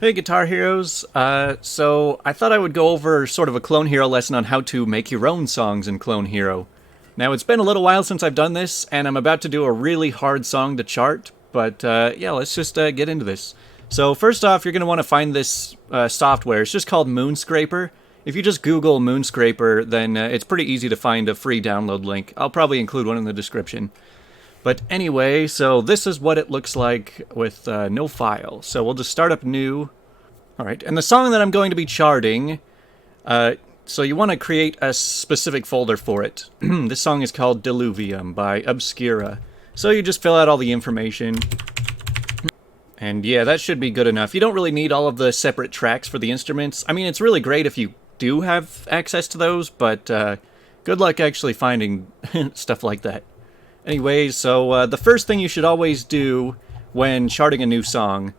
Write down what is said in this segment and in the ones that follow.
Hey Guitar Heroes, so I thought I would go over sort of a Clone Hero lesson on how to make your own songs in Clone Hero. Now it's been a little while since I've done this, and I'm about to do a really hard song to chart, but yeah, let's just get into this. So first off, you're going to want to find this software. It's just called Moonscraper. If you just Google Moonscraper, then it's pretty easy to find a free download link. I'll probably include one in the description. But anyway, so this is what it looks like with no file. So we'll just start up new. All right, and the song that I'm going to be charting, so you want to create a specific folder for it. This song is called Diluvium by Obscura. So you just fill out all the information. And yeah, that should be good enough. You don't really need all of the separate tracks for the instruments. I mean, it's really great if you do have access to those, but good luck actually finding stuff like that. Anyways, so the first thing you should always do when charting a new song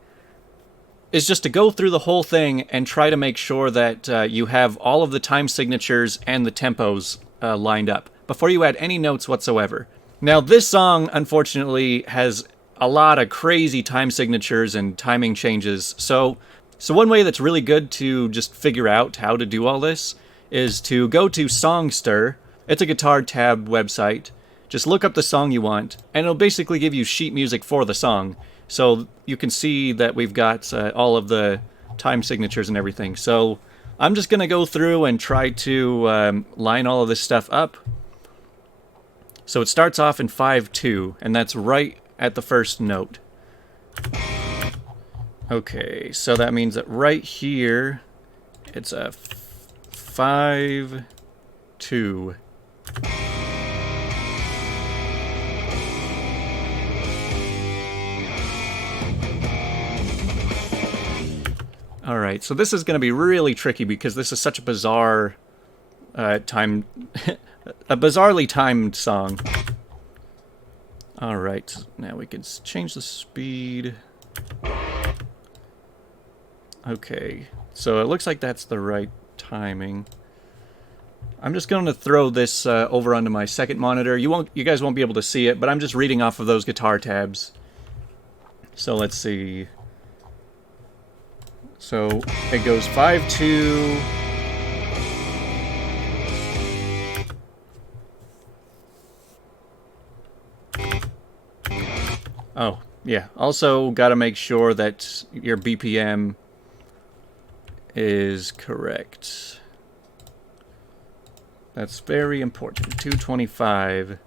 is just to go through the whole thing and try to make sure that you have all of the time signatures and the tempos lined up before you add any notes whatsoever. Now, this song, unfortunately, has a lot of crazy time signatures and timing changes. So one way that's really good to just figure out how to do all this is to go to Songster. It's a guitar tab website. Just look up the song you want, and it'll basically give you sheet music for the song. So you can see that we've got all of the time signatures and everything. So I'm just going to go through and try to line all of this stuff up. So it starts off in 5-2, and that's right at the first note. Okay, so that means that right here, it's a 5-2. Alright, so this is going to be really tricky because this is such a bizarre a bizarrely timed song. Alright, now we can change the speed. Okay, so it looks like that's the right timing. I'm just going to throw this over onto my second monitor. You guys won't be able to see it, but I'm just reading off of those guitar tabs. So let's see. So it goes 5-2. Oh, yeah. Also, got to make sure that your BPM is correct. That's very important. 225.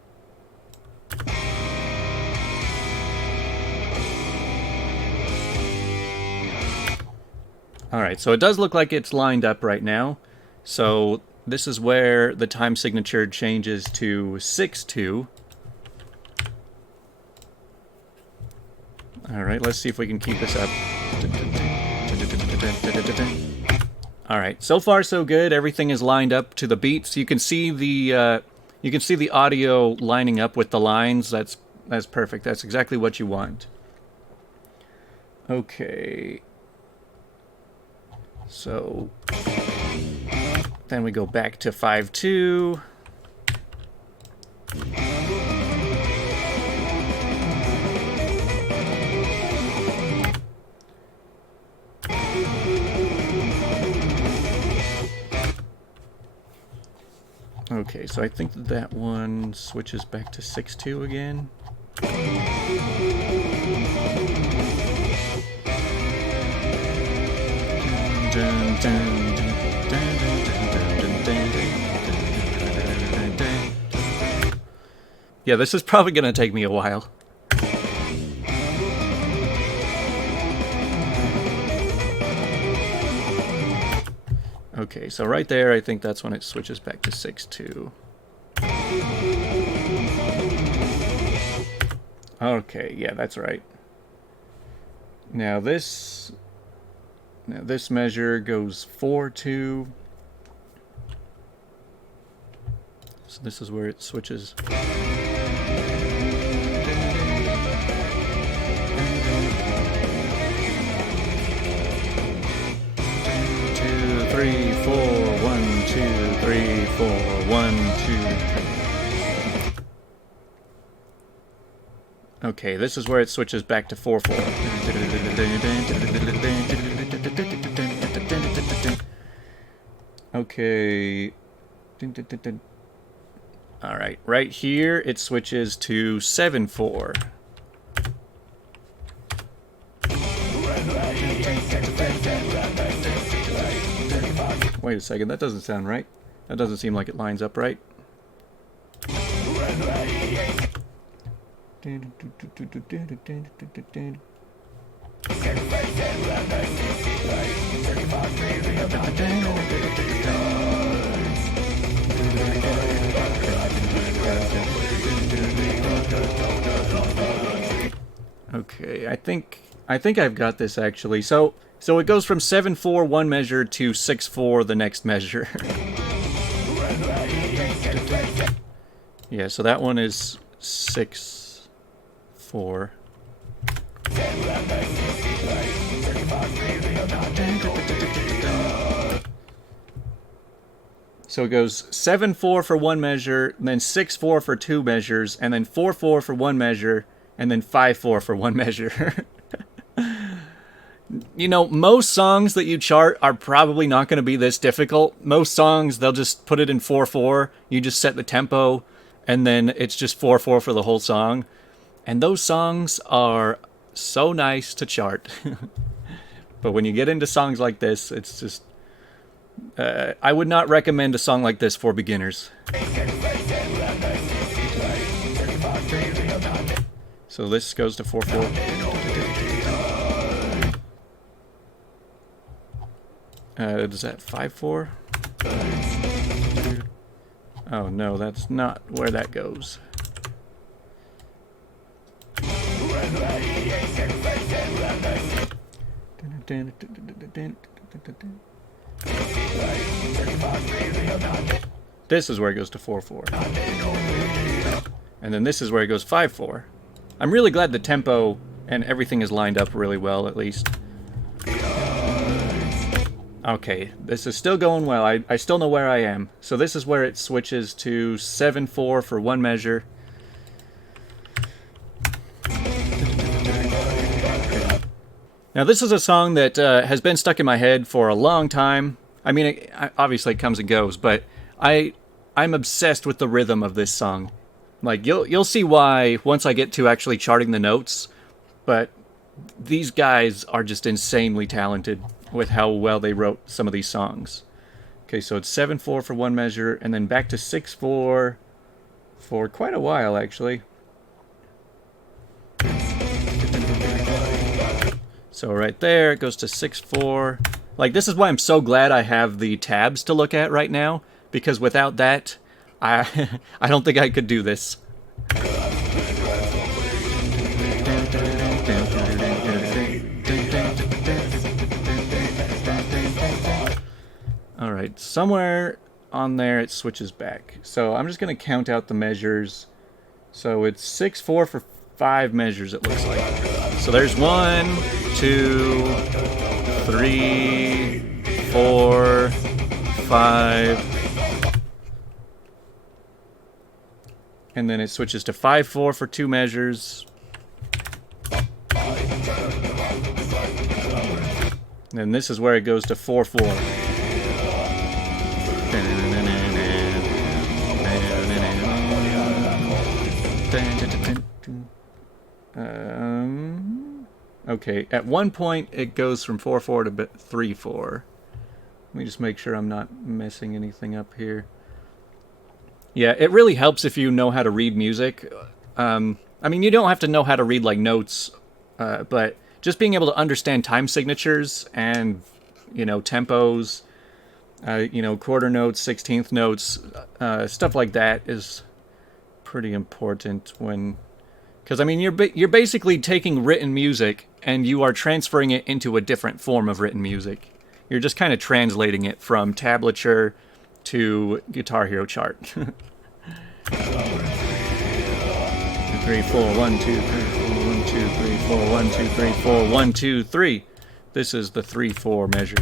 Alright, so it does look like it's lined up right now. So this is where the time signature changes to 6-2. Alright, let's see if we can keep this up. Alright, so far so good. Everything is lined up to the beats. You can see the audio lining up with the lines. That's perfect. That's exactly what you want. Okay. So then we go back to 5-2. Okay, so I think that one switches back to 6-2 again. Yeah, this is probably going to take me a while. Okay, so right there, I think that's when it switches back to 6-2. Okay, yeah, that's right. Now this measure goes 4-2. So this is where it switches. 3, 4, 1, 2, 3, 4, 1, 2, 3. Okay, this is where it switches back to 4/4. Okay. Dun, dun, dun, dun. All right, right here it switches to 7/4. Wait a second, that doesn't sound right. That doesn't seem like it lines up right. Okay, I think I've got this actually. So it goes from 7/4 one measure to 6/4 the next measure. Yeah, so that one is 6/4. So it goes 7/4 for one measure, then 6/4 for two measures, and then 4/4 for one measure, and then 5/4 for one measure. You know, most songs that you chart are probably not going to be this difficult. Most songs, they'll just put it in 4/4. You just set the tempo, and then it's just 4/4 for the whole song. And those songs are so nice to chart. But when you get into songs like this, it's just... I would not recommend a song like this for beginners. So this goes to 4/4. Is that 5/4? Oh no, that's not where that goes. This is where it goes to 4/4. And then this is where it goes 5/4. I'm really glad the tempo and everything is lined up really well, at least. Okay, this is still going well. I still know where I am. So this is where it switches to 7/4 for one measure. Now this is a song that has been stuck in my head for a long time. I mean, obviously it comes and goes, but I'm obsessed with the rhythm of this song. Like, you'll see why once I get to actually charting the notes, but these guys are just insanely talented with how well they wrote some of these songs. Okay, so it's 7/4 for one measure, and then back to 6/4 for quite a while, actually. So right there, it goes to 6/4. Like, this is why I'm so glad I have the tabs to look at right now, because without that, I don't think I could do this. Alright, somewhere on there it switches back. So I'm just going to count out the measures. So it's 6/4 for 5 measures, it looks like. So there's 1, 2, 3, 4, 5. And then it switches to 5/4 for 2 measures. And then this is where it goes to 4/4. Okay, at one point it goes from 4/4 to 3/4. Let me just make sure I'm not messing anything up here. Yeah, it really helps if you know how to read music. I mean, you don't have to know how to read like notes, but just being able to understand time signatures and, you know, tempos, you know, quarter notes, 16th notes, stuff like that is pretty important when... Because, I mean, you're basically taking written music and you are transferring it into a different form of written music. You're just kind of translating it from tablature to Guitar Hero chart. 2, 3, 4, 1, 2, 3, 4, 1, 2, 3, 4, 1, 2, 3, 4, 1, 2, 3. This is the 3/4 measure.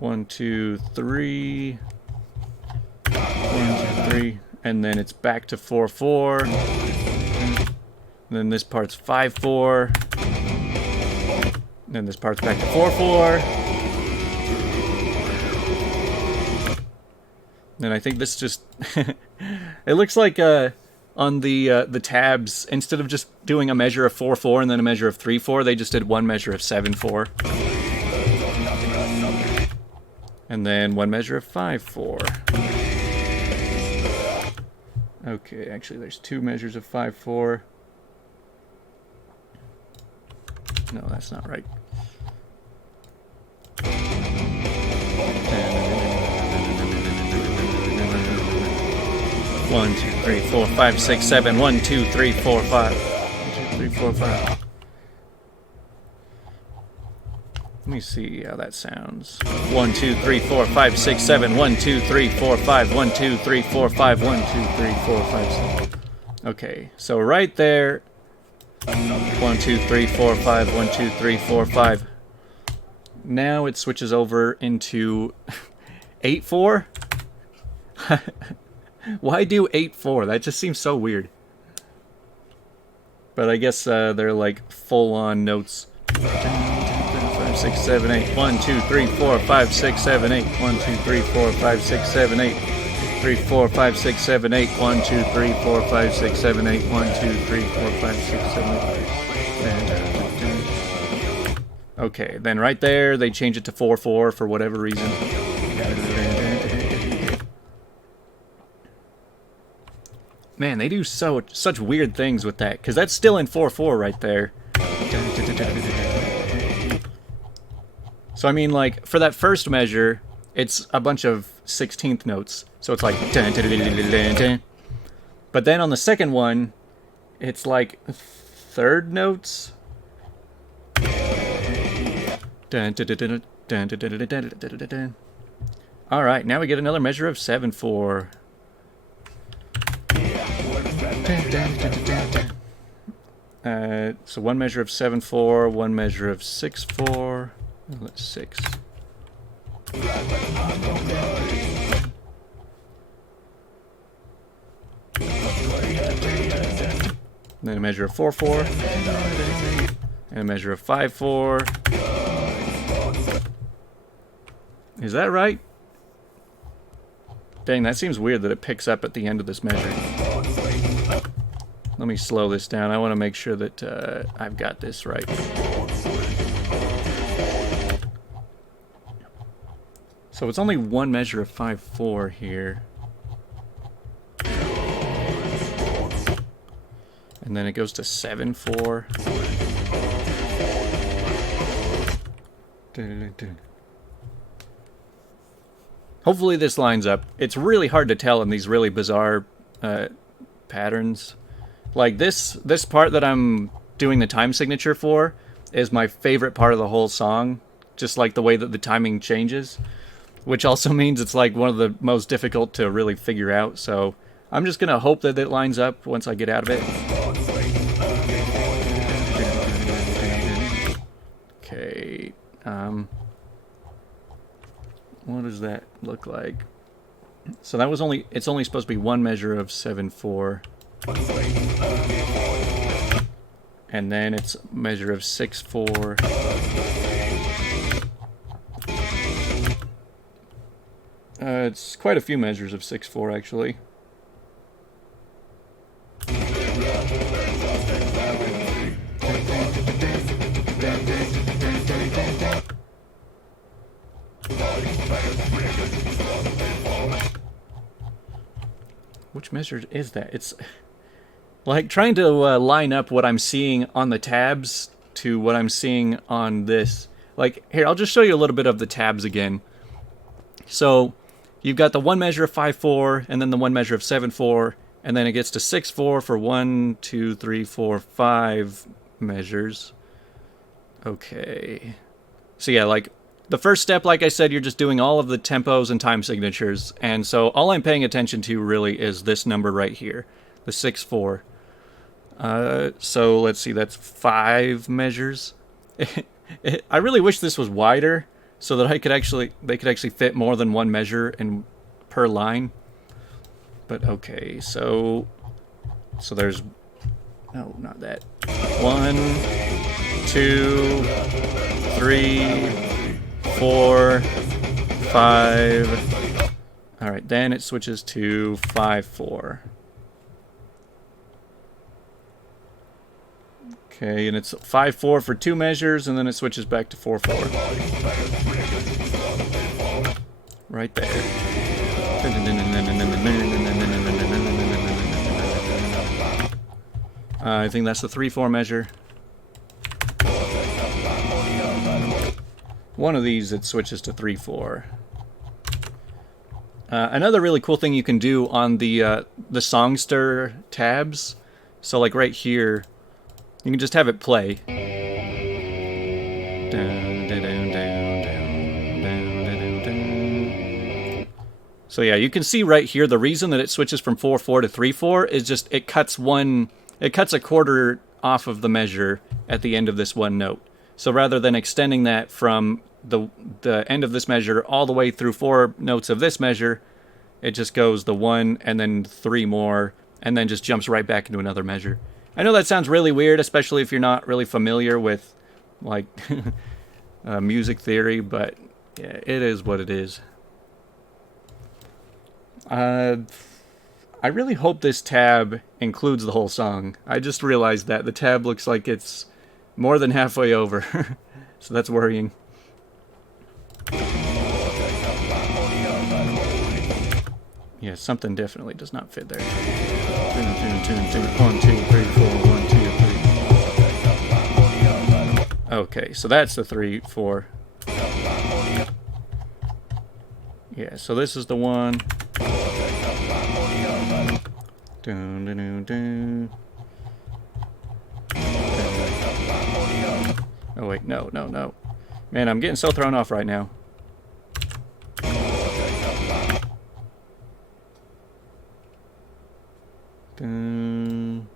1, 2, 3. 1, 2, 3. And then it's back to 4/4. And then this part's 5/4. Then this part's back to 4/4. And I think this just... it looks like on the tabs, instead of just doing a measure of 4/4 and then a measure of 3/4, they just did one measure of 7/4. And then one measure of 5/4. Okay, actually there's two measures of 5/4. No, that's not right. One, two, three, four, five, six, seven. 1, 2, 3, 4, 5. 1, 2, 3, 4, 5. Let me see how that sounds. 1, 2, 3, 4, 5, 6, 7. 1, 2, 3, 4, 5. 1, 2, 3, 4, 5. 1, 2, 3, 4, 5, 6. Okay, so right there. 1, 2, 3, 4, 5. 1, 2, 3, 4, 5. Now it switches over into 8/4. Why do 8/4? That just seems so weird. But I guess they're like full-on notes. 5, 6, 7, 8. 1, 2, 3, 4, 5, 6, 7, 8. 1, 2, 3, 4, 5, 6, 7, 8. 3, 4, 5, 6, 7, 8. 1, 2, 3, 4, 5, 6, 7, 8. 1, 2, 3, 4, 5, 6, 7, 8. Okay, then right there they change it to 4/4 for whatever reason. Man, they do such weird things with that, because that's still in 4/4 right there. So I mean, like, for that first measure, it's a bunch of 16th notes. So it's like... But then on the second one, it's like third notes. Alright, now we get another measure of 7/4. So one measure of 7/4, one measure of 6/4. Oh, that's 6. Then a measure of 4/4, and a measure of 5/4. Is that right? Dang, that seems weird that it picks up at the end of this measure. Let me slow this down. I want to make sure that I've got this right. So it's only one measure of 5/4 here. And then it goes to 7/4. Hopefully this lines up. It's really hard to tell in these really bizarre patterns. Like this part that I'm doing the time signature for is my favorite part of the whole song. Just like the way that the timing changes. Which also means it's like one of the most difficult to really figure out. So I'm just going to hope that it lines up once I get out of it. Okay. What does that look like? So that was it's only supposed to be one measure of 7/4. And then it's a measure of 6/4. It's quite a few measures of 6/4 actually. Which measure is that? It's like trying to line up what I'm seeing on the tabs to what I'm seeing on this. Like, here, I'll just show you a little bit of the tabs again. So, you've got the one measure of 5/4, and then the one measure of 7/4, and then it gets to 6/4 for 1, 2, 3, 4, 5 measures. Okay. So yeah, like, the first step, like I said, you're just doing all of the tempos and time signatures, and so all I'm paying attention to really is this number right here, the 6/4. So let's see, that's 5 measures. I really wish this was wider so that they could actually fit more than one measure per line. But okay, so there's no, not that. 1, 2, 3, 4, 5. All right, then it switches to 5/4. Okay, and it's 5/4 for 2 measures, and then it switches back to 4/4. Right there. I think that's the 3/4 measure. One of these, it switches to 3/4. Another really cool thing you can do on the Songster tabs, so like right here, you can just have it play. So yeah, you can see right here the reason that it switches from 4/4 to 3/4 is just it cuts a quarter off of the measure at the end of this one note. So rather than extending that from the end of this measure all the way through 4 notes of this measure, it just goes the 1 and then 3 more and then just jumps right back into another measure. I know that sounds really weird, especially if you're not really familiar with like music theory, but yeah, it is what it is. I really hope this tab includes the whole song. I just realized that the tab looks like it's more than halfway over, so that's worrying. Yeah, something definitely does not fit there. 1, 2, 3, 4, 1, 2, 3. Okay, so that's the 3/4. Yeah, so this is the one. Dun, dun, dun, dun. Oh wait, no. Man, I'm getting so thrown off right now. Dun.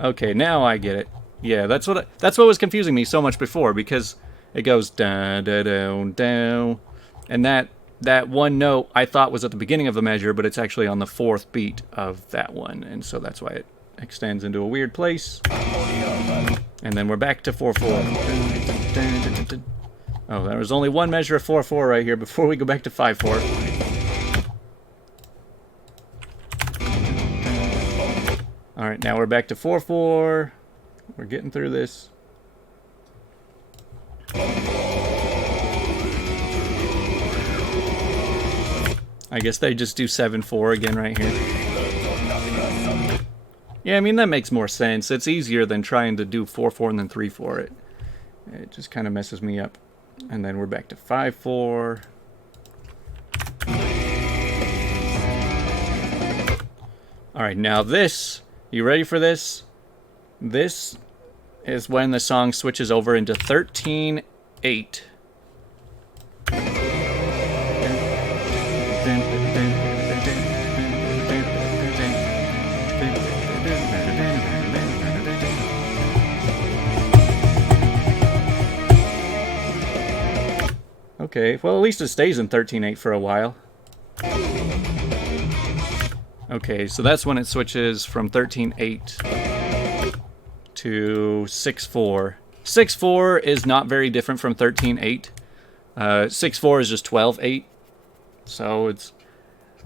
Okay, now I get it. Yeah, that's what was confusing me so much before, because it goes down, down, down, and that one note I thought was at the beginning of the measure, but it's actually on the 4th beat of that one, and so that's why it extends into a weird place. And then we're back to 4/4. Oh, there was only one measure of 4/4 right here before we go back to 5/4. All right, now we're back to 4/4. We're getting through this. I guess they just do 7/4 again right here. Yeah, I mean, that makes more sense. It's easier than trying to do 4/4 and then 3/4. It just kind of messes me up. And then we're back to 5/4. All right, now this, you ready for this? This is when the song switches over into 13/8. Okay, well, at least it stays in 13/8 for a while. Okay, so that's when it switches from 13/8 to 6/4. 6/4 is not very different from 13/8. 6/4 is just 12/8. So it's,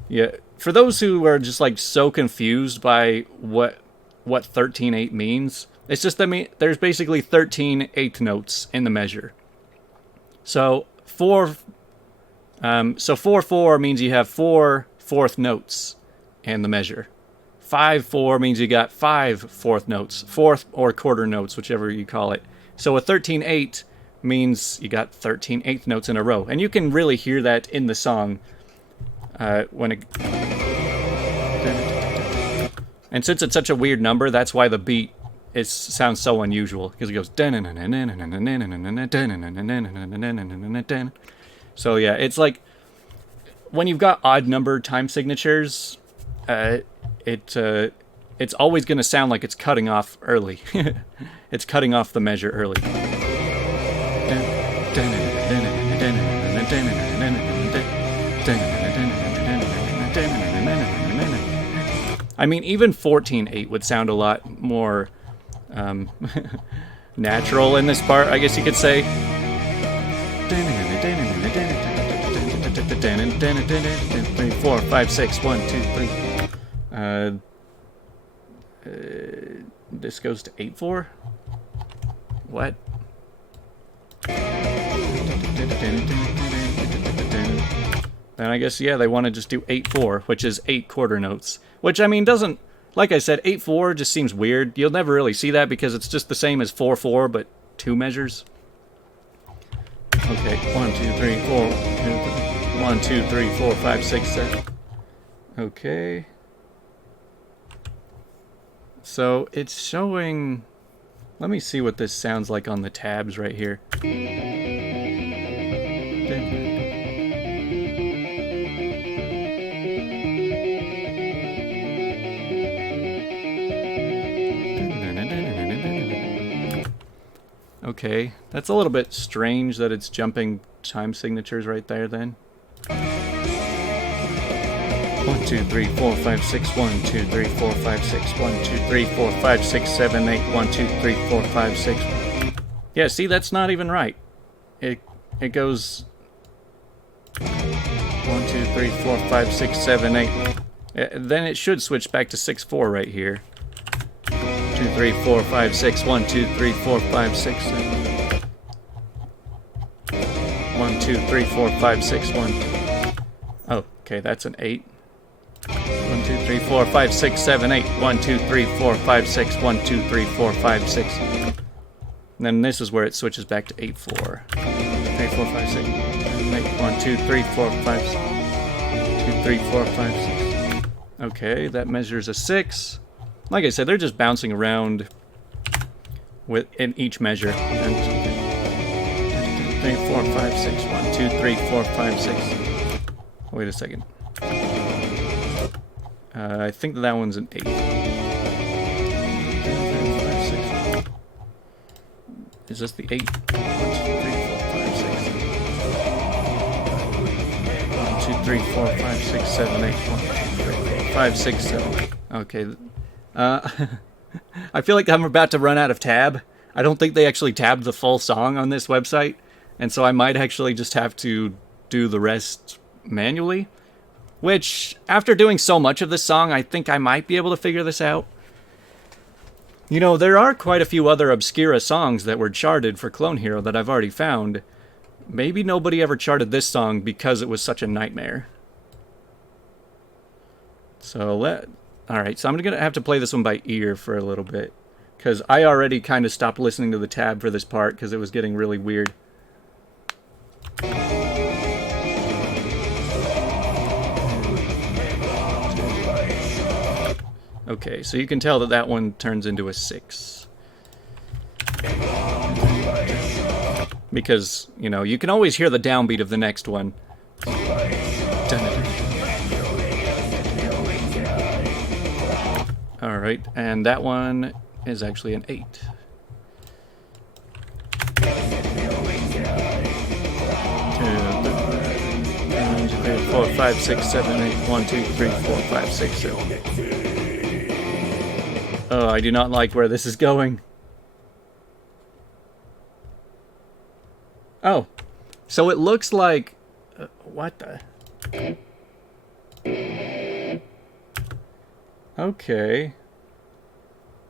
yeah, for those who are just like so confused by what 13/8 means, it's just that there's basically 13 eighth notes in the measure. So 4/4 means you have 4 fourth notes in the measure. 5/4 means you got 5 fourth notes, fourth or quarter notes, whichever you call it. So a 13/8 means you got 13 eighth notes in a row, and you can really hear that in the song when it. And since it's such a weird number, that's why the beat sounds so unusual, because it goes. So yeah, it's like when you've got odd number time signatures, it's always going to sound like it's cutting off early. It's cutting off the measure early. I mean, even 14/8 would sound a lot more natural in this part, I guess you could say. 3, 4, 5, 6, 1, 2, 3. This goes to 8/4. What? Then I guess, yeah, they want to just do 8/4, which is 8 quarter notes. Which, I mean, doesn't... Like I said, 8/4 just seems weird. You'll never really see that because it's just the same as 4/4, but 2 measures. Okay, 1, 2, 3, 4. 1, 2, 3, 4, 5, 6, 7. Okay. So, it's showing... Let me see what this sounds like on the tabs right here. Okay, that's a little bit strange that it's jumping time signatures right there then. 1, 2, 3, 4, 5, 6, 1, 2, 3, 4, 5, 6, 1, 2, 3, 4, 5, 6, 7, 8, 1, 2, 3, 4, 5, 6. Yeah, see, that's not even right. It goes 1, 2, 3, 4, 5, 6, 7, 8. Then it should switch back to 6/4 right here. 2, 3, 4, 5, 6, 1, 2, 3, 4, 5, 6, 7. 1, 2, 3, 4, 5, 6, 1. Oh, okay, that's an 8. 1, 2, 3, 4, 5, 6, 7, 8. 1, 2, 3, 4, 5, 6. 1, 2, 3, 4, 5, 6. And then this is where it switches back to 8/4. 3, 4, 5, 6. 8. 1, 2, 3, 4, 5, 6. 2, 3, 4, 5, 6. Okay, that measures a 6. Like I said, they're just bouncing around in each measure. 3, 4, 5, 6. 1, 2, 3, 4, 5, 6. Wait a second. I think that one's an 8. 2, 3, 5, 6. Is this the 8? 1, 2, 3, 4, 5, 6. 1, 2, 3, 4, 5, 6, 7, 8. 1, 2, 3, 4, 5, 6, 7. Okay. I feel like I'm about to run out of tab. I don't think they actually tabbed the full song on this website, and so I might actually just have to do the rest manually. Which, after doing so much of this song, I think I might be able to figure this out. You know, there are quite a few other Obscura songs that were charted for Clone Hero that I've already found. Maybe nobody ever charted this song because it was such a nightmare. So, alright, so I'm going to have to play this one by ear for a little bit. Because I already kind of stopped listening to the tab for this part because it was getting really weird. Okay, so you can tell that that one turns into a 6. Because, you know, you can always hear the downbeat of the next one. Alright, and that one is actually an 8. 2, 3, 4, 5, 6, 7, 8. 1, 2, 3, 4, 5, 6, 7. Oh, I do not like where this is going. Oh, so it looks like... what the... Okay.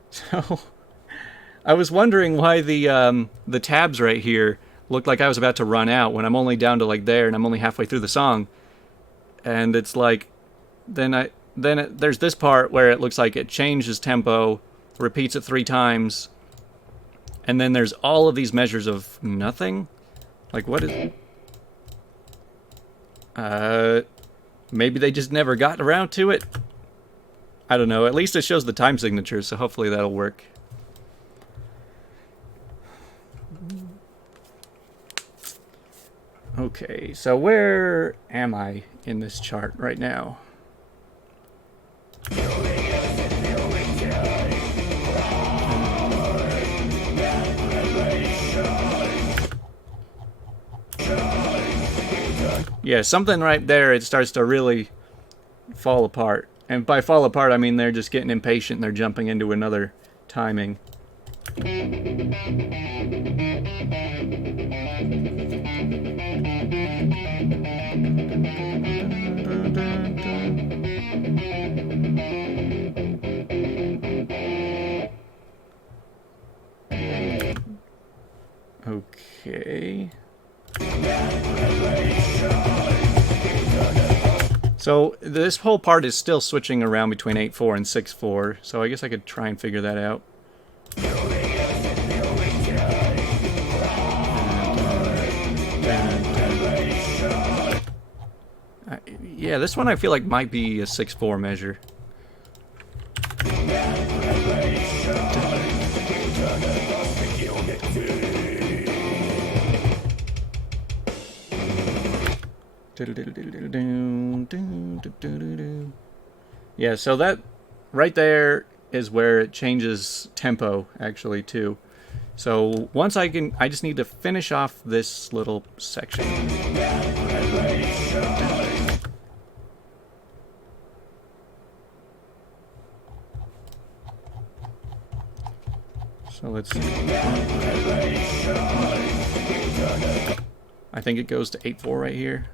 So, I was wondering why the tabs right here looked like I was about to run out when I'm only down to like there and I'm only halfway through the song. And it's like, there's this part where it looks like it changes tempo, repeats it 3 times, and then there's all of these measures of nothing. Like, what is... maybe they just never got around to it? I don't know. At least it shows the time signature, so hopefully that'll work. Okay, so where am I in this chart right now? Yeah, something right there, it starts to really fall apart. And by fall apart, I mean they're just getting impatient and they're jumping into another timing. Okay. So this whole part is still switching around between 8/4 and 6/4, so I guess I could try and figure that out. Yeah, this one I feel like might be a 6/4 measure. Yeah, so that right there is where it changes tempo, actually, too. So once I just need to finish off this little section. So let's see. I think it goes to 8/4 right here.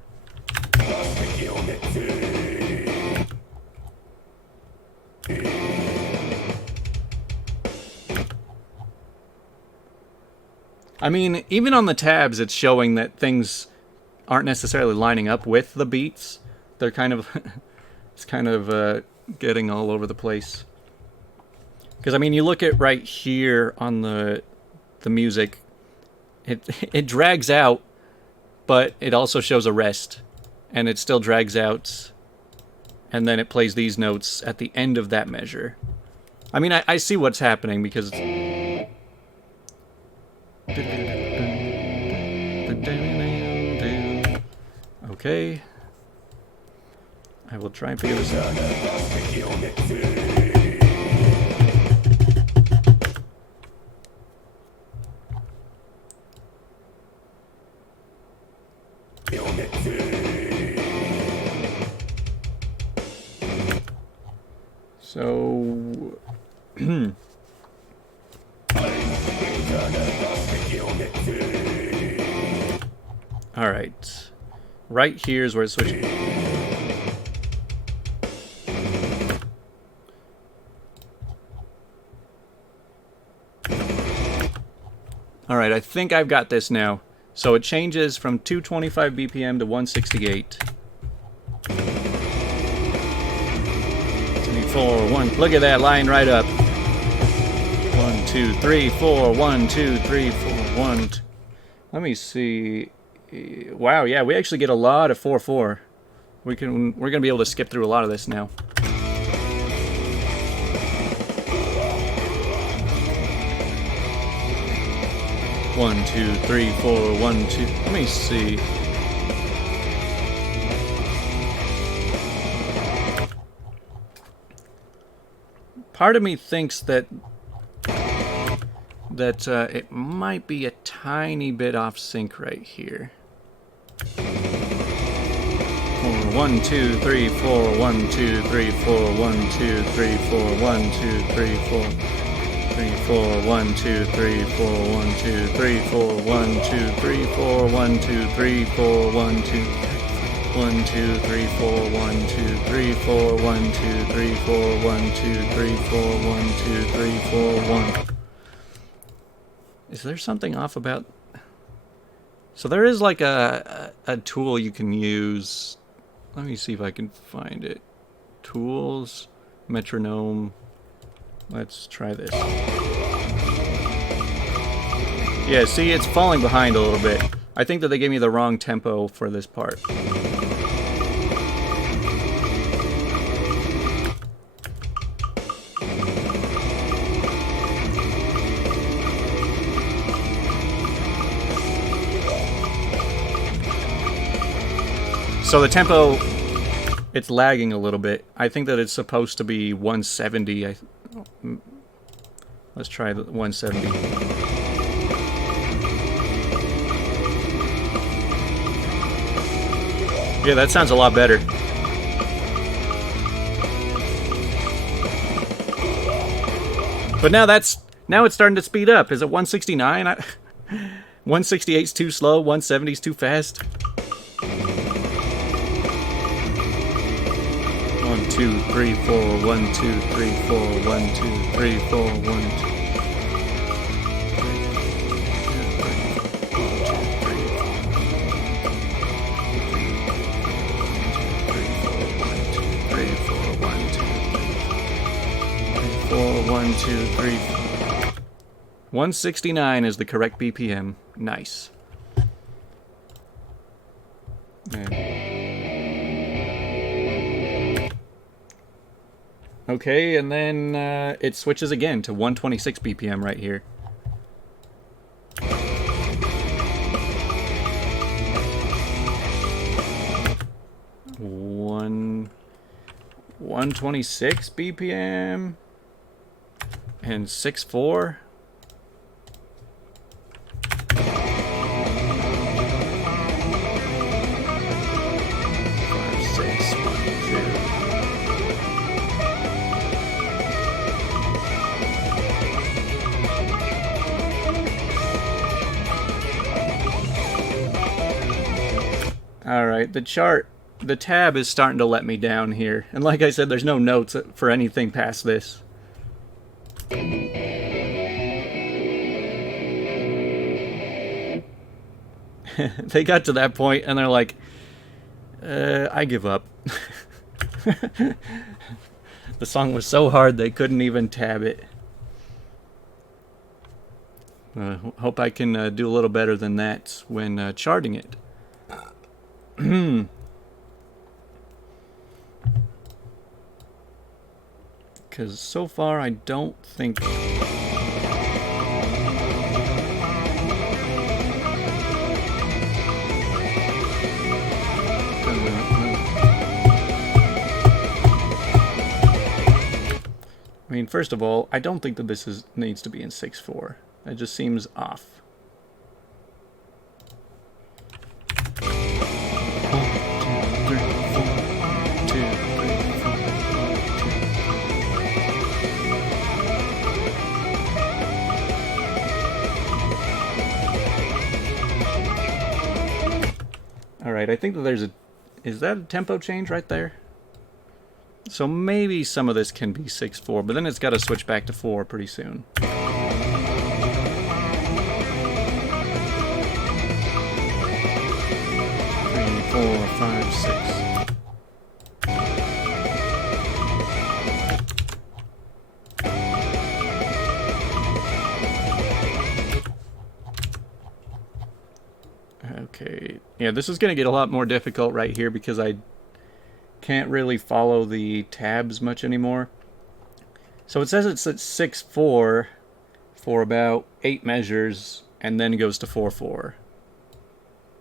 I mean, even on the tabs, it's showing that things aren't necessarily lining up with the beats. They're kind of, it's kind of getting all over the place. Because I mean, you look at right here on the music, it drags out, but it also shows a rest, and it still drags out, and then it plays these notes at the end of that measure. I mean, I see what's happening because it's... Okay. I will try and figure this out. So... Alright. Right here is where it's switching. Alright, I think I've got this now. So it changes from 225 BPM to 168. 4, 1. Look at that, line right up. 1, 2, 3, 4. 1, 2, 3, 4. 1. Let me see. Wow, yeah, we actually get a lot of 4/4. We're gonna be able to skip through a lot of this now. One, 2, 3, 4. 1, 2. Let me see. Part of me thinks that it might be a tiny bit off sync right here. 1, 2, 3, 4. 1, 2, 3, 4. 1, 2, 3, 4. 1, 2, 3, 4. 3, 4. 1, 2, 3, 4. 1, 2, 3, 4. 1, 2, 3, 4. 1, 2, 3, 4. 1, 2, 1, 2, 3, 4. 1, 2, 3, 4. 1, 2, 3, 4. 1, 2, 3, 4. 1, 2, 3, 4. 1. Is there something off about... So there is like a tool you can use. Let me see if I can find it. Tools, metronome. Let's try this. Yeah, see, it's falling behind a little bit. I think that they gave me the wrong tempo for this part. So the tempo, it's lagging a little bit. I think that it's supposed to be 170. Let's try the 170. Yeah, that sounds a lot better. But now it's starting to speed up. Is it 169? 168's too slow, 170's too fast. 1, 2, 3, 4. 1, 2, 3, 4. 1, 2, 3, 4. 1, 2, 3, 4. 1, 2, 3. 169 is the correct BPM. Nice. Okay, and then it switches again to 126 BPM right here. 126 BPM and 6/4. Alright, the tab is starting to let me down here. And like I said, there's no notes for anything past this. They got to that point and they're like, I give up. The song was so hard they couldn't even tab it. Hope I can do a little better than that when charting it. Because so far I don't think... I mean, first of all, I don't think that this needs to be in 6/4. That just seems off. Alright, I think that there's a... Is that a tempo change right there? So maybe some of this can be 6/4, but then it's got to switch back to 4 pretty soon. 3, 4, 5, 6. Okay, yeah, this is going to get a lot more difficult right here because I can't really follow the tabs much anymore. So it says it's at 6/4 for about 8 measures and then goes to 4/4.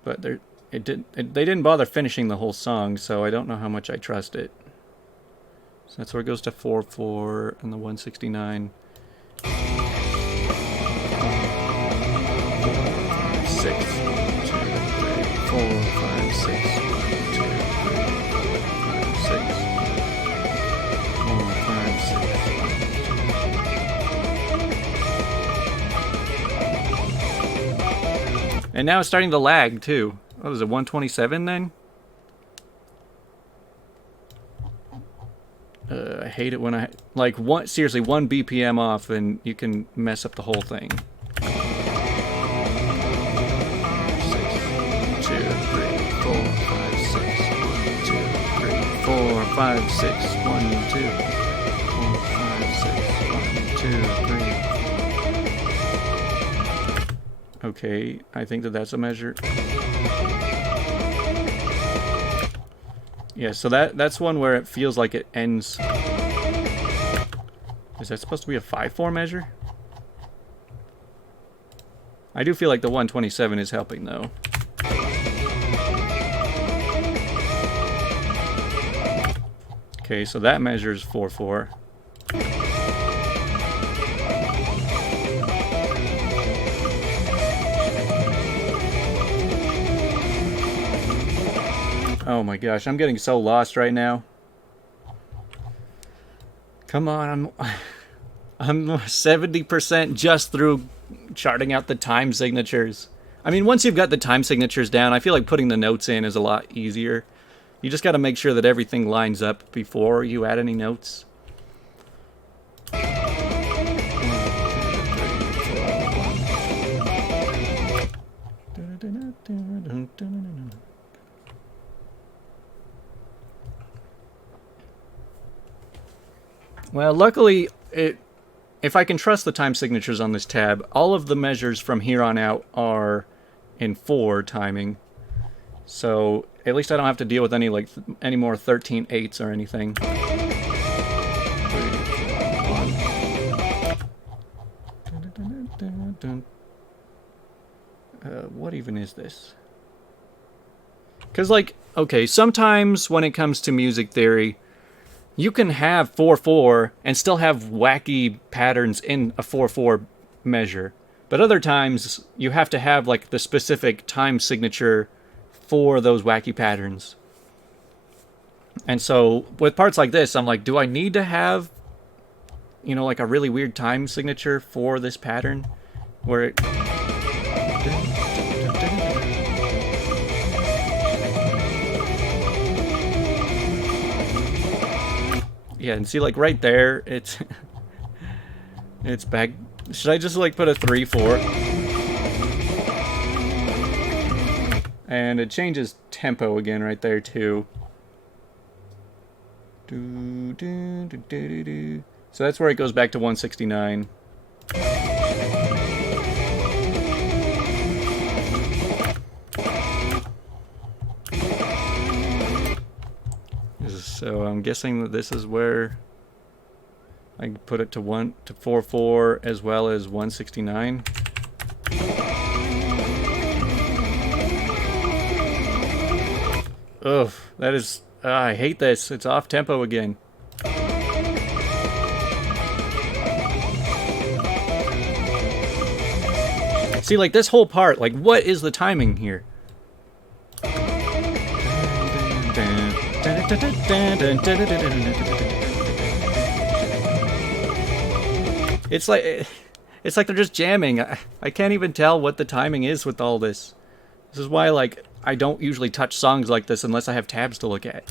But they didn't bother finishing the whole song, so I don't know how much I trust it. So that's where it goes to 4/4 and the 169. 6, 4, 5, 6, 1, 2, 3, 4, 5, 6, 4, 5, 6, 1, 2. And now it's starting to lag too. What was it, 127 then? I hate it when seriously, 1 BPM off and you can mess up the whole thing. 4, 5, 6, 1, 2, 4, 5, 6, 1, 2, 3. Okay, I think that's a measure. Yeah, so that's one where it feels like it ends. Is that supposed to be a 5/4 measure? I do feel like the 127 is helping though. Okay, so that measures 4/4. Oh my gosh, I'm getting so lost right now. Come on, I'm 70% just through charting out the time signatures. I mean, once you've got the time signatures down, I feel like putting the notes in is a lot easier. You just got to make sure that everything lines up before you add any notes. 1, 2, 3, 4, 1. Well, luckily, if I can trust the time signatures on this tab, all of the measures from here on out are in 4 timing. So at least I don't have to deal with any more 13/8 or anything. 3, 4, 1. What even is this? Because, like, okay, sometimes when it comes to music theory, you can have 4/4 and still have wacky patterns in a 4/4 measure. But other times, you have to have, like, the specific time signature for those wacky patterns. And so, with parts like this, I'm like, do I need to have, you know, like a really weird time signature for this pattern? Where it... Yeah, and see, like, right there, it's... it's back... Should I just, like, put a 3/4? And it changes tempo again right there, too. So that's where it goes back to 169. So I'm guessing that this is where I can put it to 4/4 as well as 169. Ugh, that is... I hate this. It's off tempo again. See, like, this whole part, like, what is the timing here? It's like they're just jamming. I can't even tell what the timing is with all this. This is why, like, I don't usually touch songs like this unless I have tabs to look at.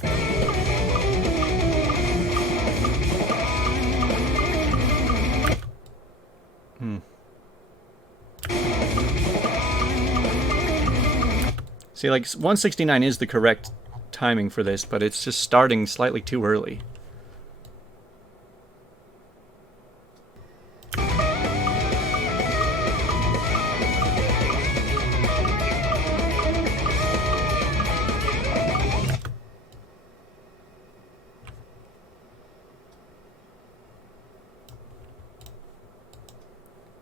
See, like, 169 is the correct timing for this, but it's just starting slightly too early.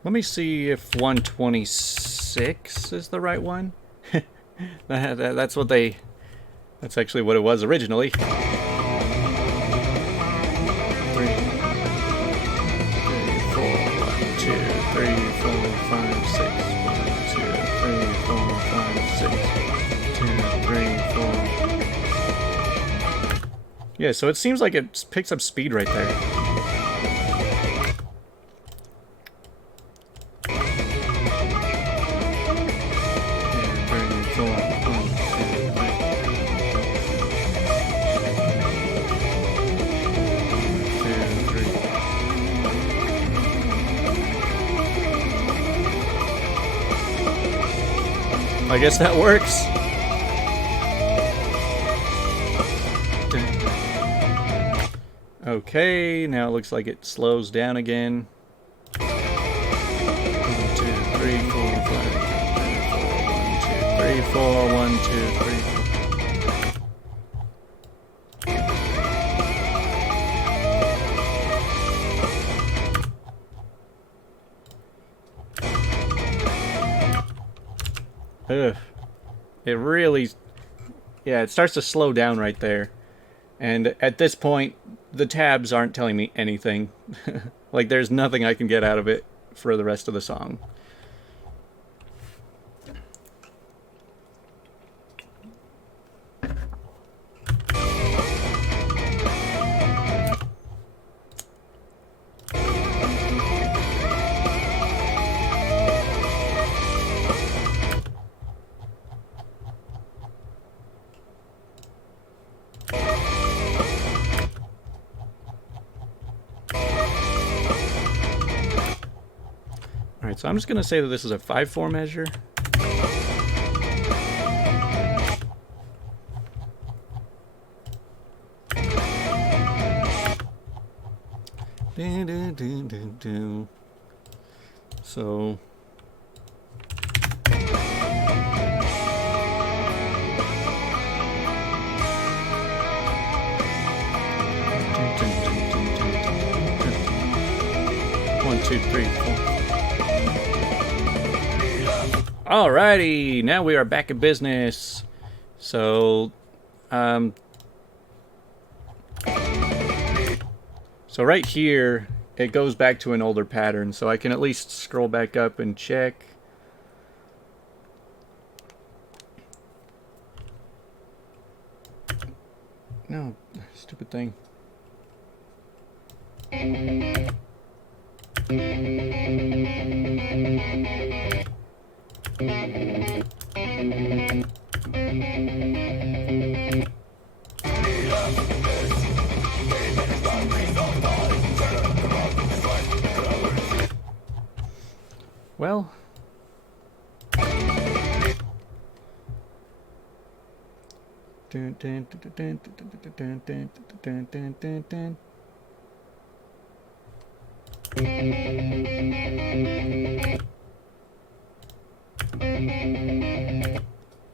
Let me see if 126 is the right one. That's what they... That's actually what it was originally. 3, 4, 1, 2, 3, 4, 5, 6. 1, 2, 3, 4, 5, 6. 2, 3, 4. Yeah, so it seems like it picks up speed right there. I guess that works. Okay, now it looks like it slows down again. 1, 2, 3, 4, 5, 1, 2, 3, 4, 1, 2, 3, 4. Ugh. It really... Yeah, it starts to slow down right there. And at this point, the tabs aren't telling me anything. Like, there's nothing I can get out of it for the rest of the song. Alright, so I'm just going to say that this is a 5/4 measure. So. One, two, three, four. Alrighty, now we are back in business. So, so right here, it goes back to an older pattern, so I can at least scroll back up and check. No, stupid thing. Well,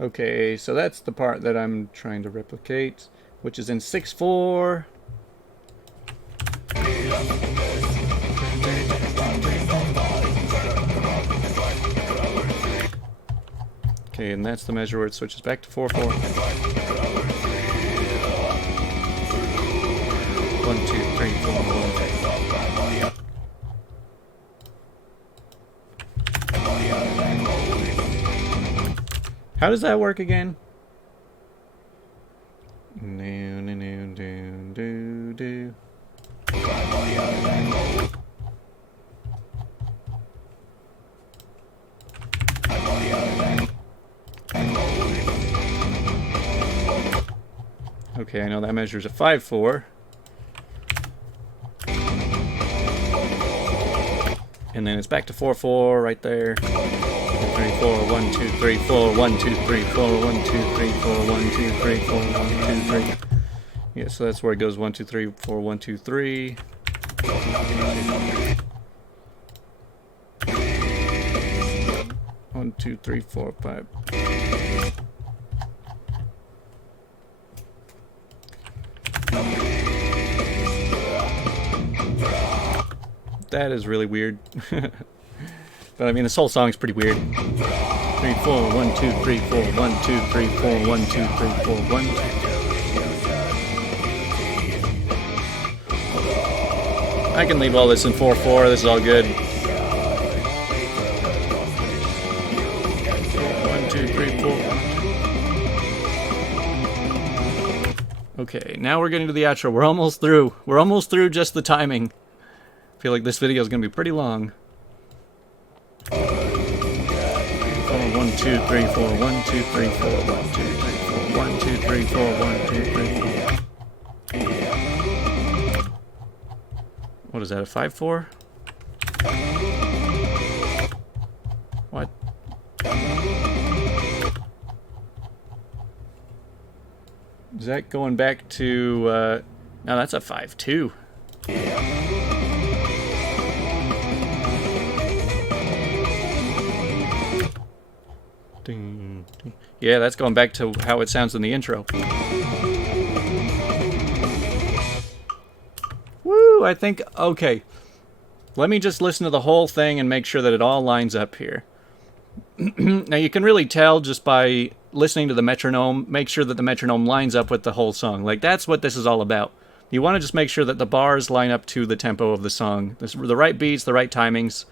okay, so that's the part that I'm trying to replicate, which is in 6/4. Okay, and that's the measure where it switches back to 4/4. 1, 2, 3, 4, 1. How does that work again? No, no, no, do, do, do. Okay, I know that measures a 5/4. And then it's back to 4/4 right there. 3, 4, 1, 2, 3, 4, 1, 2, 3, 4, 1, 2, 3, 4, 1, 2, 3, 4, 1, 2, 3. Yeah, so that's where it goes 1, 2, 3, 4, 1, 2, 3. 1, 2, 3, 4, 5. That is really weird. But I mean, this whole song is pretty weird. 3, 4, 1, 2, 3, 4, 1, 2, 3, 4, 1, 2, 3, 4, 1, 2. I can leave all this in 4/4. This is all good. 1, 2, 3, 4. Okay, now we're getting to the outro. We're almost through. We're almost through just the timing. I feel like this video is going to be pretty long. 1, 2, 3, 4, 1, 2, 3, 4, 1, 2, 3, 4, 1, 2, 3, 4, 1, 2, 3, 4. What is that, a 5/4? What? Is that going back to, no, that's a 5/2. Yeah, that's going back to how it sounds in the intro. Woo, I think, okay. Let me just listen to the whole thing and make sure that it all lines up here. Now, you can really tell just by listening to the metronome, make sure that the metronome lines up with the whole song. Like, that's what this is all about. You want to just make sure that the bars line up to the tempo of the song. The right beats, the right timings.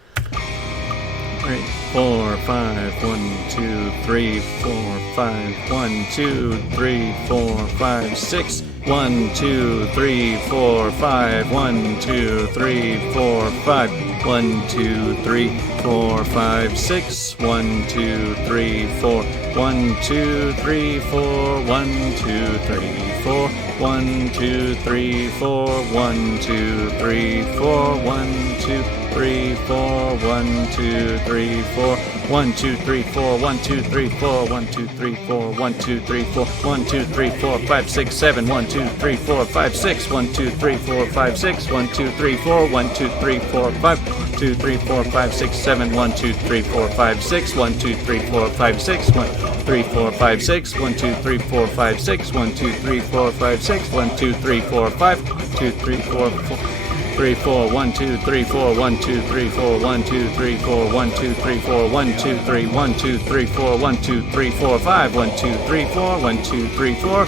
3, 4, 5, 1, 2, 3, 4, 5, 1, 2, 3, 4, 5, 6, 1, 2, 3, 4, 5, 1, 2, 3, 4, 5, 1, 2, 3, 4, 5, 6, 1, 2, 3, 4, 1, 2, 3, 4, 1, 2, 3, 4, 1, 2, 3, 4, 1, 2, 3, 4, 1, 2, 3, 4, 1, 2, 3, 4, 1, 2, 3, 4, 1, 2, 3, 4, 1, 2, 3, 4, 1, 2, 3, 4, 1, 2, 3, 4, 5, 6, 7, 1, 2, 3, 4, 5, 6, 1, 2, 3, 4, 5, 6, 1, 2, 3, 4, 1, 2, 3, 4, 5, 2, 3, 4, 5, 6, 7, 1, 2, 3, 4, 5, 6, 1, 2, 3, 4, 5, 6, 1, 3, 4, 5, 6, 1, 2, 3, 4, 5, 6, 1, 2, 3, 4, 5, 6, 1, 2, 3, 4, 5, 2, 3, 4, 3, 4, 1, 2, 3, 4, 1, 2, 3, 4, 1, 2, 3, 4, 1, 2, 3, 4, 1, 2, 3, 1, 2, 3, 4, 1, 2, 3, 4, 5, 1, 2, 3, 4, 1, 2, 3, 4,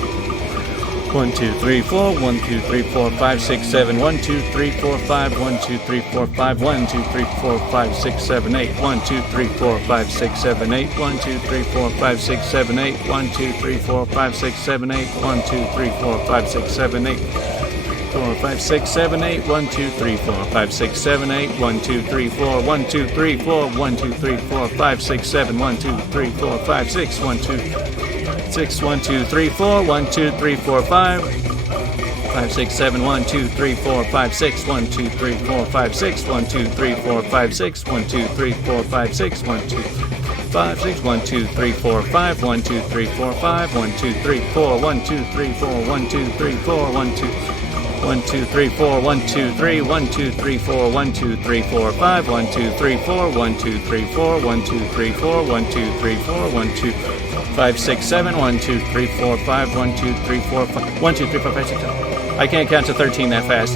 1, 2, 3, 4, 1, 2, 3, 4, 5, 6, 7, 1, 2, 3, 4, 5, 1, 2, 3, 4, 5, 1, 2, 3, 4, 5, 6, 7, 8, 1, 2, 3, 4, 5, 6, 7, 8, 1, 2, 3, 4, 5, 6, 7, 8, 1, 2, 3, 4, 5, 6, 7, 8, 1, 2, 3, 4, 5, 6, 7, 8, 4, 5, 6, 7, 8, 1, 2, 3, 4, 5, 6, 7, 8, 1, 2, 3, 4, 1, 2, 3, 4, 1, 2, 3, 4, 5, 6, 7, 1, 2, 3, 4, 5, 6, 1, 2, 6, 1, 2, 3, 4, 1, 2, 3, 4, 5, 5, 6, 7, 1, 2, 3, 4, 5, 6, 1, 2, 3, 4, 5, 6, 1, 2, 3, 4, 5, 6, 1, 2, 3, 4, 5, 6, 1, 2, 5, 6, 1, 2, 3, 4, 5, 1, 2, 3, 4, 5, 1, 2, 3, 4, 1, 2, 3, 4, 1, 2, 3, 4, 1, 2, 1, 2, 3, 4, 1, 2, 3, 1, 2, 3, 4, 1, 2, 3, 4, 5, 1, 2, 3, 4, 1, 2, 3, 4, 1, 2, 3, 4, 1, 2, 3, 4, 1, 2, 5, 6, 7, 1, 2, 3, 4, 5, 1, 2, 3, 4, 5, 1, 2, 3, 4, 5, 6, 7. I can't count to 13 that fast.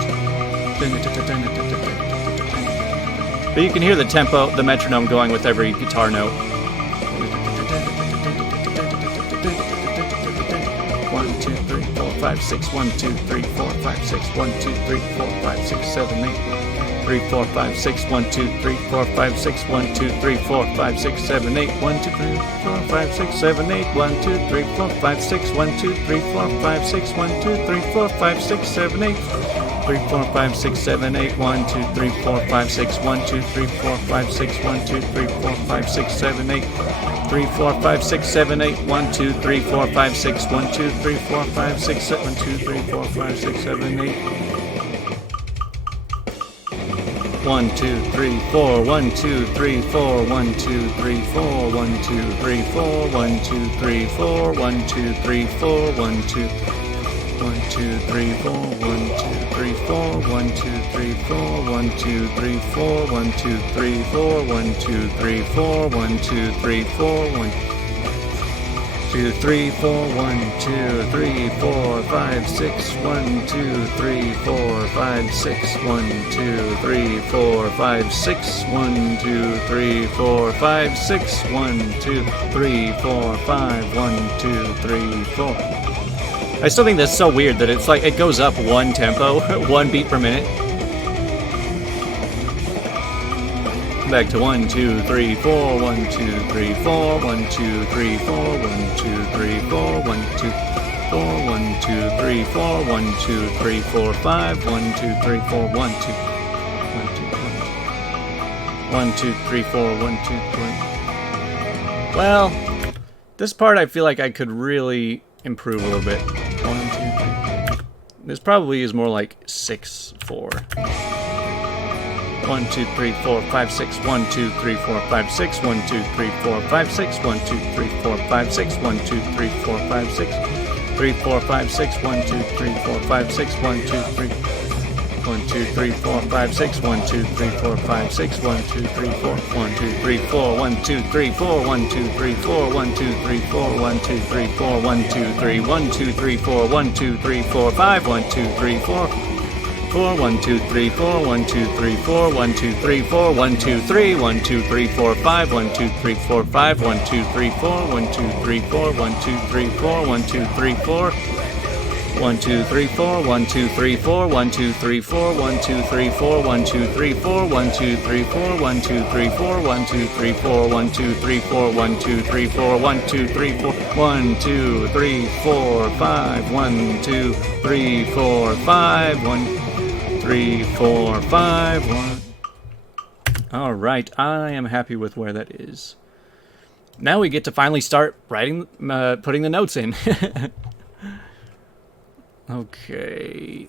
But you can hear the tempo, the metronome going with every guitar note. 1, 2, 3, 4, 5, 6, 1, 2, 3, 4, 5, 6, 1, 2, 3, 4, 5, 6, 7, 8, 3, 4, 5, 6, 1, 2, 3, 4, 5, 6, 1, 2, 3, 4, 5, 6, 7, 8, 1, 2, 3, 4, 5, 6, 7, 8, 1, 2, 3, 4, 5, 6, 1, 2, 3, 4, 5, 6, 1, 2, 3, 4, 5, 6, 7, 8, 3, 4, 5, 6, 7, 8, 1, 2, 3, 4, 5, 6, 1, 2, 3, 4, 5, 6, 1, 2, 3, 4, 5, 6, 7, 8, 3, 4, 5, 6, 7, 8, 1, 2, 3, 4, 5, 6, 1, 2, 3, 4, 5, 6, 7, 2, 3, 4, 5, 6, 7, 8. 1, 2, 3, 4, 1, 2, 3, 4, 1, 2, 3, 4, 1, 2, 3, 4, 1, 2, 3, 4, 1, 2, 3, 4, 1, 2, 1, 2, 3, 4, 1, 2, 3, 4, 1, 2, 3, 4, 1, 2, 3, 4, 1, 2, 3, 4, 1, 2, 3, 4, 1, 2, 3, 4, 1, 2, 3, 4, 1, 2, 3, 4, 5, 6, 1, 2, 3, 4, 5, 6, 1, 2, 3, 4, 5, 6, 1, 2, 3, 4, 5, 6, 1, 2, 3, 4, 5, 1, 2, 3, 4. I still think that's so weird that it's like it goes up one tempo, one beat per minute. Back to 1, 2, 3, 4, 1, 2, 3, 4, 1, 2, 3, 4, 1, 2, 3, 4, 1, 2, 4, 1, 2, 3, 4, 1, 2, 3, 4, 5, 1, 2, 3, 4, 1, 2, 1, 2, 3, 4, 1, 2, 3. Well, this part I feel like I could really improve a little bit. 1, 2, 3. This probably is more like 6, 4. 1, 2, 3, 4, 5, 6, 1, 2, 3, 4, 5, 6, 1, 2, 3, 4, 5, 6, 1, 2, 3, 4, 5, 6, 1, 2, 3, 4, 5, 6, 3, 4, 5, 6, 1, 2, 3, 4, 5, 6, 1, 2, 3, 1, 2, 3, 4, 5, 6, 1, 2, 3, 4, 5, 6, 1, 2, 3, 4, 1, 2, 3, 4, 1, 2, 3, 4, 1, 2, 3, 4, 1, 2, 3, 4, 1, 2, 3, 4, 1, 2, 3, 1, 2, 3, 4, 1, 2, 3, 4, 5, 1, 2, 3, 4, 4, 1, 2, 3, 4, 1, 2, 3, 4, 1, 2, 3, 4, 1, 2, 3, 1, 2, 3, 4, 5, 1, 2, 3, 4, 5, 1, 2, 3, 4, 1, 2, 3, 4, 1, 2, 3, 4, 1, 2, 3, 4, 1, 2, 3, 4, 1, 2, 3, 4, 1, 2, 3, 4, 1, 2, 3, 4, 1, 2, 3, 4, 1, 2, 3, 4, 1, 2, 3, 4, 1, 2, 3, 4, 1, 2, 3, 4, 1, 2, 3, 4, 1, 2, 3, 4, 1, 2, 3, 4, 5, 1, 2, 3, 4, 5, 1, 3, 4, 5, 1. All right, I am happy with where that is. Now we get to finally start writing, putting the notes in. Okay.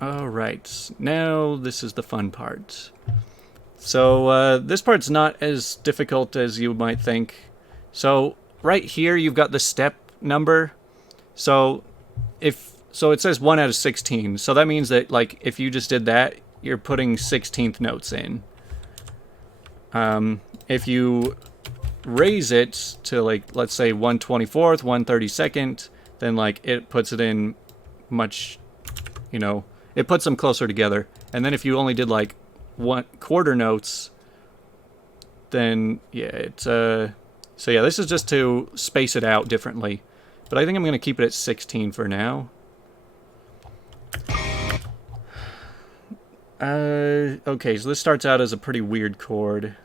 All right, now this is the fun part. So this part's not as difficult as you might think. So right here you've got the step number. So it says 1 out of 16. So that means that like if you just did that, you're putting 16th notes in. If you raise it to like let's say 1/24th, 1/32nd, then like it puts it in much, it puts them closer together. And then if you only did like 1/4 notes, then yeah, so yeah, this is just to space it out differently. But I think I'm going to keep it at 16 for now. Okay, so this starts out as a pretty weird chord.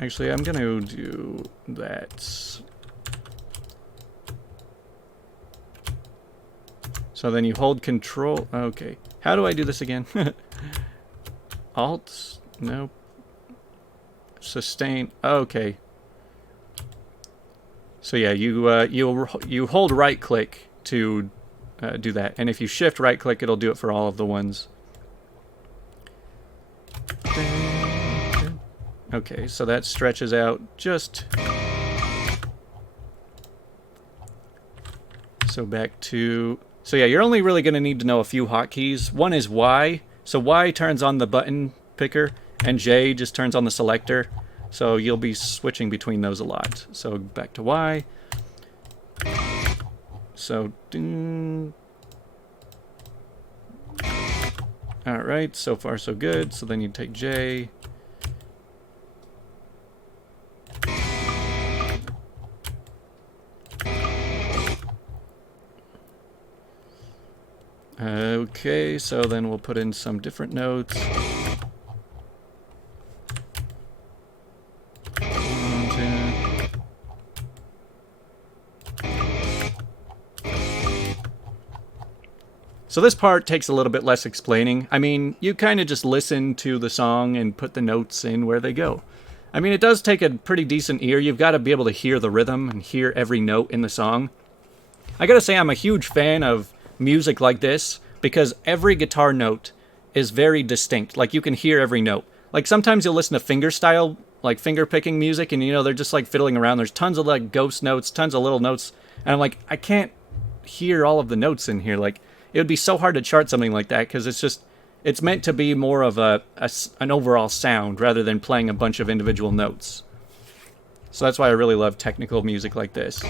Actually, I'm going to do that. So then you hold control. Okay. How do I do this again? Alt? Nope. Sustain. Okay. So yeah, you hold right click to do that, and if you shift right click, it'll do it for all of the ones. Okay, so that stretches out just. So back to. So yeah, you're only really going to need to know a few hotkeys. One is Y. So Y turns on the button picker, and J just turns on the selector. So you'll be switching between those a lot. So back to Y. So, alright, so far so good. So then you take J. Okay, so then we'll put in some different notes. So this part takes a little bit less explaining. I mean, you kind of just listen to the song and put the notes in where they go. I mean, it does take a pretty decent ear. You've got to be able to hear the rhythm and hear every note in the song. I gotta say, I'm a huge fan of music like this because every guitar note is very distinct. Like, you can hear every note. Like, sometimes you'll listen to finger-style, like, finger-picking music, and, they're just, like, fiddling around. There's tons of, like, ghost notes, tons of little notes, and I'm like, I can't hear all of the notes in here. Like, it would be so hard to chart something like that because it's meant to be more of an overall sound rather than playing a bunch of individual notes. So that's why I really love technical music like this.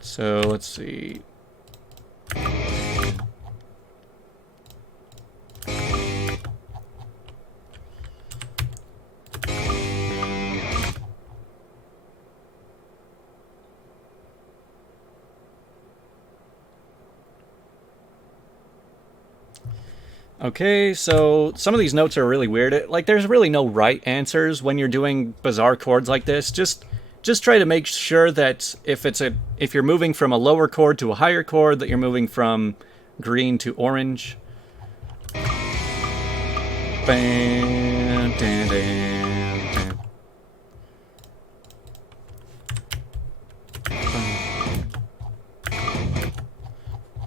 So let's see. Okay, so some of these notes are really weird. Like, there's really no right answers when you're doing bizarre chords like this. Just try to make sure that if you're moving from a lower chord to a higher chord, that you're moving from green to orange. Bam, dan, dan, dan.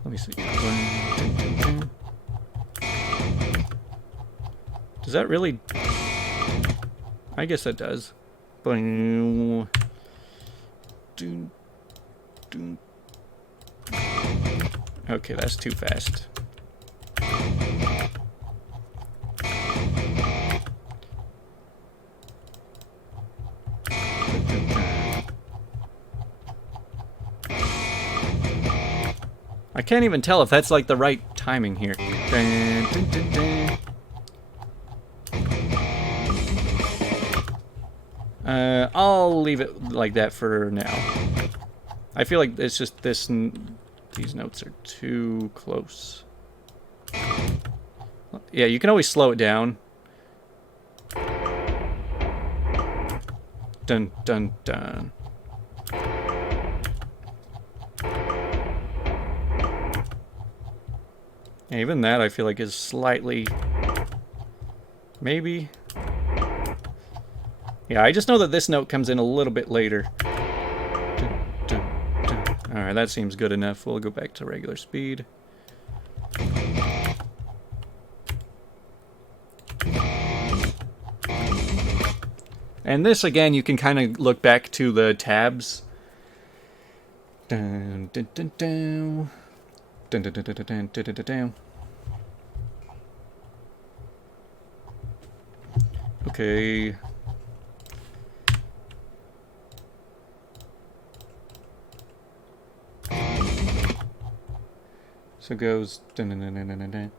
Let me see. Does that really? I guess that does. Okay, that's too fast. I can't even tell if that's like the right timing here. I'll leave it like that for now. I feel like it's just these notes are too close. Yeah, you can always slow it down. Dun, dun, dun. Yeah, even that I feel like is slightly... Maybe... Yeah, I just know that this note comes in a little bit later. Alright, that seems good enough. We'll go back to regular speed. And this, again, you can kind of look back to the tabs. Dun, dun, dun, dun. Dun, dun, dun, dun, dun, dun, dun, dun. Okay. So it goes dun, dun, dun, dun, dun, dun.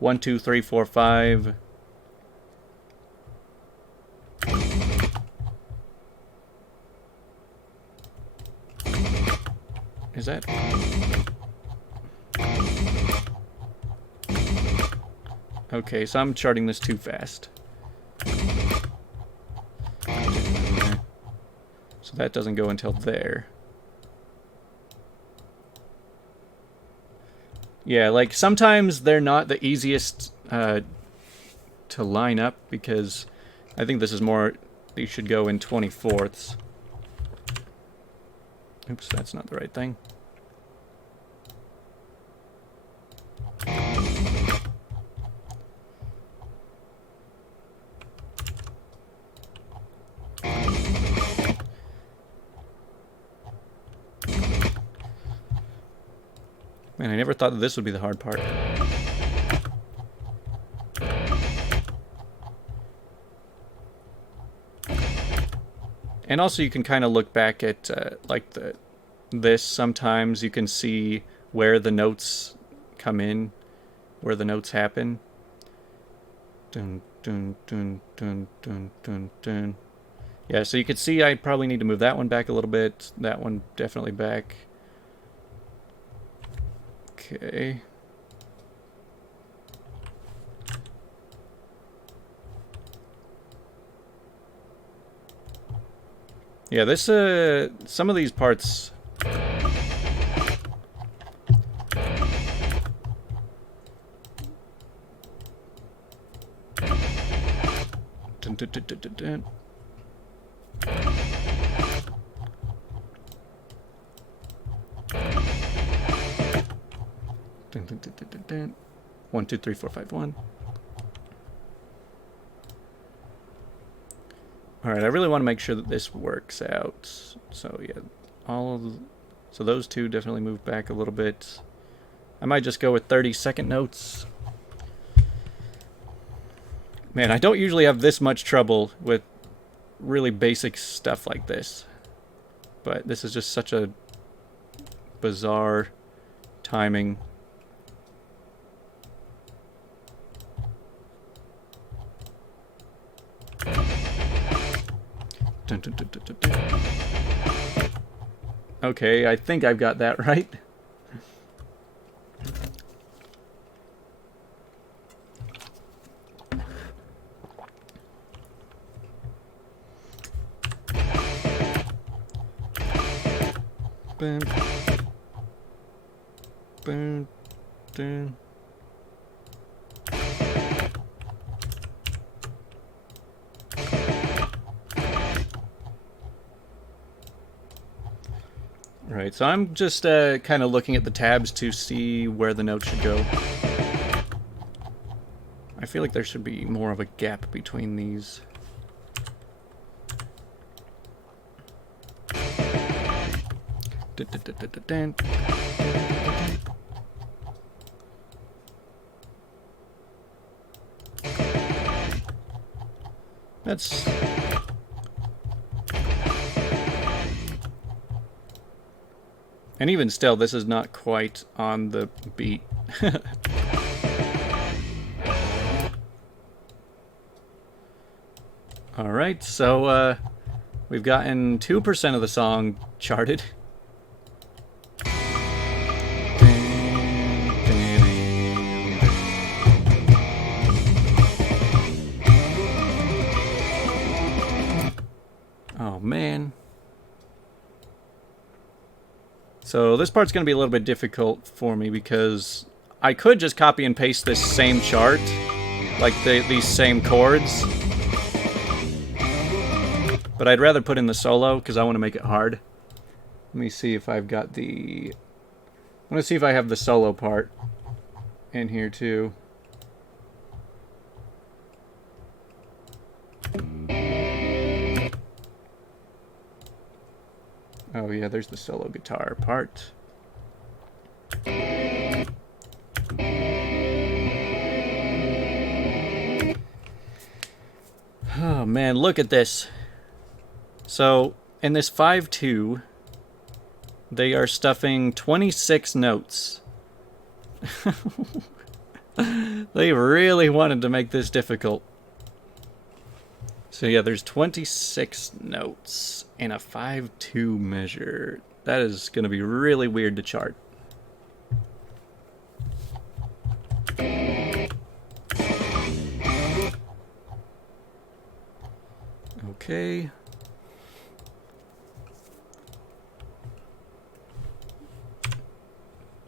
1, 2, 3, 4, 5. Is that? Okay, so I'm charting this too fast. So that doesn't go until there. Yeah, like sometimes they're not the easiest to line up because I think this is more, these should go in 24ths. Oops, that's not the right thing. Man, I never thought that this would be the hard part. And also you can kind of look back at like this. Sometimes you can see where the notes come in, where the notes happen. Dun, dun, dun, dun, dun, dun, dun. Yeah, so you can see I probably need to move that one back a little bit. That one definitely back. Okay. Yeah, this, some of these parts... Dun, dun, dun, dun, dun, dun. 1, 2, 3, 4, 5, 1. Alright, I really want to make sure that this works out. So yeah, so those two definitely move back a little bit. I might just go with 30-second notes. Man, I don't usually have this much trouble with really basic stuff like this. But this is just such a bizarre timing. Dun, dun, dun, dun, dun, dun. Okay, I think I've got that right. Boom. Boom. Boom. Right, so I'm just kind of looking at the tabs to see where the notes should go. I feel like there should be more of a gap between these. That's... And even still, this is not quite on the beat. Alright, so we've gotten 2% of the song charted. Oh man. So this part's going to be a little bit difficult for me because I could just copy and paste this same chart, like these same chords. But I'd rather put in the solo because I want to make it hard. Let me see if I've got the... I want to see if I have the solo part in here too. Oh yeah, there's the solo guitar part. Oh man, look at this. So, in this 5-2, they are stuffing 26 notes. They really wanted to make this difficult. So yeah, there's 26 notes in a 5-2 measure. That is going to be really weird to chart. Okay.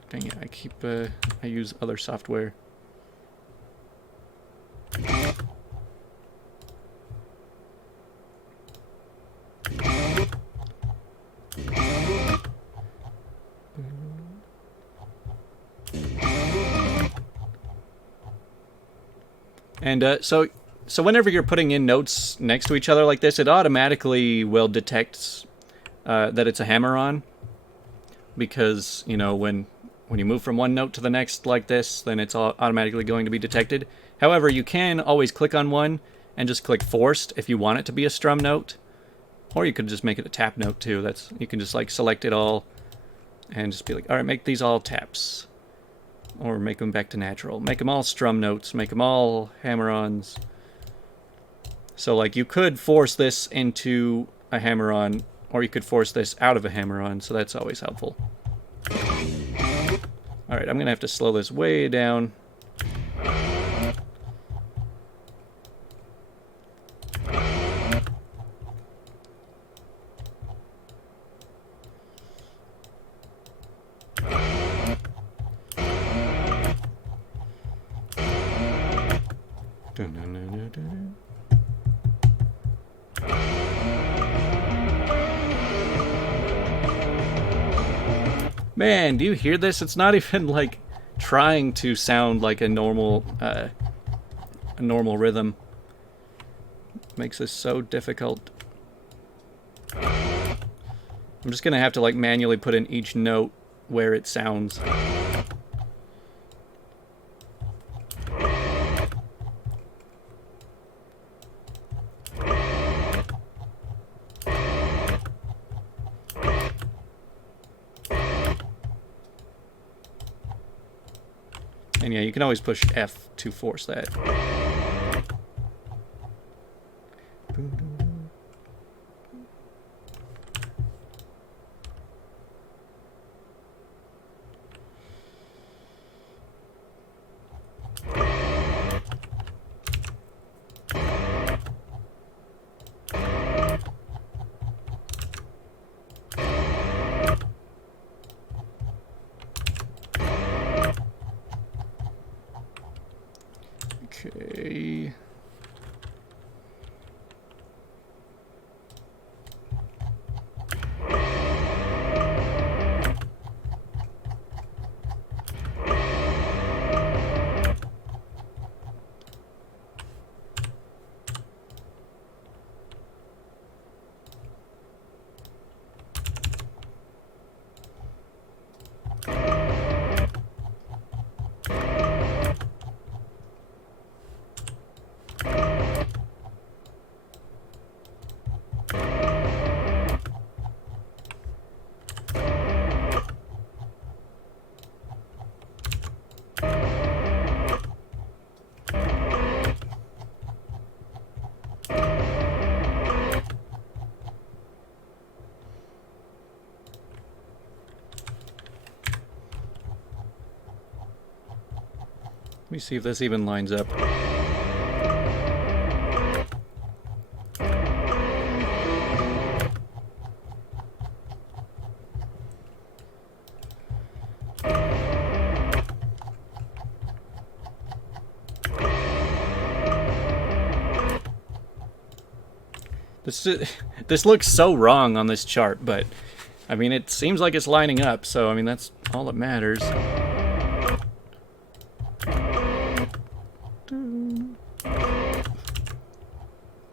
Dang it, I use other software. And so whenever you're putting in notes next to each other like this, it automatically will detect that it's a hammer-on. Because, you know, when you move from one note to the next like this, then it's automatically going to be detected. However, you can always click on one and just click forced if you want it to be a strum note. Or you could just make it a tap note too. You can just like select it all and just be like, alright, make these all taps. Or make them back to natural. Make them all strum notes. Make them all hammer-ons. So like you could force this into a hammer-on, or you could force this out of a hammer-on, so that's always helpful. Alright, I'm going to have to slow this way down. Man, do you hear this? It's not even like trying to sound like a normal rhythm. Makes this so difficult. I'm just gonna have to like manually put in each note where it sounds. And yeah, you can always push F to force that. Okay. Let me see if this even lines up. This looks so wrong on this chart, but I mean, it seems like it's lining up, so I mean, that's all that matters.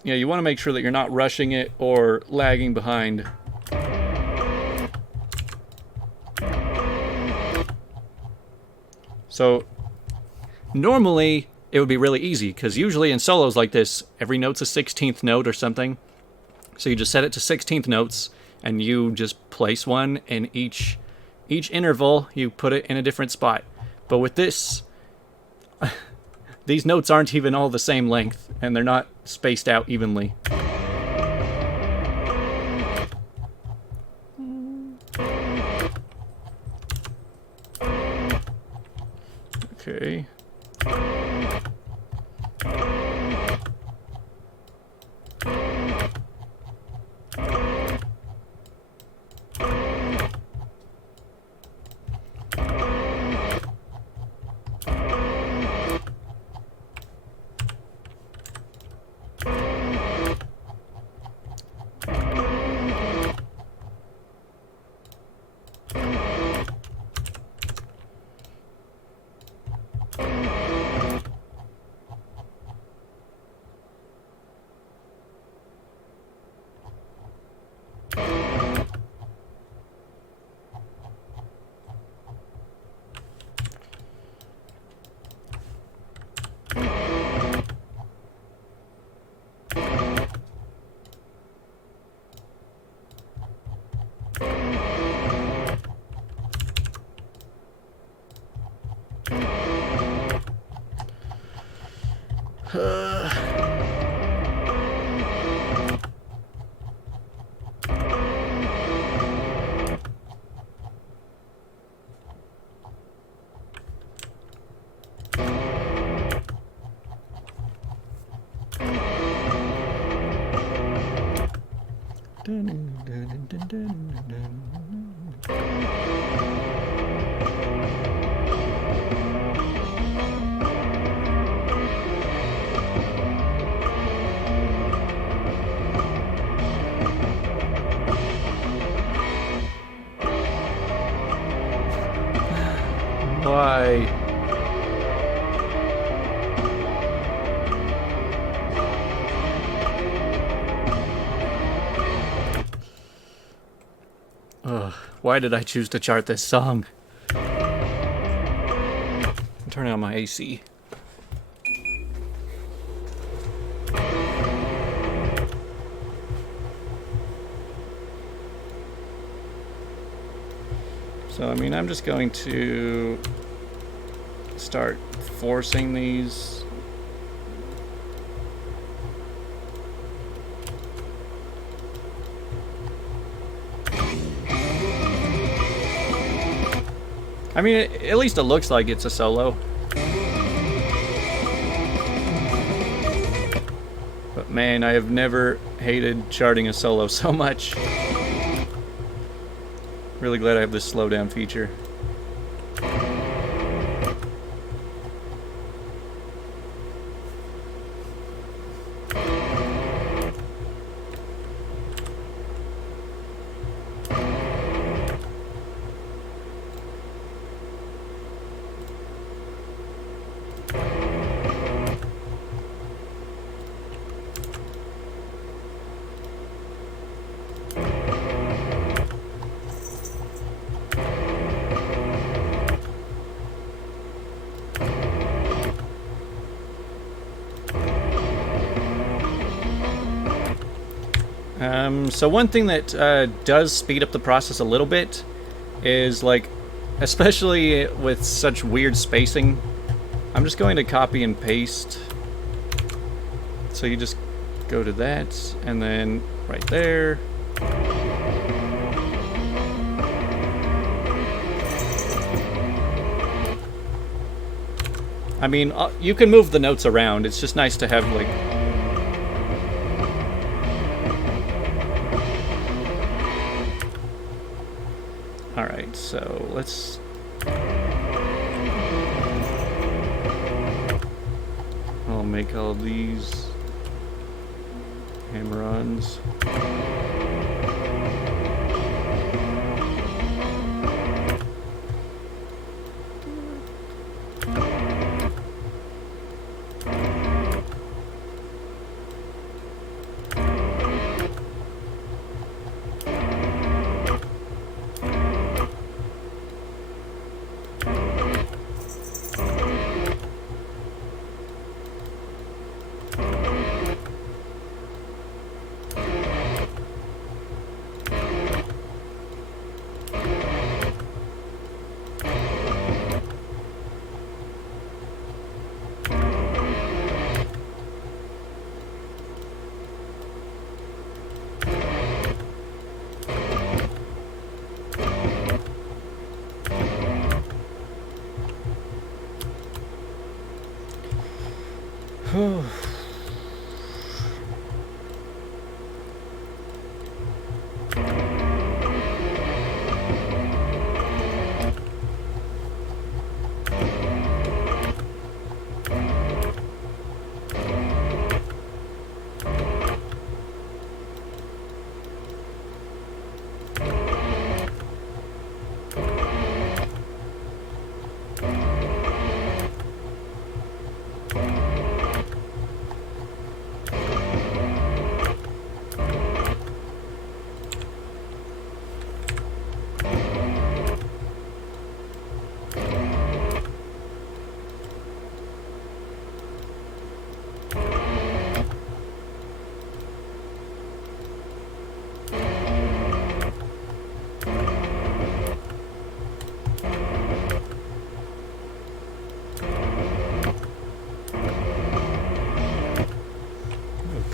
Yeah, you want to make sure that you're not rushing it or lagging behind. So, normally, it would be really easy, because usually in solos like this, every note's a 16th note or something. So you just set it to 16th notes, and you just place one in each interval, you put it in a different spot. But with this, these notes aren't even all the same length, and they're not spaced out evenly. Okay. Why? Ugh, why did I choose to chart this song? I'm turning on my AC. So, I mean, I'm just going to start forcing these. I mean, at least it looks like it's a solo. But man, I have never hated charting a solo so much. Really glad I have this slowdown feature. So one thing that does speed up the process a little bit is, like, especially with such weird spacing, I'm just going to copy and paste. So you just go to that, and then right there. I mean, you can move the notes around. It's just nice to have, like... Alright, so let's... I'll make all these... Hammer-ons.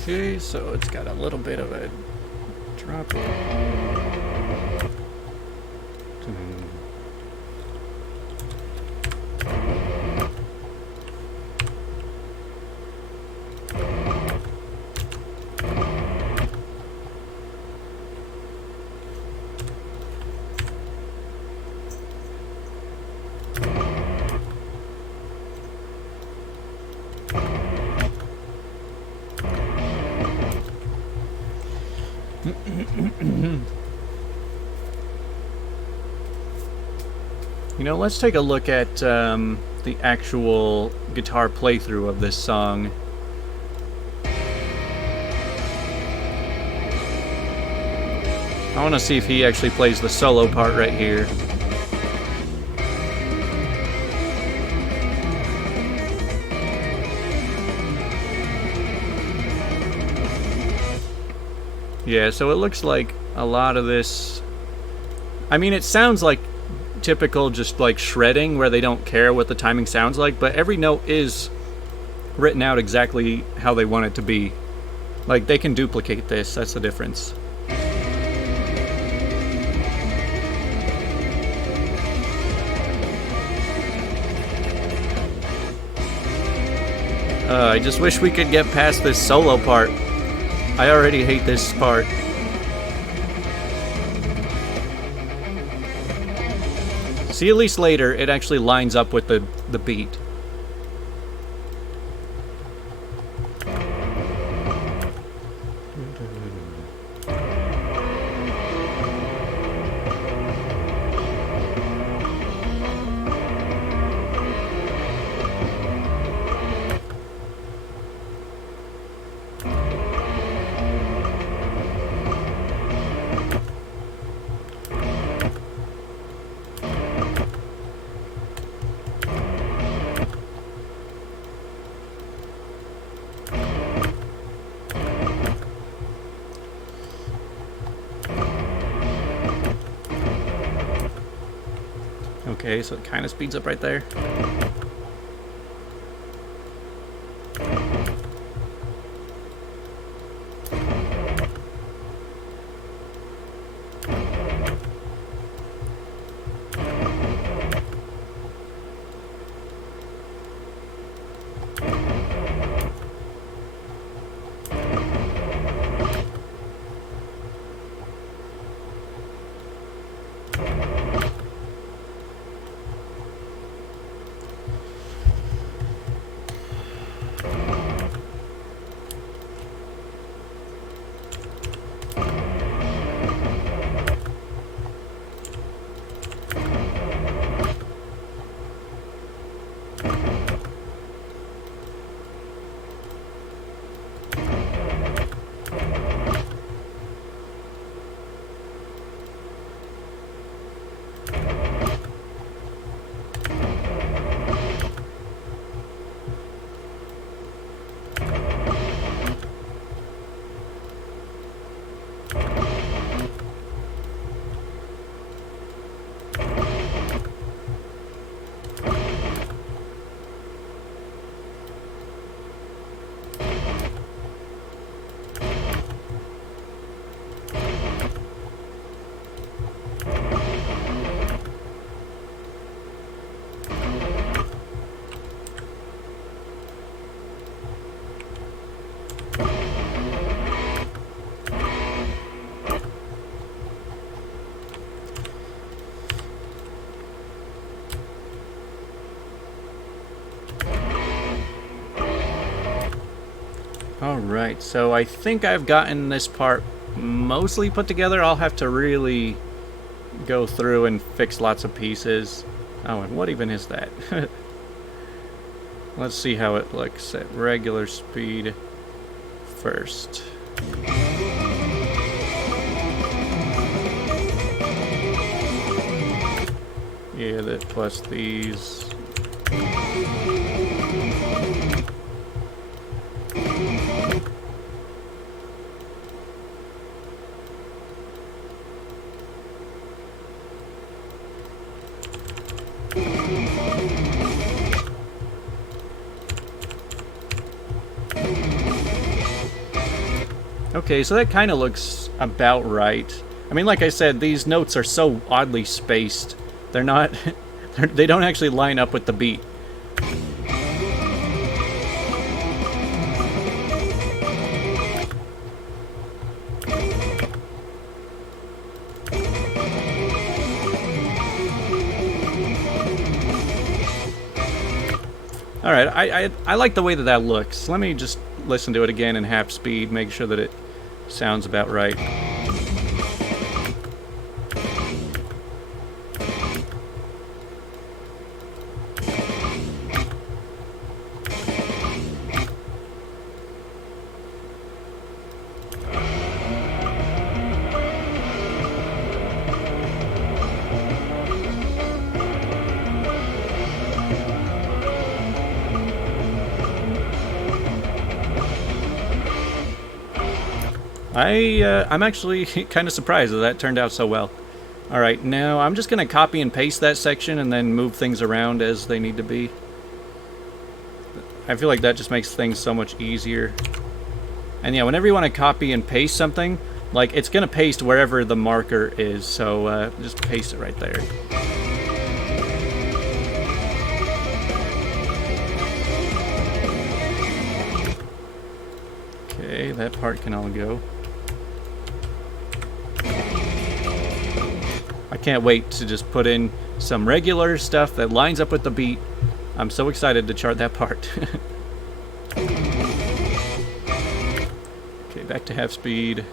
Okay, so it's got a little bit of a drop. You know, let's take a look at the actual guitar playthrough of this song. I want to see if he actually plays the solo part right here. Yeah, so it looks like a lot of this... I mean, it sounds like typical just like shredding where they don't care what the timing sounds like, but every note is written out exactly how they want it to be. Like, they can duplicate this, that's the difference. I just wish we could get past this solo part. I already hate this part. See, at least later, it actually lines up with the beat. Okay, so it kind of speeds up right there. Alright, so I think I've gotten this part mostly put together. I'll have to really go through and fix lots of pieces. Oh, and what even is that? Let's see how it looks at regular speed first. Yeah, that plus these. Okay, so that kind of looks about right. I mean, like I said, these notes are so oddly spaced. They're not... they don't actually line up with the beat. Alright, I like the way that that looks. Let me just listen to it again in half speed, make sure that it sounds about right. I'm actually kind of surprised that that turned out so well. Alright, now I'm just going to copy and paste that section and then move things around as they need to be. I feel like that just makes things so much easier. And yeah, whenever you want to copy and paste something, like, it's going to paste wherever the marker is, so just paste it right there. Okay, that part can all go. I can't wait to just put in some regular stuff that lines up with the beat. I'm so excited to chart that part. Okay, back to half speed.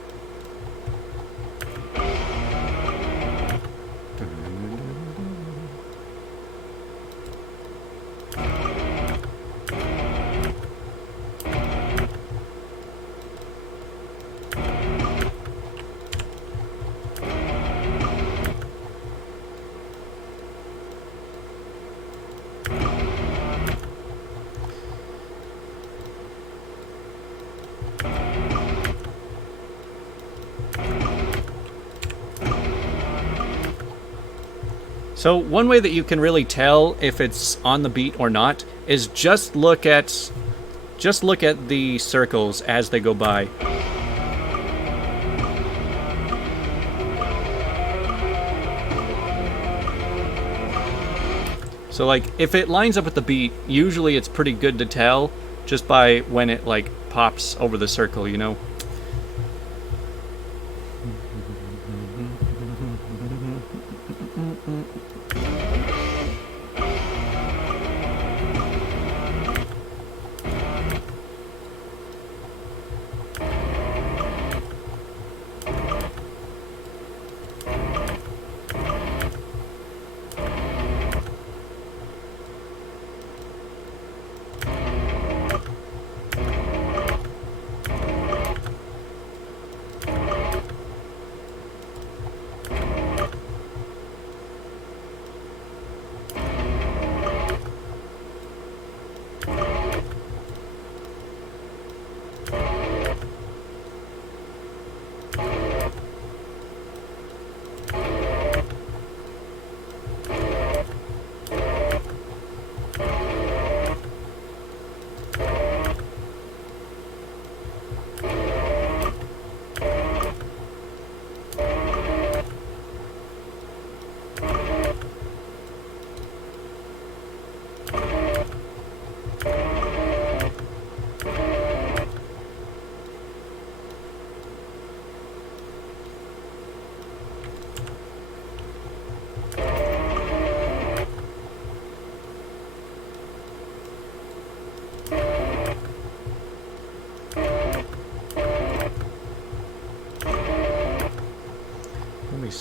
So one way that you can really tell if it's on the beat or not is just look at the circles as they go by. So like if it lines up with the beat, usually it's pretty good to tell just by when it like pops over the circle, you know.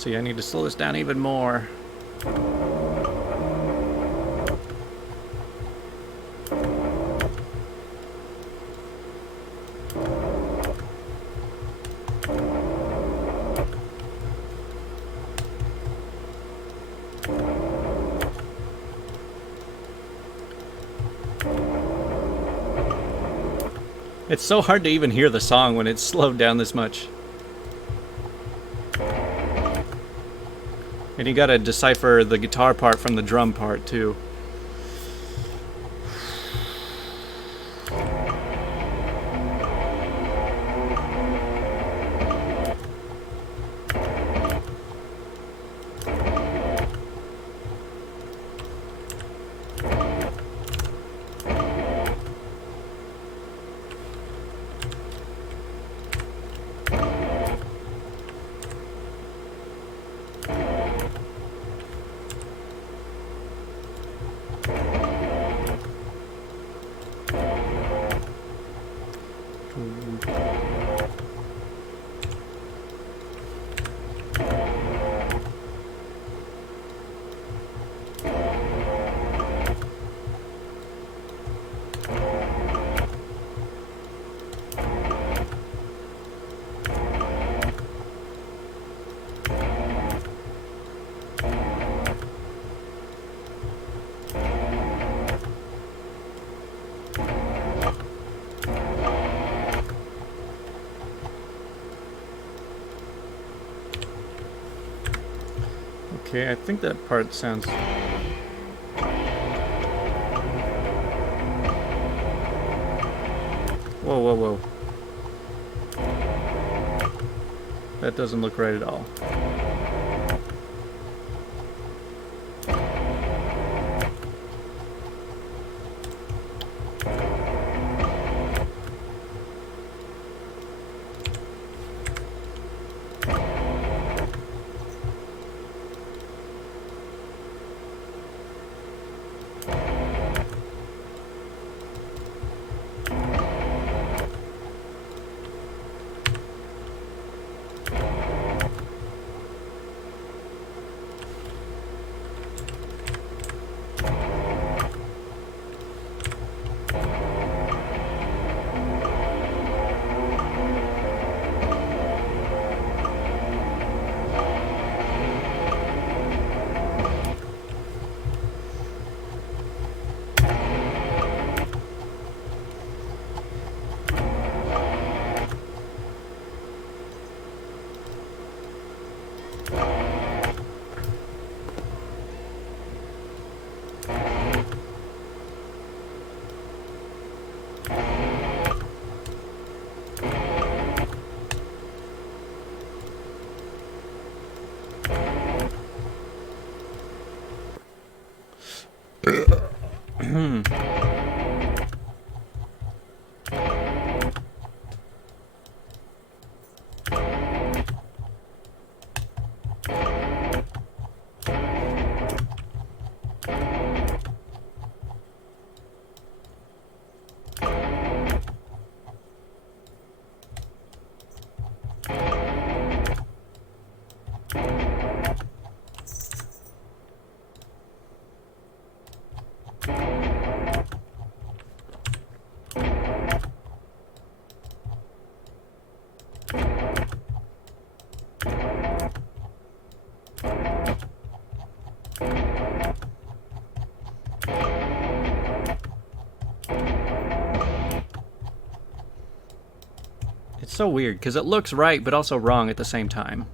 See, I need to slow this down even more. It's so hard to even hear the song when it's slowed down this much. And you gotta decipher the guitar part from the drum part, too. Okay, I think that part sounds... Whoa, whoa, whoa. That doesn't look right at all. It's so weird, because it looks right, but also wrong at the same time.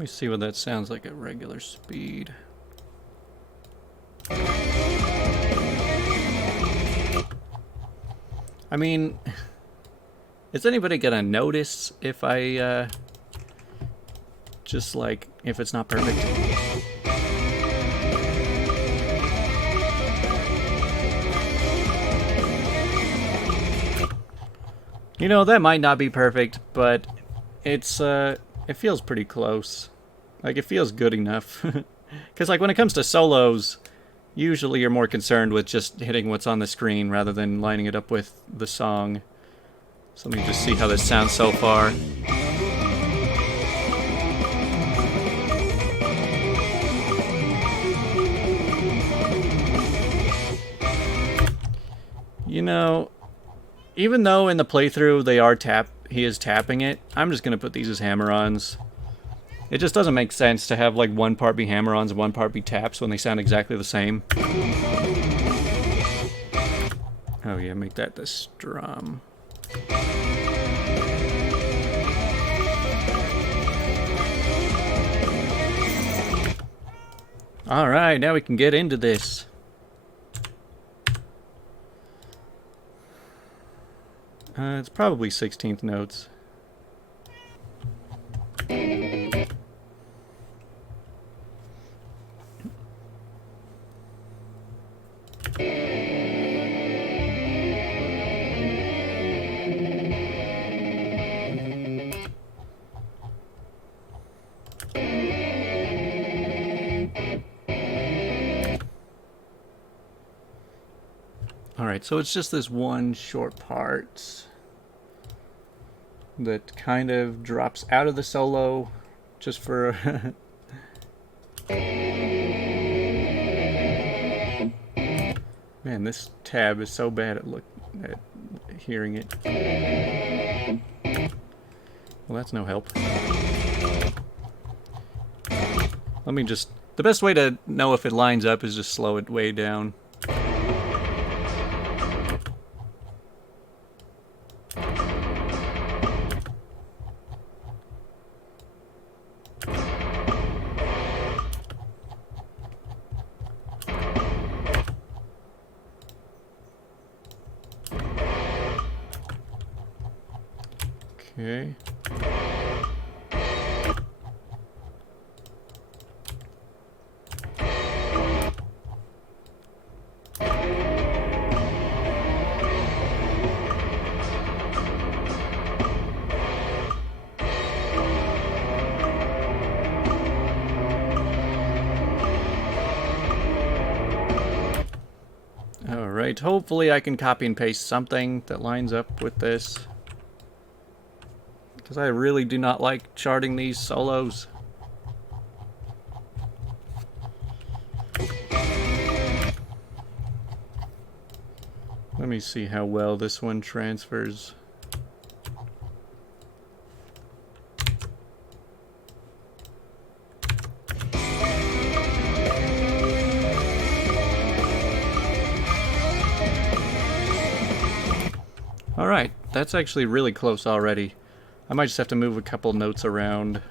me see what that sounds like at regular speed. I mean, is anybody gonna notice if I, just like, if it's not perfect? You know, that might not be perfect, but it's, it feels pretty close. Like, it feels good enough. Because, like, when it comes to solos, usually you're more concerned with just hitting what's on the screen rather than lining it up with the song. So let me just see how this sounds so far. You know, even though in the playthrough he is tapping it, I'm just gonna put these as hammer-ons. It just doesn't make sense to have like one part be hammer-ons and one part be taps when they sound exactly the same. Oh yeah, make that the strum. Alright, now we can get into this. It's probably 16th notes. Alright, so it's just this one short part that kind of drops out of the solo just for Man, this tab is so bad at hearing it. Well, that's no help. Let me just... The best way to know if it lines up is just slow it way down. Okay. Alright, hopefully I can copy and paste something that lines up with this. Because I really do not like charting these solos. Let me see how well this one transfers. Alright, that's actually really close already. I might just have to move a couple notes around.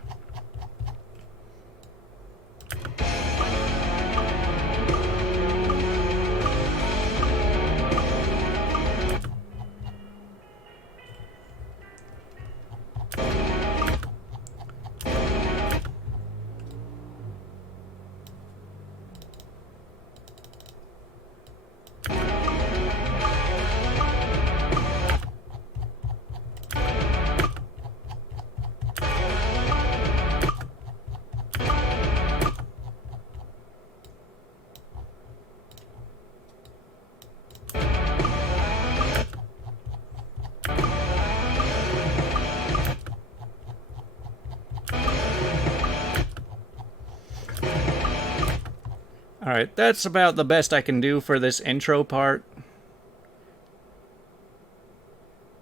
Alright, that's about the best I can do for this intro part.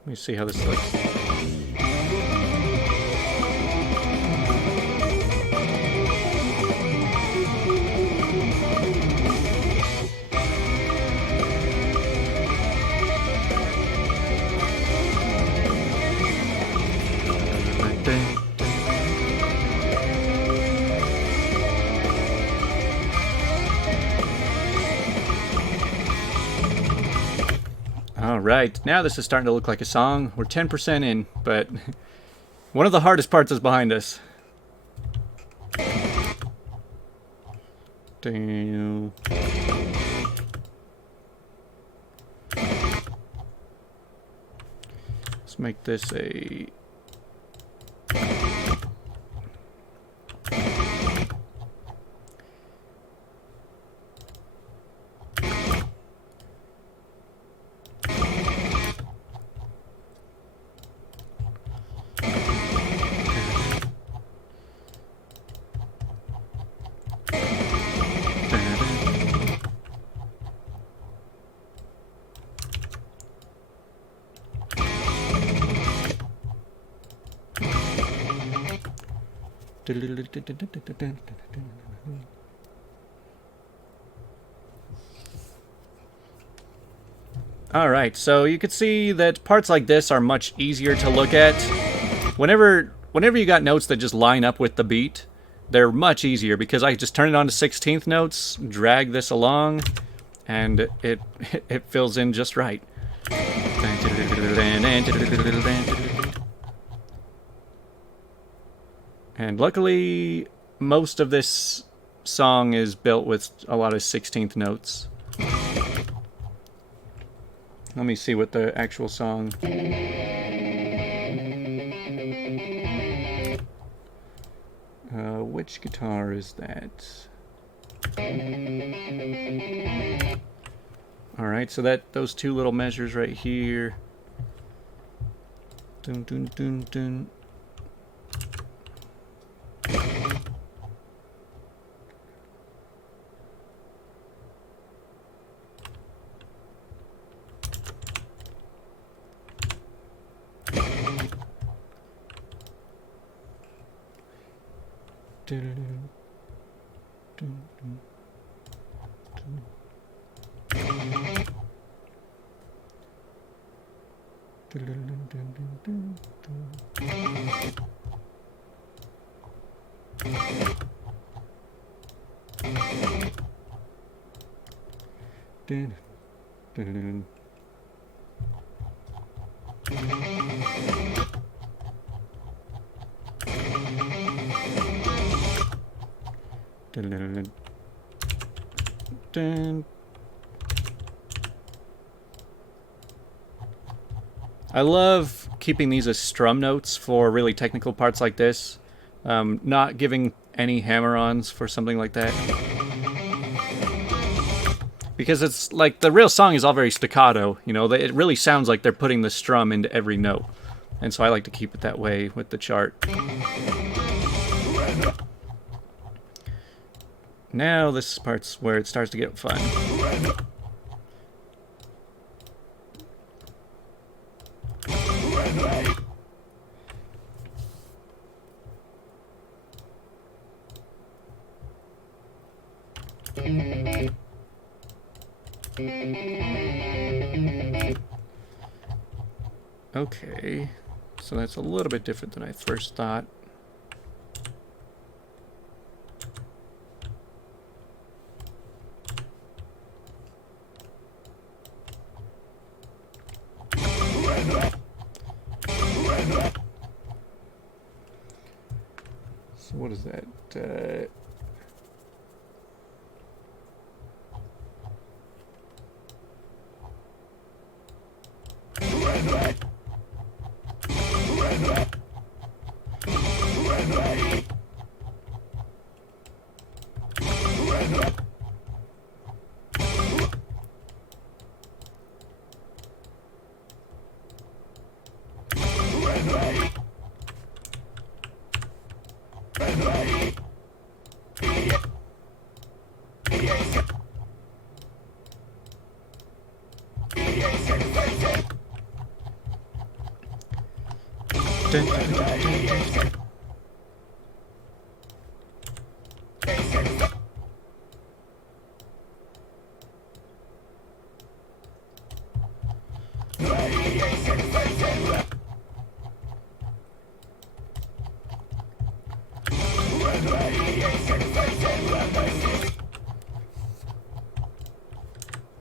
Let me see how this looks. Alright, now this is starting to look like a song. We're 10% in, but one of the hardest parts is behind us. Damn. Let's make this a... Alright, so you can see that parts like this are much easier to look at. Whenever you got notes that just line up with the beat, they're much easier because I just turn it on to 16th notes, drag this along, and it fills in just right. And luckily, most of this song is built with a lot of 16th notes. Let me see what the actual song... which guitar is that? Alright, so those two little measures right here. Dun, dun, dun, dun. I love keeping these as strum notes for really technical parts like this. Not giving any hammer-ons for something like that. Because it's like, the real song is all very staccato, you know, it really sounds like they're putting the strum into every note. And so I like to keep it that way with the chart. Now this part's where it starts to get fun. Okay, so that's a little bit different than I first thought. So what is that?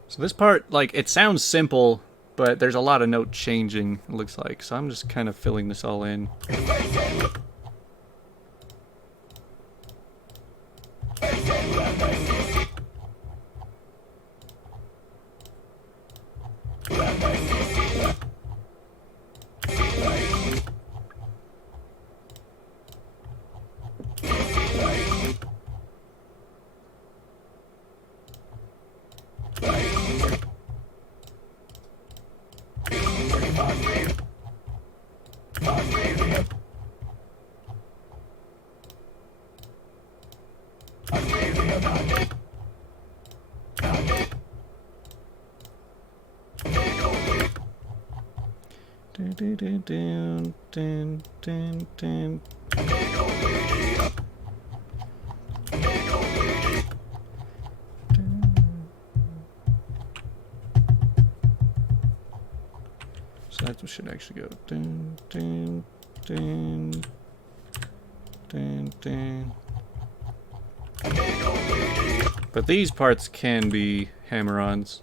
So this part, like, it sounds simple, but there's a lot of note changing, it looks like. So I'm just kind of filling this all in. So that should actually go dun, dun, dun, dun, dun. But these parts can be hammer-ons.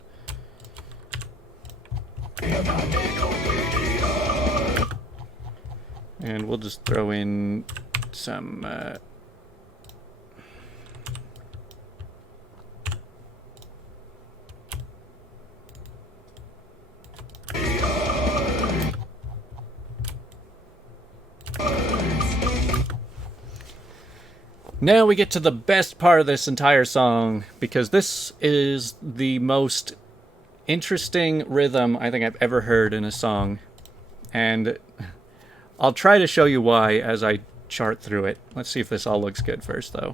And we'll just throw in some Now we get to the best part of this entire song, because this is the most interesting rhythm I think I've ever heard in a song. And I'll try to show you why as I chart through it. Let's see if this all looks good first, though.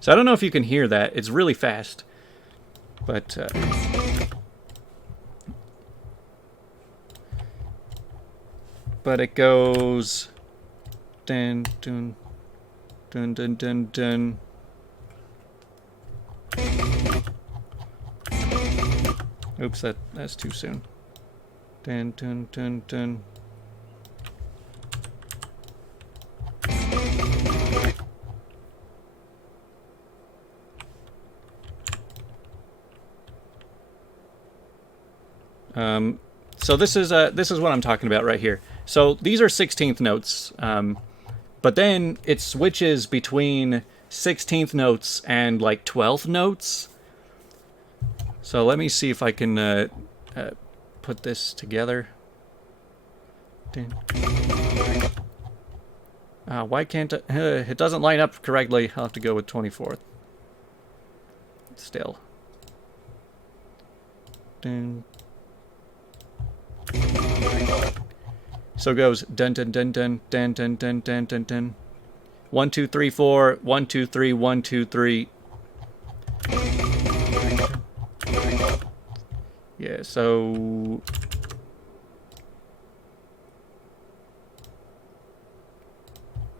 So I don't know if you can hear that. It's really fast. But it goes dun dun dun dun dun dun. Oops, that's too soon. Dun dun dun dun. So this is what I'm talking about right here. So these are 16th notes, but then it switches between 16th notes and like 12th notes. So let me see if I can put this together. Why can't it doesn't line up correctly? I'll have to go with 24th. Still. Dun. So it goes dun dun dun dun dun dun dun dun dun dun. 1 2 3 4 1 2 3 1 2 3. Yeah, so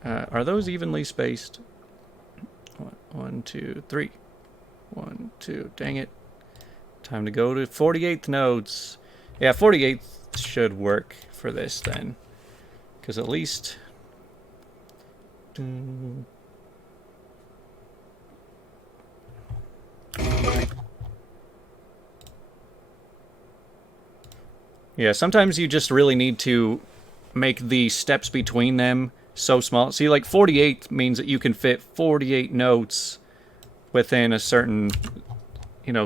are those evenly spaced? 1 2 3 1 2. Dang it. Time to go to 48th notes. Yeah, 48th should work for this then, because at least yeah, sometimes you just really need to make the steps between them so small. See, like 48 means that you can fit 48 notes within a certain,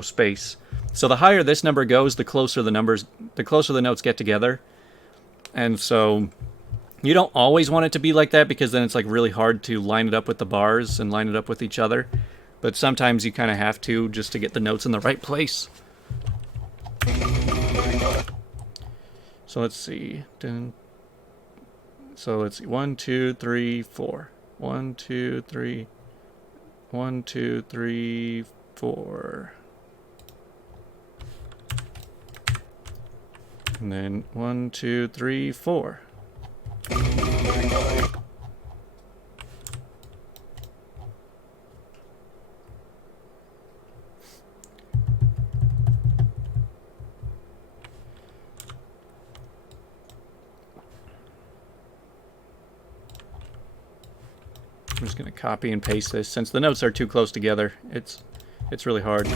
space. So the higher this number goes, the closer the notes get together. And so you don't always want it to be like that, because then it's like really hard to line it up with the bars and line it up with each other. But sometimes you kind of have to, just to get the notes in the right place. So let's see. So let's see. 1 2 3 4. 1 2 3. 1 2 3 4. And then 1 2 3 4. just going to copy and paste this. Since the notes are too close together, it's really hard.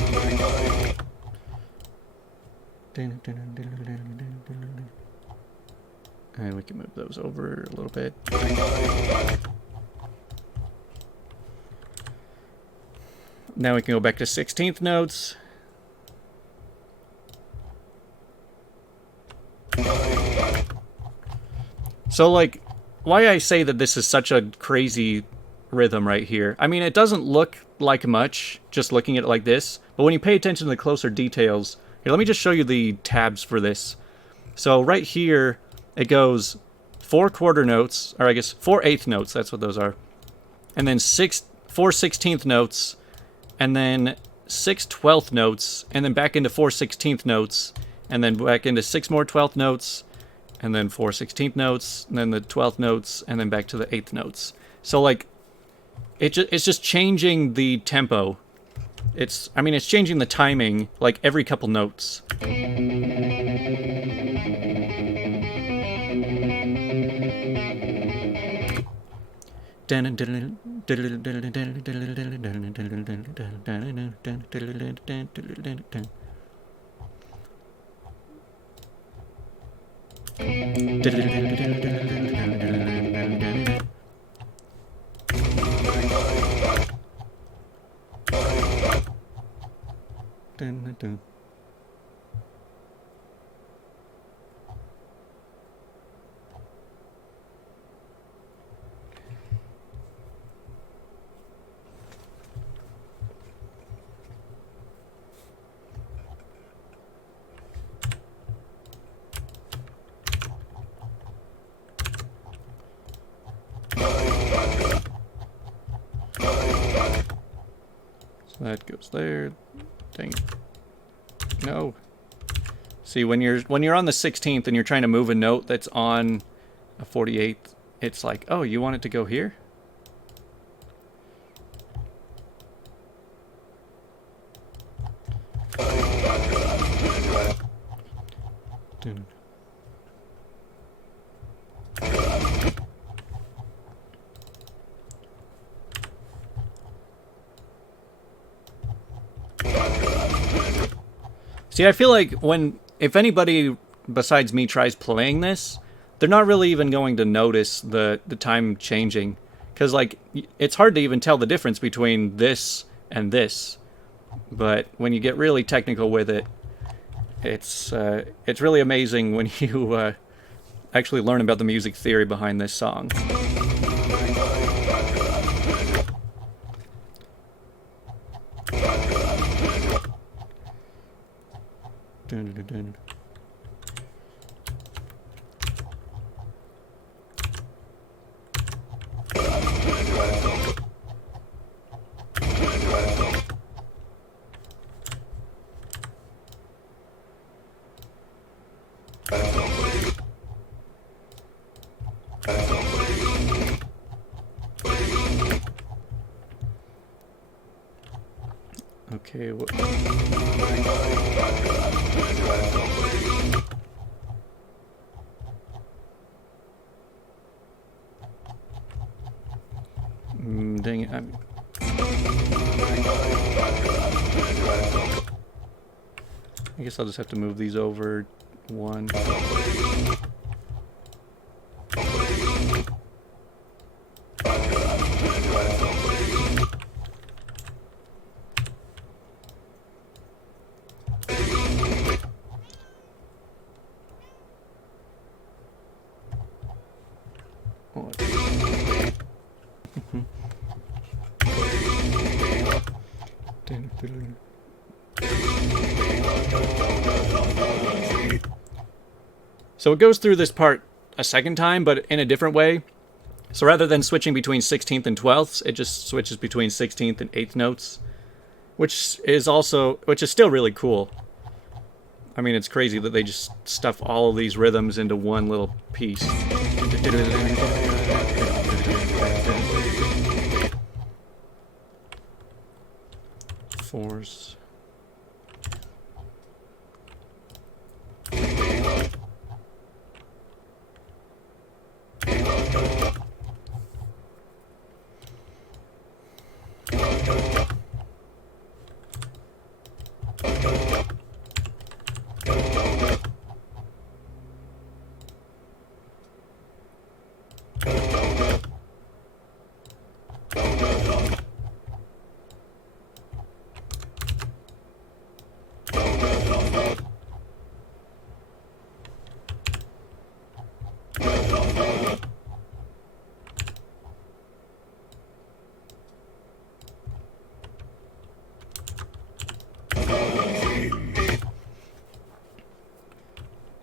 And we can move those over a little bit. Now we can go back to 16th notes. So, like, why I say that this is such a crazy rhythm right here. I mean, it doesn't look like much just looking at it like this, but when you pay attention to the closer details... Here, let me just show you the tabs for this. So right here, it goes 4 quarter notes, or I guess 4 eighth notes, that's what those are. And then 4 16th notes, and then 6 12th notes, and then back into 4 16th notes, and then back into 6 more 12th notes, and then 4 16th notes, and then the 12th notes, and then back to the 8th notes. So, like, it's just changing the tempo. It's changing the timing, like, every couple notes. That goes there. Dang it. No. See, when you're on the 16th and you're trying to move a note that's on a 48th, it's like, oh, you want it to go here? See, I feel like if anybody besides me tries playing this, they're not really even going to notice the time changing. Because, like, it's hard to even tell the difference between this and this. But when you get really technical with it, it's really amazing when you actually learn about the music theory behind this song. Dun, dun, dun. Okay, what? Dang it, I guess I'll just have to move these over one. So it goes through this part a second time, but in a different way. So rather than switching between 16th and 12ths, it just switches between 16th and 8th notes, which is still really cool. I mean, it's crazy that they just stuff all of these rhythms into one little piece. Fours.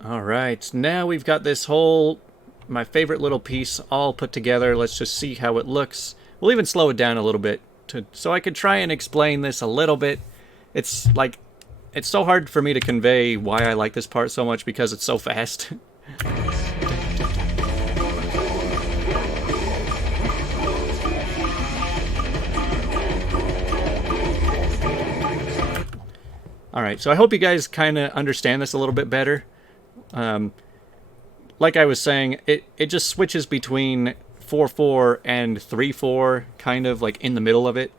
Alright, now we've got this whole, my favorite little piece all put together. Let's just see how it looks. We'll even slow it down a little bit so I could try and explain this a little bit. It's like, it's so hard for me to convey why I like this part so much because it's so fast. Alright, so I hope you guys kind of understand this a little bit better. Like I was saying, it just switches between 4/4 and 3/4, kind of like in the middle of it.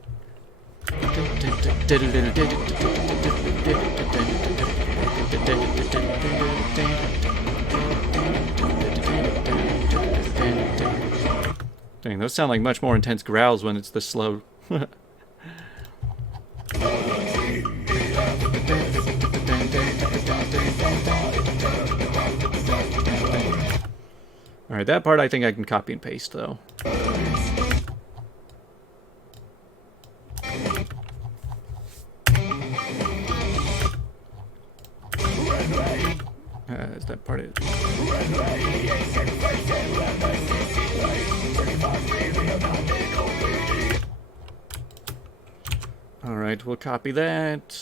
Dang, those sound like much more intense growls when it's this slow. Alright, that part I think I can copy and paste, though. Is that part it? Alright, we'll copy that.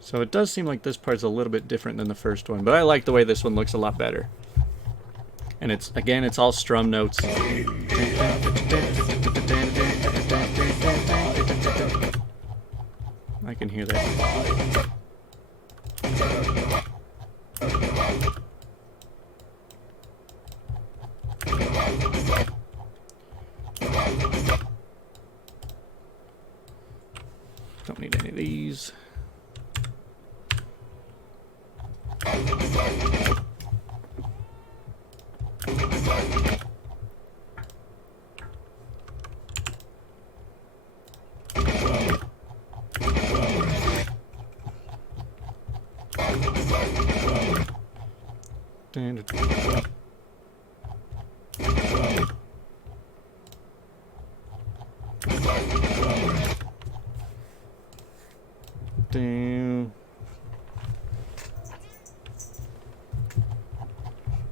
So it does seem like this part's a little bit different than the first one, but I like the way this one looks a lot better. And it's, again, it's all strum notes. I can hear that. Don't need any of these. Damn.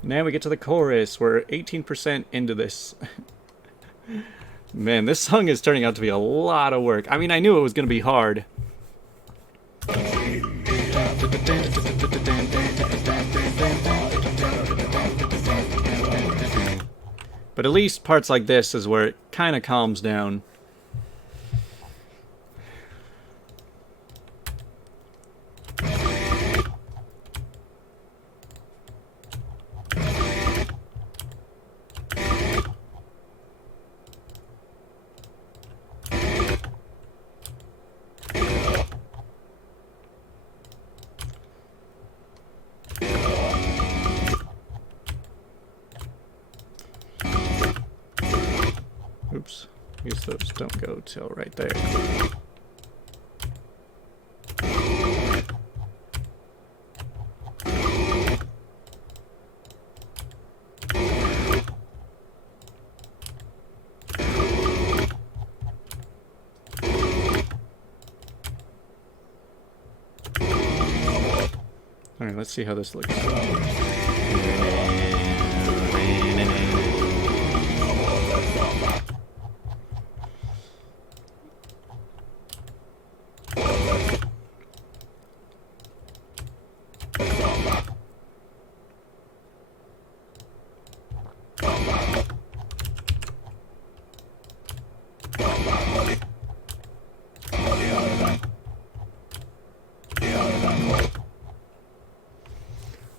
Now we get to the chorus. We're 18% into this. Man, this song is turning out to be a lot of work. I mean, I knew it was going to be hard. But at least parts like this is where it kind of calms down. Oops, I guess those don't go till right there. Alright, let's see how this looks.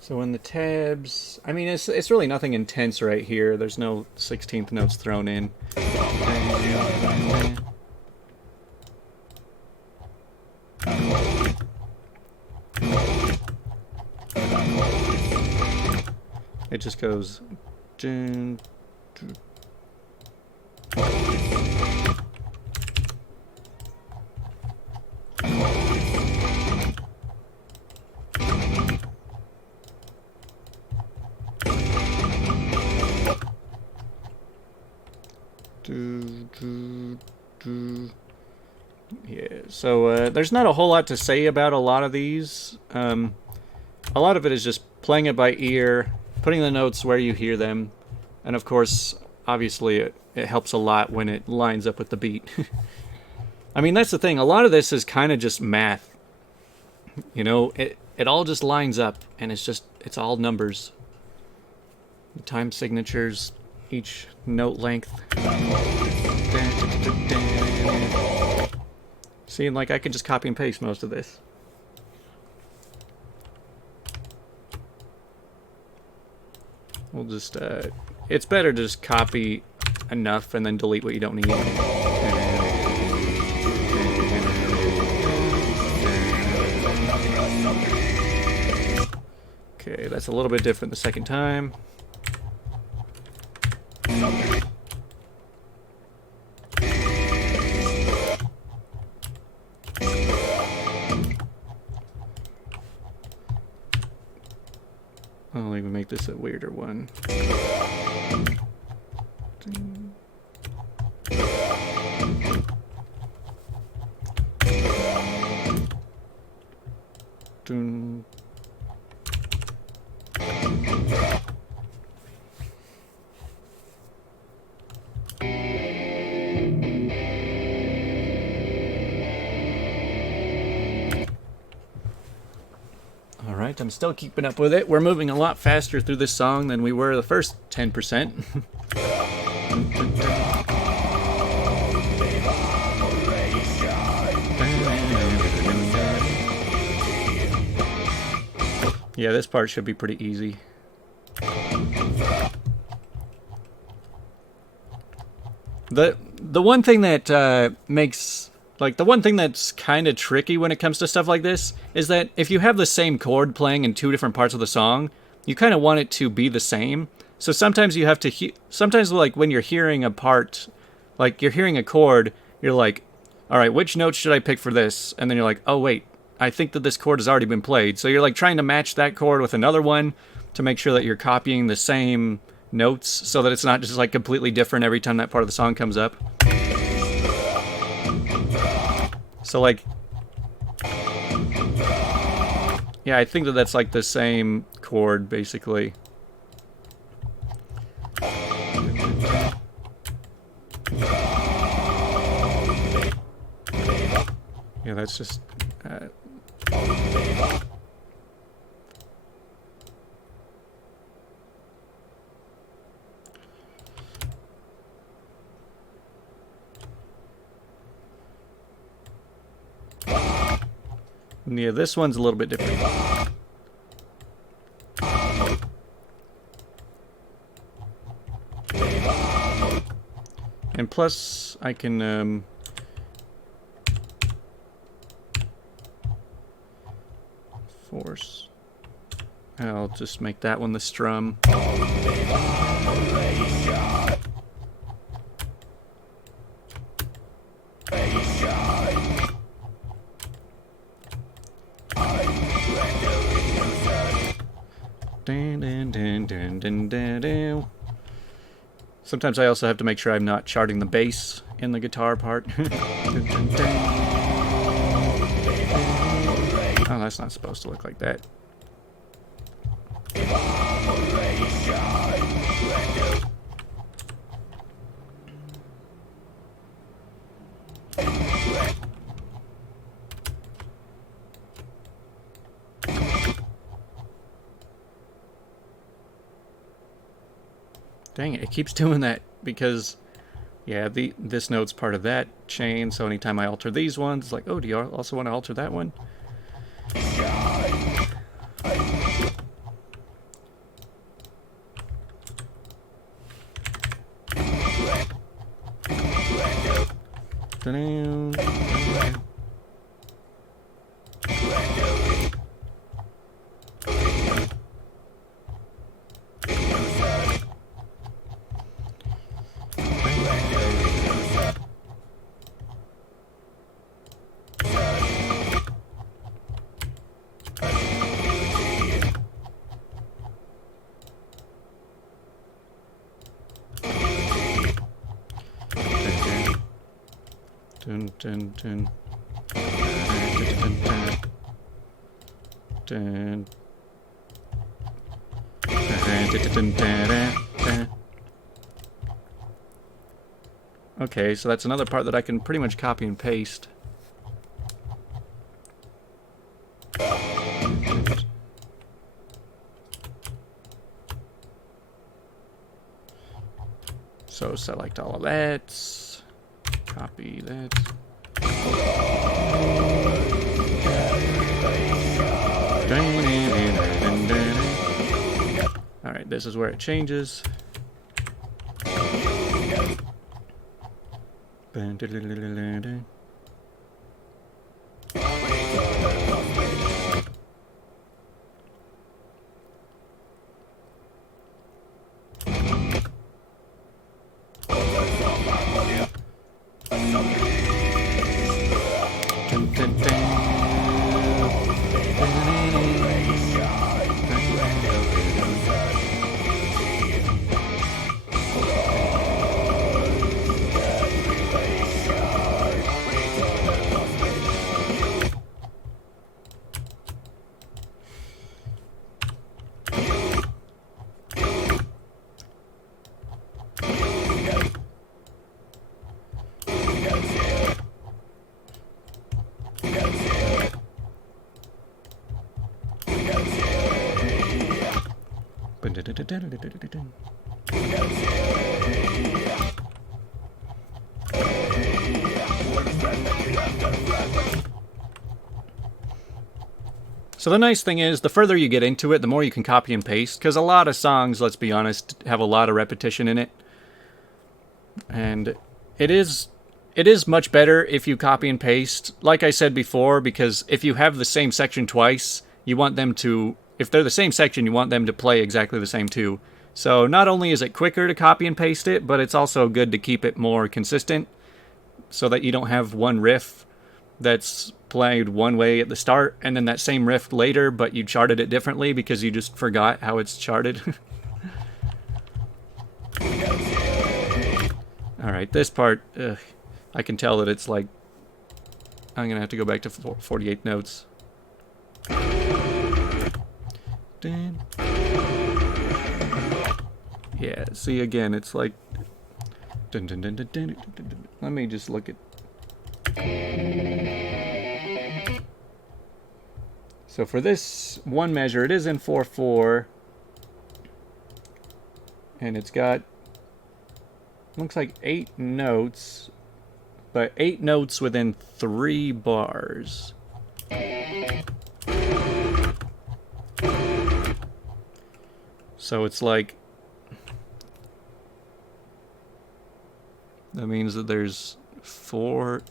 So in the tabs, I mean, it's really nothing intense right here. There's no 16th notes thrown in. It just goes. Yeah, so there's not a whole lot to say about a lot of these. A lot of it is just playing it by ear, putting the notes where you hear them, and of course, obviously, it helps a lot when it lines up with the beat. I mean, that's the thing. A lot of this is kind of just math. You know, it all just lines up, and it's all numbers. Time signatures, each note length. See, like I could just copy and paste most of this. We'll just, it's better to just copy enough and then delete what you don't need. Okay, that's a little bit different the second time. I'll even make this a weirder one. Alright, I'm still keeping up with it. We're moving a lot faster through this song than we were the first 10%. Yeah, this part should be pretty easy. The one thing that makes... Like, the one thing that's kind of tricky when it comes to stuff like this is that if you have the same chord playing in two different parts of the song, you kind of want it to be the same. So sometimes you have to... sometimes, like, when you're hearing a part, like, you're hearing a chord, you're like, alright, which note should I pick for this? And then you're like, oh, wait, I think that this chord has already been played. So you're, like, trying to match that chord with another one to make sure that you're copying the same notes so that it's not just, like, completely different every time that part of the song comes up. So, like, yeah, I think that that's, like, the same chord, basically. Yeah, that's just... yeah, this one's a little bit different. And plus, I can, force. I'll just make that one the strum. Sometimes I also have to make sure I'm not charting the bass in the guitar part. Oh, that's not supposed to look like that. Dang it, it keeps doing that because, yeah, this note's part of that chain, so anytime I alter these ones, it's like, oh, do you also want to alter that one? Dun, dun, dun. Dun. Okay, so that's another part that I can pretty much copy and paste. So select all of that, copy that. Alright, this is where it changes. So the nice thing is, the further you get into it, the more you can copy and paste, because a lot of songs, let's be honest, have a lot of repetition in it. And it is much better if you copy and paste, like I said before, because if you have the same section twice, you want them to, if they're the same section, you want them to play exactly the same too. So not only is it quicker to copy and paste it, but it's also good to keep it more consistent, so that you don't have one riff that's played one way at the start, and then that same riff later, but you charted it differently because you just forgot how it's charted. Alright, this part, I can tell that it's like, I'm gonna have to go back to 48 notes. Yeah, see again, it's like, let me just look at. So for this one measure, it is in 4/4, and it's got, looks like 8 notes, but 8 notes within 3 bars. So it's like, that means that there's 4.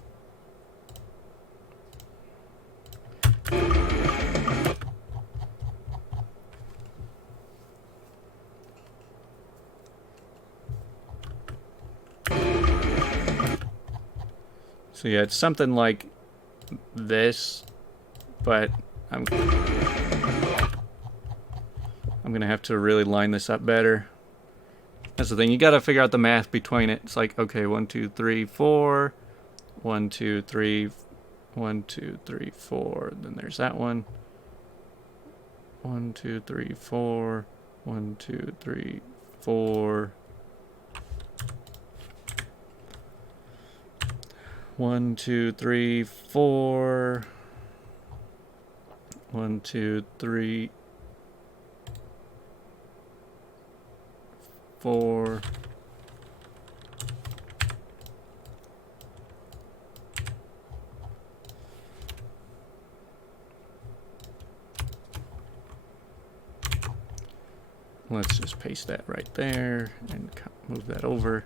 So yeah, it's something like this, but I'm gonna have to really line this up better. That's the thing, you gotta figure out the math between it. It's like, okay, 1, 2, 3, 4, 1, 2, 3, 1, 2, 3, 4, then there's that one. 1, 2, 3, 4, 1, 2, 3, 4. 1, 2, 3, 4. 1, 2, 3, 4. Let's just paste that right there and move that over.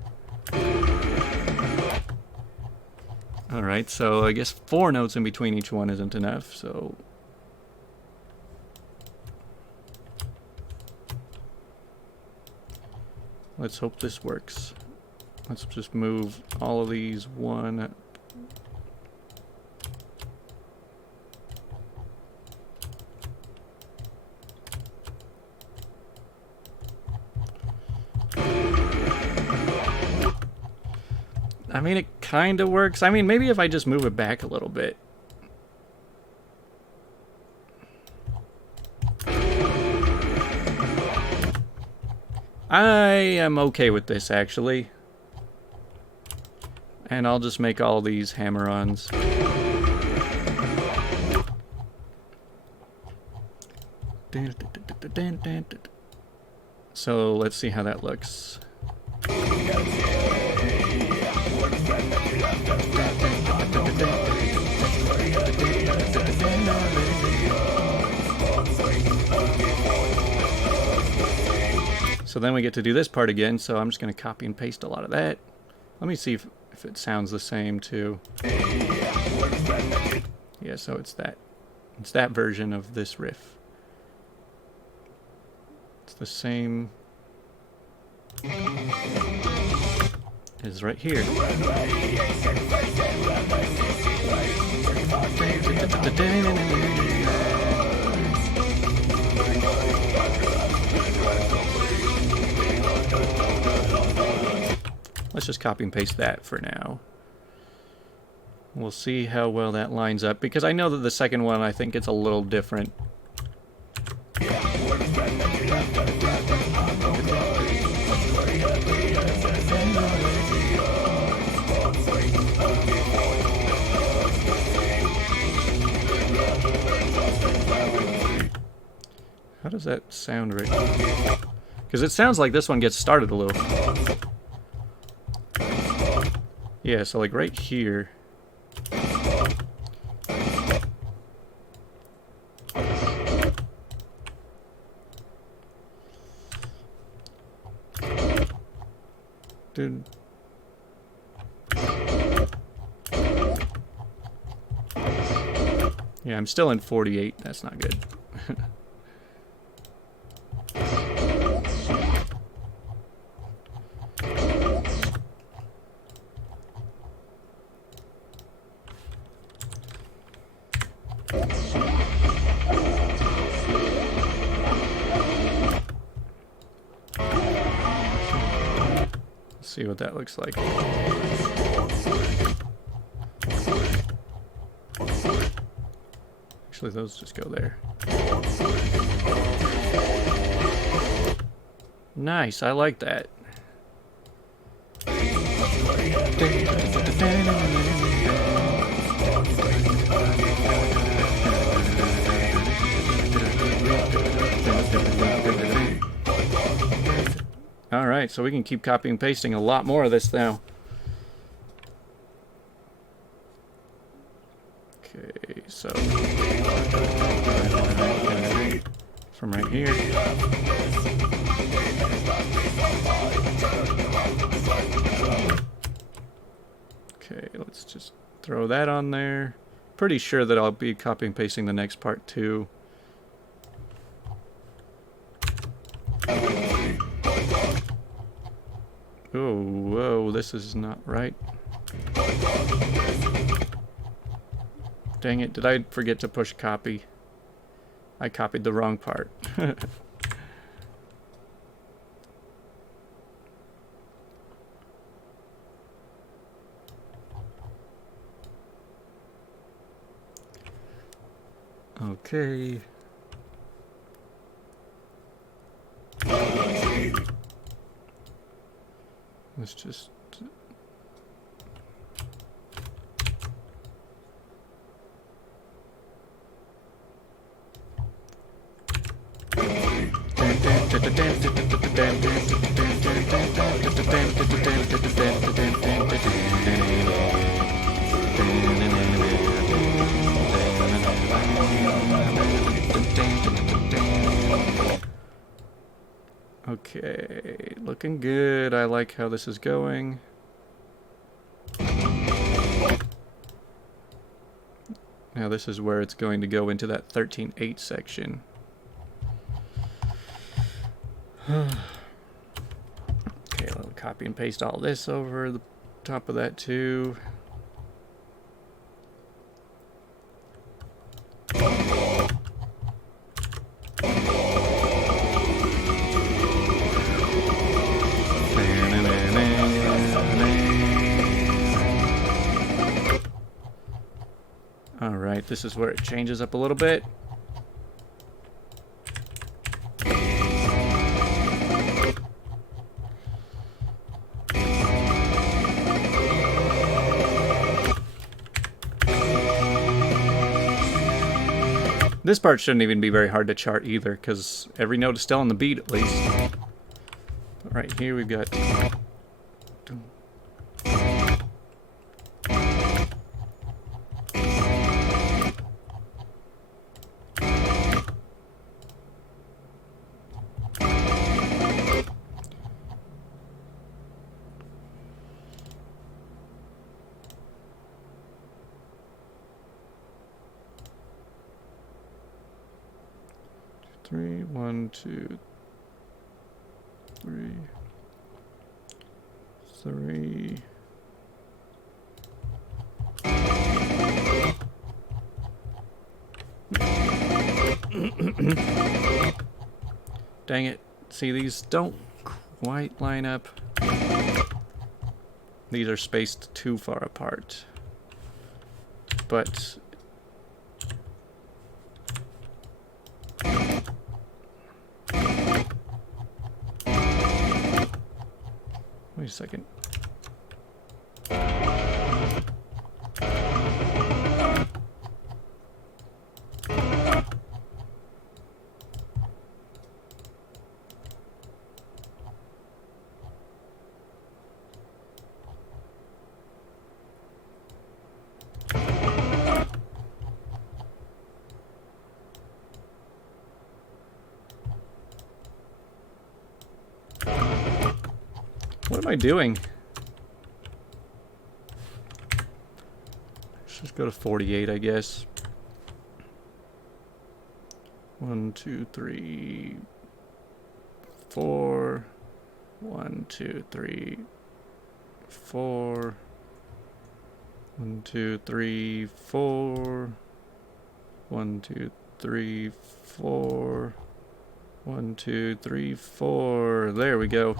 Alright, so I guess 4 notes in between each one isn't enough, so... let's hope this works. Let's just move all of these one... I mean, it kind of works. I mean, maybe if I just move it back a little bit. I am okay with this, actually. And I'll just make all these hammer-ons. So, let's see how that looks. So then we get to do this part again, so I'm just going to copy and paste a lot of that. Let me see if it sounds the same too. Yeah, so it's that version of this riff. It's the same as right here. Let's just copy and paste that for now. We'll see how well that lines up, because I know that the second one, I think it's a little different. How does that sound right? Because it sounds like this one gets started a little. Yeah, so like right here. Dude. Yeah, I'm still in 48. That's not good. See what that looks like. Actually, those just go there. Nice, I like that. Alright, so we can keep copying and pasting a lot more of this now. Okay, so from right here. Okay, let's just throw that on there. Pretty sure that I'll be copying and pasting the next part too. Oh, whoa, this is not right. Dang it, did I forget to push copy? I copied the wrong part. Okay. Let's just... Okay, looking good. I like how this is going. Now this is where it's going to go into that 13/8 section. Okay, I'll copy and paste all this over the top of that too. Alright, this is where it changes up a little bit. This part shouldn't even be very hard to chart either, because every note is still on the beat at least. But right here we've got... Three, 1, 2, 3, 3. Dang it. See, these don't quite line up. These are spaced too far apart. But... wait a second. What am I doing? Let's just go to 48, I guess. 1, 2, 3, 4. 1, 2, 3, 4. 1, 2, 3, 4. 1, 2, 3, 4. 1, 2, 3, 4. There we go.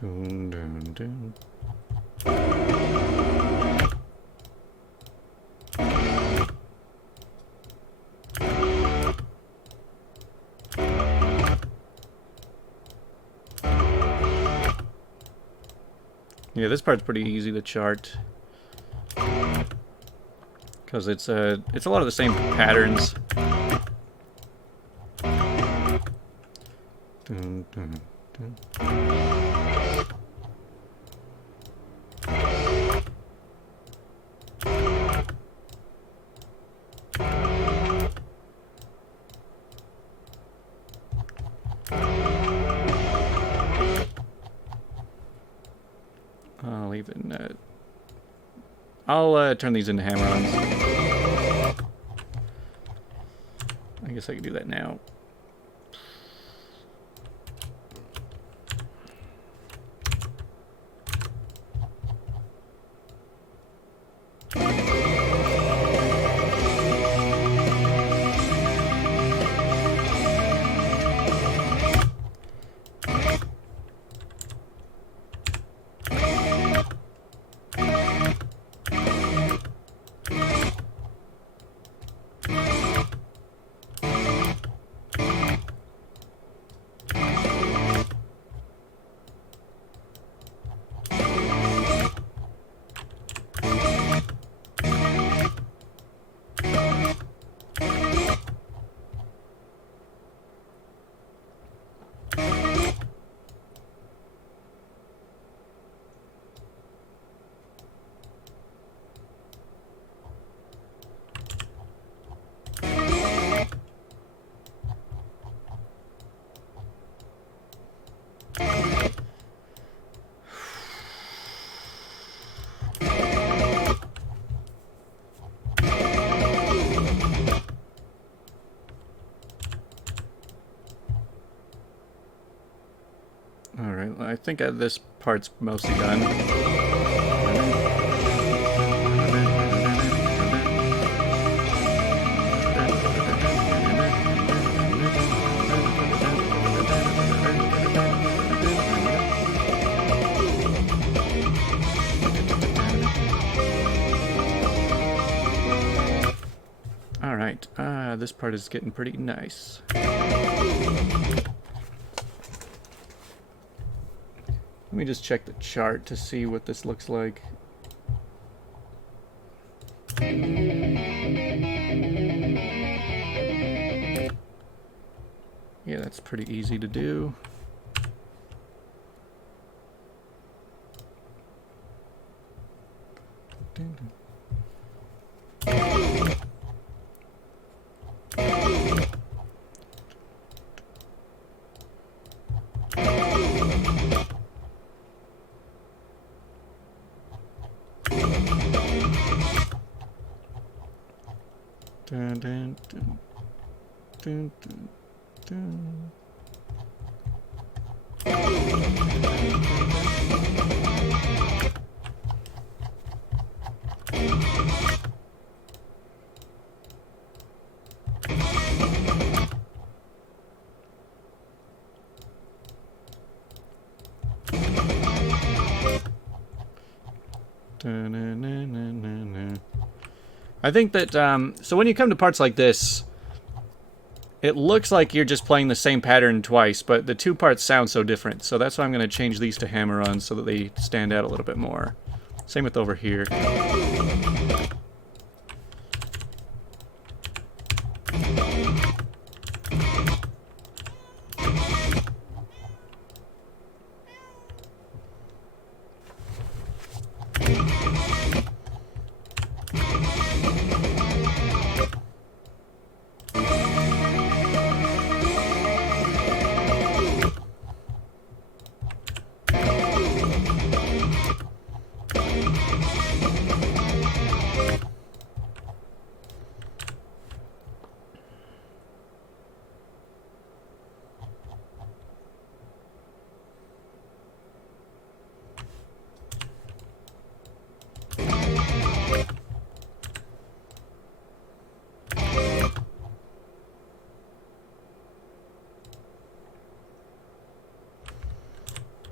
Dun, dun, dun. Yeah, this part's pretty easy to chart because it's a lot of the same patterns. Dun, dun, dun. I'll even I'll turn these into hammer-ons. I guess I can do that now. think this part's mostly done. Alright, this part is getting pretty nice. Let me just check the chart to see what this looks like. Yeah, that's pretty easy to do. Dun, dun, dun, dun, dun, dun. I think that, so when you come to parts like this, it looks like you're just playing the same pattern twice, but the two parts sound so different. So that's why I'm going to change these to hammer-ons so that they stand out a little bit more. Same with over here.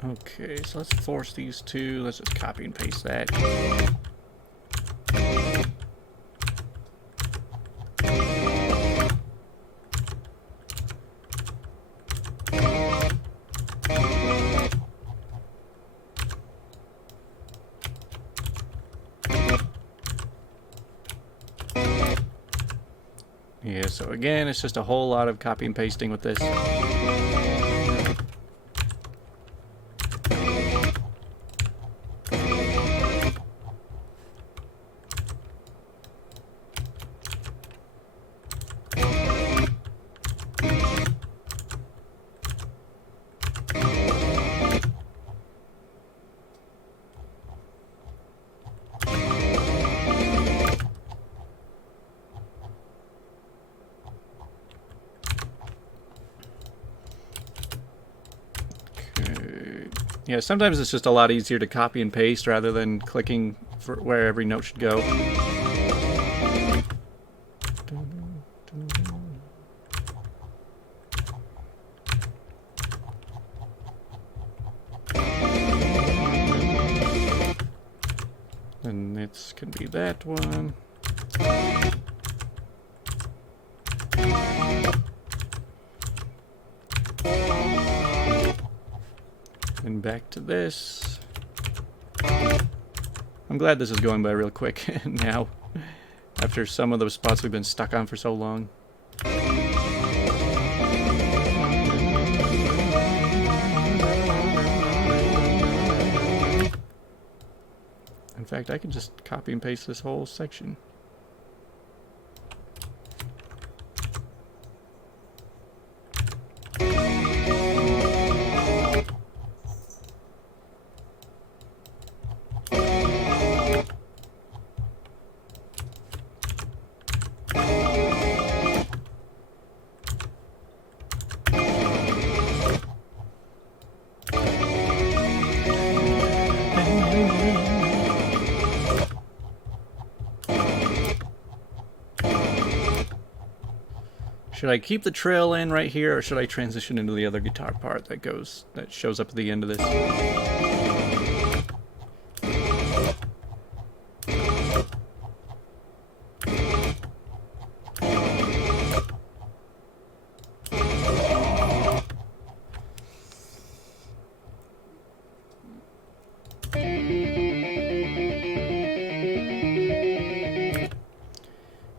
Okay, so let's force these two. Let's just copy and paste that. Yeah, so again, it's just a whole lot of copy and pasting with this. Yeah, sometimes it's just a lot easier to copy and paste rather than clicking for where every note should go. And it can be that one. And back to this. I'm glad this is going by real quick now, after some of those spots we've been stuck on for so long. In fact, I can just copy and paste this whole section. Should I keep the trill in right here, or should I transition into the other guitar part that shows up at the end of this?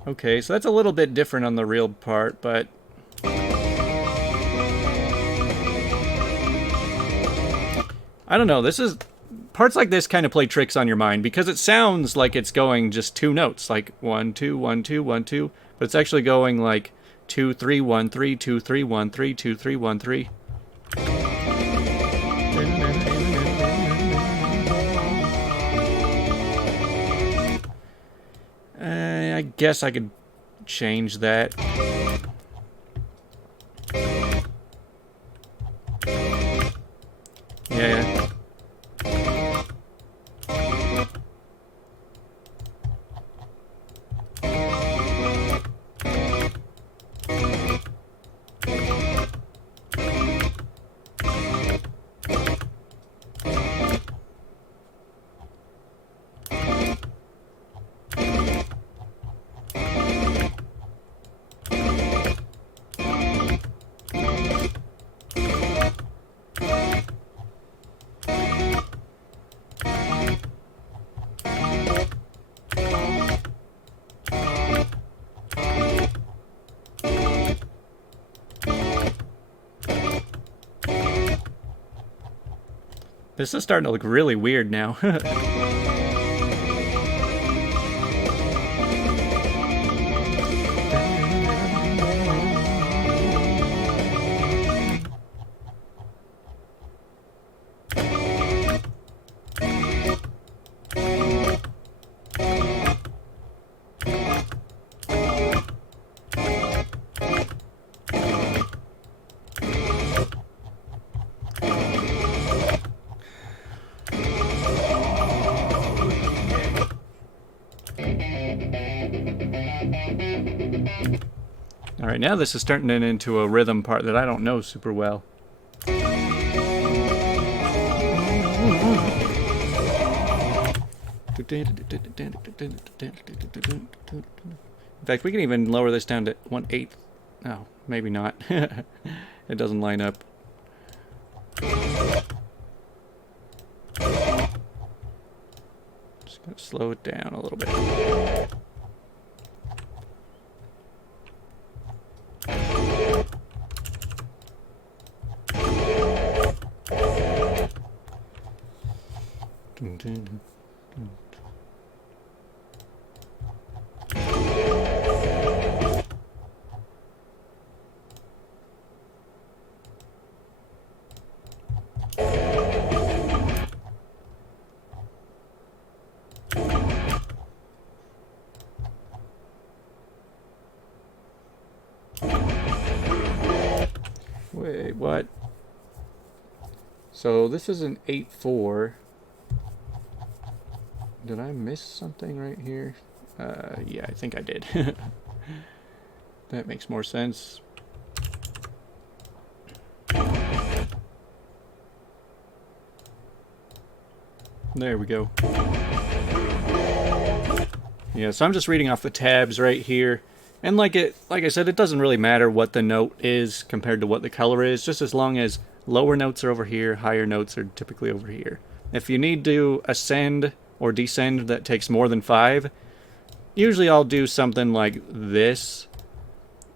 Okay, so that's a little bit different on the real part, but I don't know, parts like this kind of play tricks on your mind because it sounds like it's going just two notes, like 1 2 1 2 1 2, but it's actually going like 2 3 1 3 2 3 1 3 2 3 1 3. I guess I could change that. Yeah. This is starting to look really weird now. Alright, now this is starting into a rhythm part that I don't know super well. In fact, we can even lower this down to 1/8. Oh, maybe not. It doesn't line up. Just gonna slow it down a little bit. Wait, what? So this is an 8/4. Did I miss something right here? Yeah, I think I did. That makes more sense. There we go. Yeah, so I'm just reading off the tabs right here. And like I said, it doesn't really matter what the note is compared to what the color is, just as long as lower notes are over here, higher notes are typically over here. If you need to ascend or descend that takes more than 5, usually I'll do something like this.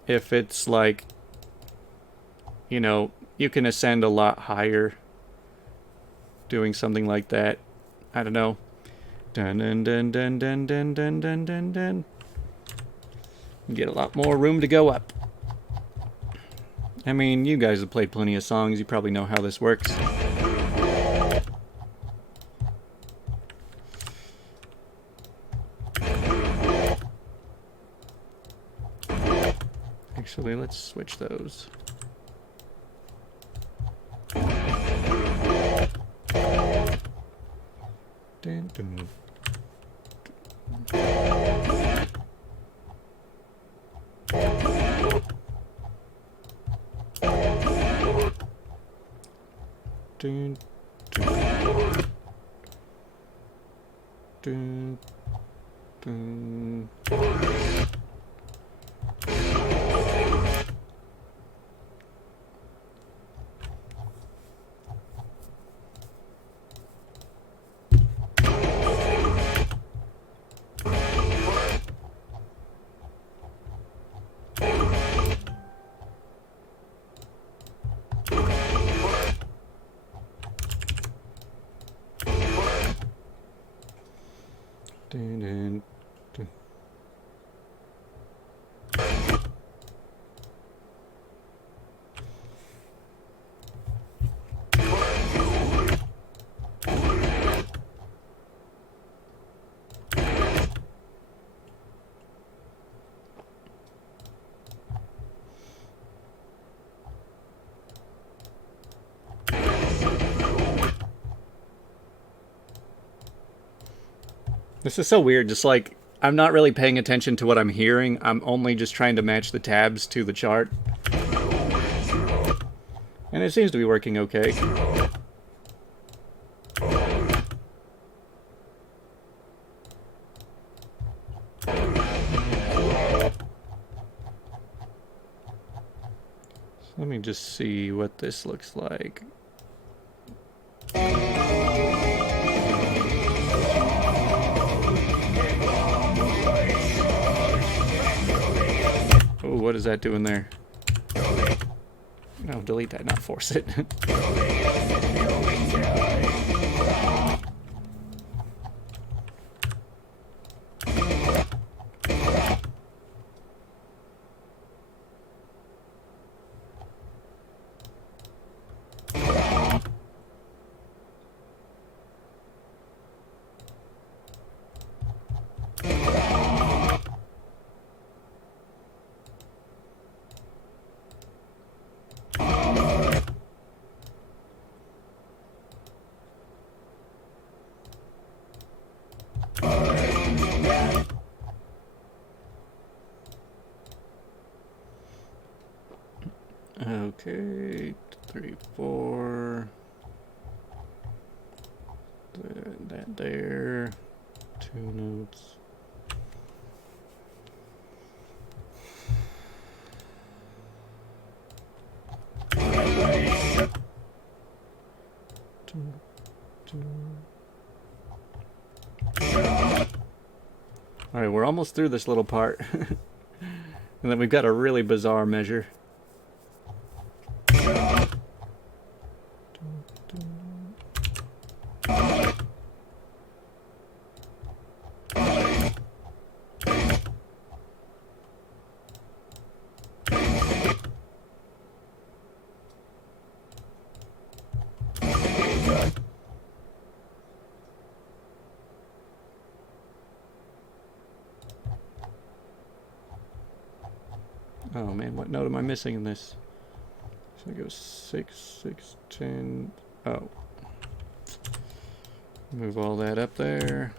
If it's like, you know, you can ascend a lot higher doing something like that. I don't know. Dun dun dun dun dun dun dun dun dun dun. Get a lot more room to go up. I mean, you guys have played plenty of songs. You probably know how this works. Actually, let's switch those. Dun, dun. dun, dun, dun. Dun, dun, dun. This is so weird, just like, I'm not really paying attention to what I'm hearing, I'm only just trying to match the tabs to the chart. And it seems to be working okay. So let me just see what this looks like. Oh, what is that doing there? No, delete that, not force it. Okay, 3, 4. That there. 2 notes. Alright, we're almost through this little part. And then we've got a really bizarre measure. Oh man, what note am I missing in this? So I go 6, 6, 10. Oh. Move all that up there.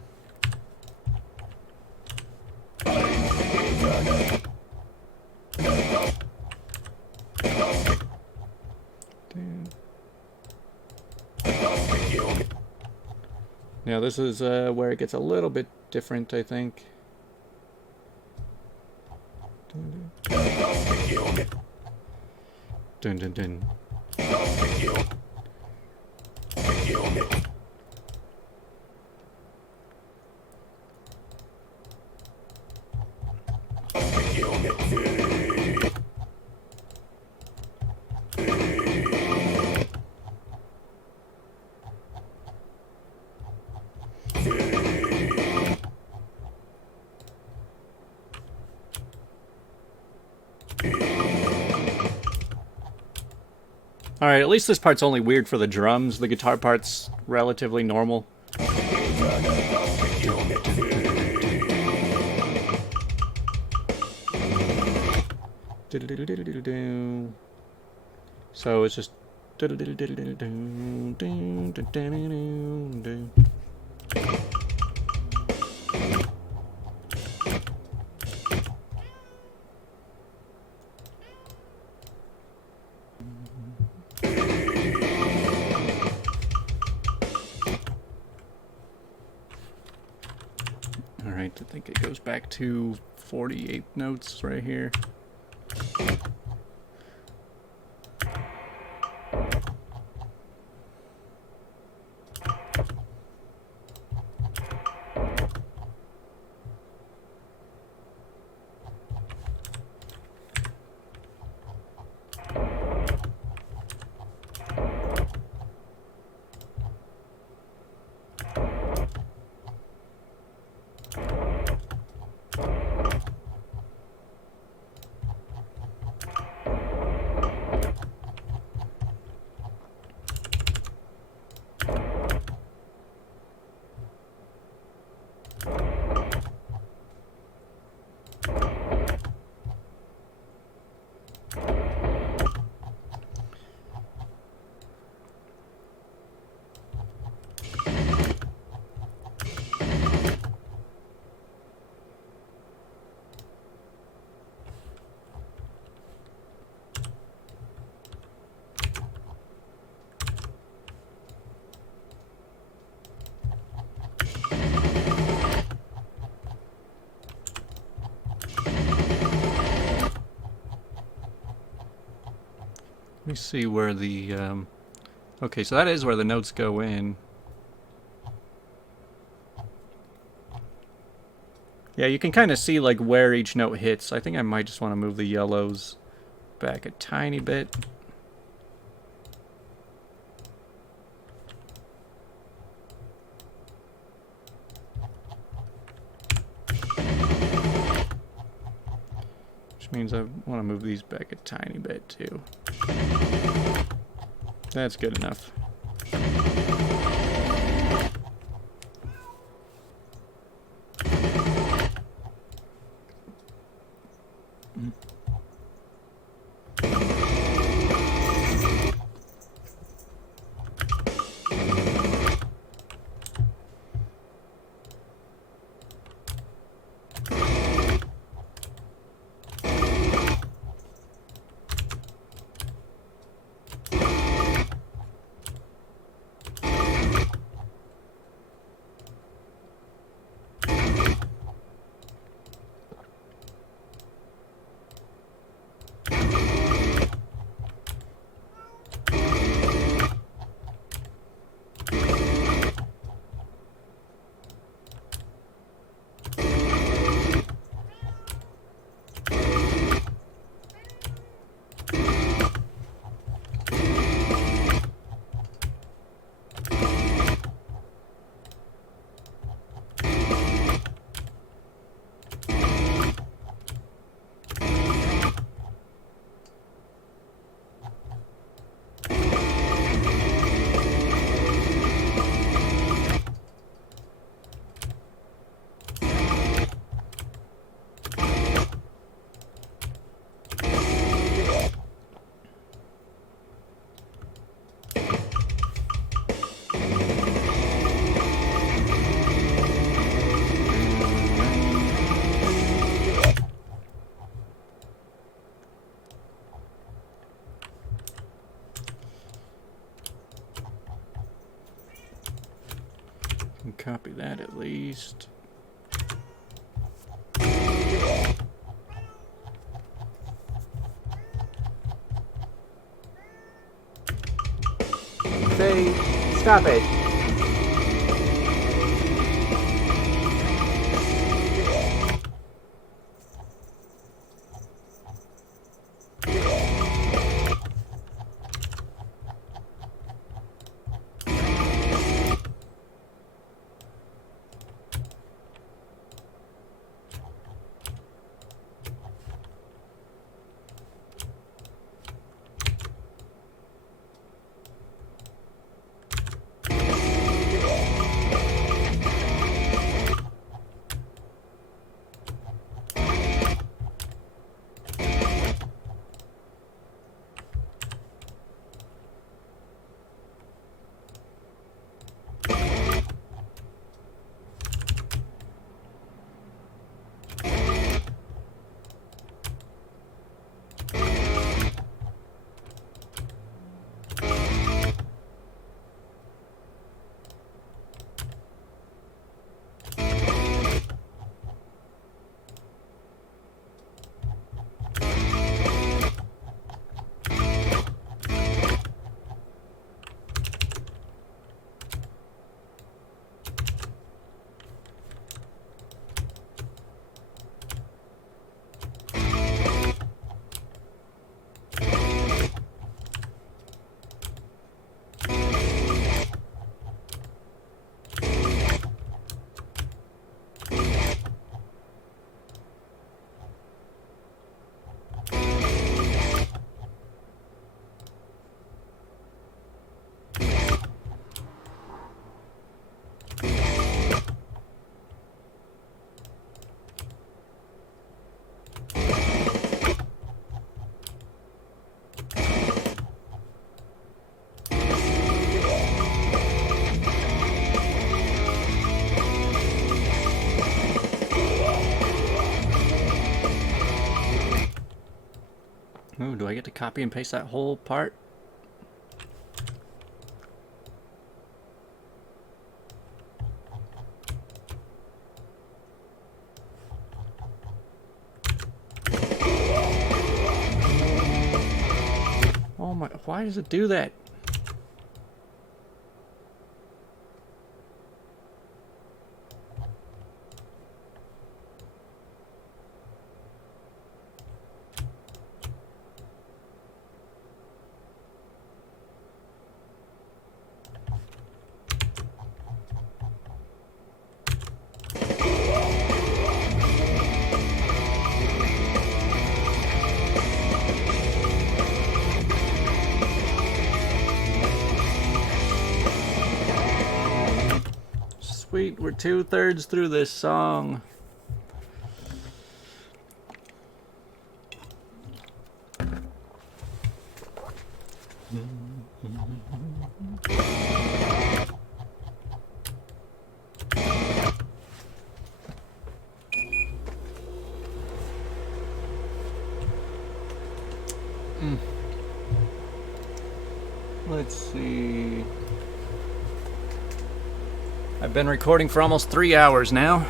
Now this is where it gets a little bit different, I think. Dun dun dun. Alright, at least this part's only weird for the drums. The guitar part's relatively normal. So it's just... back to 48 notes right here. Let me see where the, okay, so that is where the notes go in. Yeah, you can kind of see like where each note hits. I think I might just want to move the yellows back a tiny bit. Which means I want to move these back a tiny bit too. That's good enough. Copy that at least. Say, stop it. Ooh, do I get to copy and paste that whole part? Oh my, why does it do that? Sweet, we're 2/3 through this song. Let's see. I've been recording for almost 3 hours now.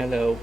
Hello.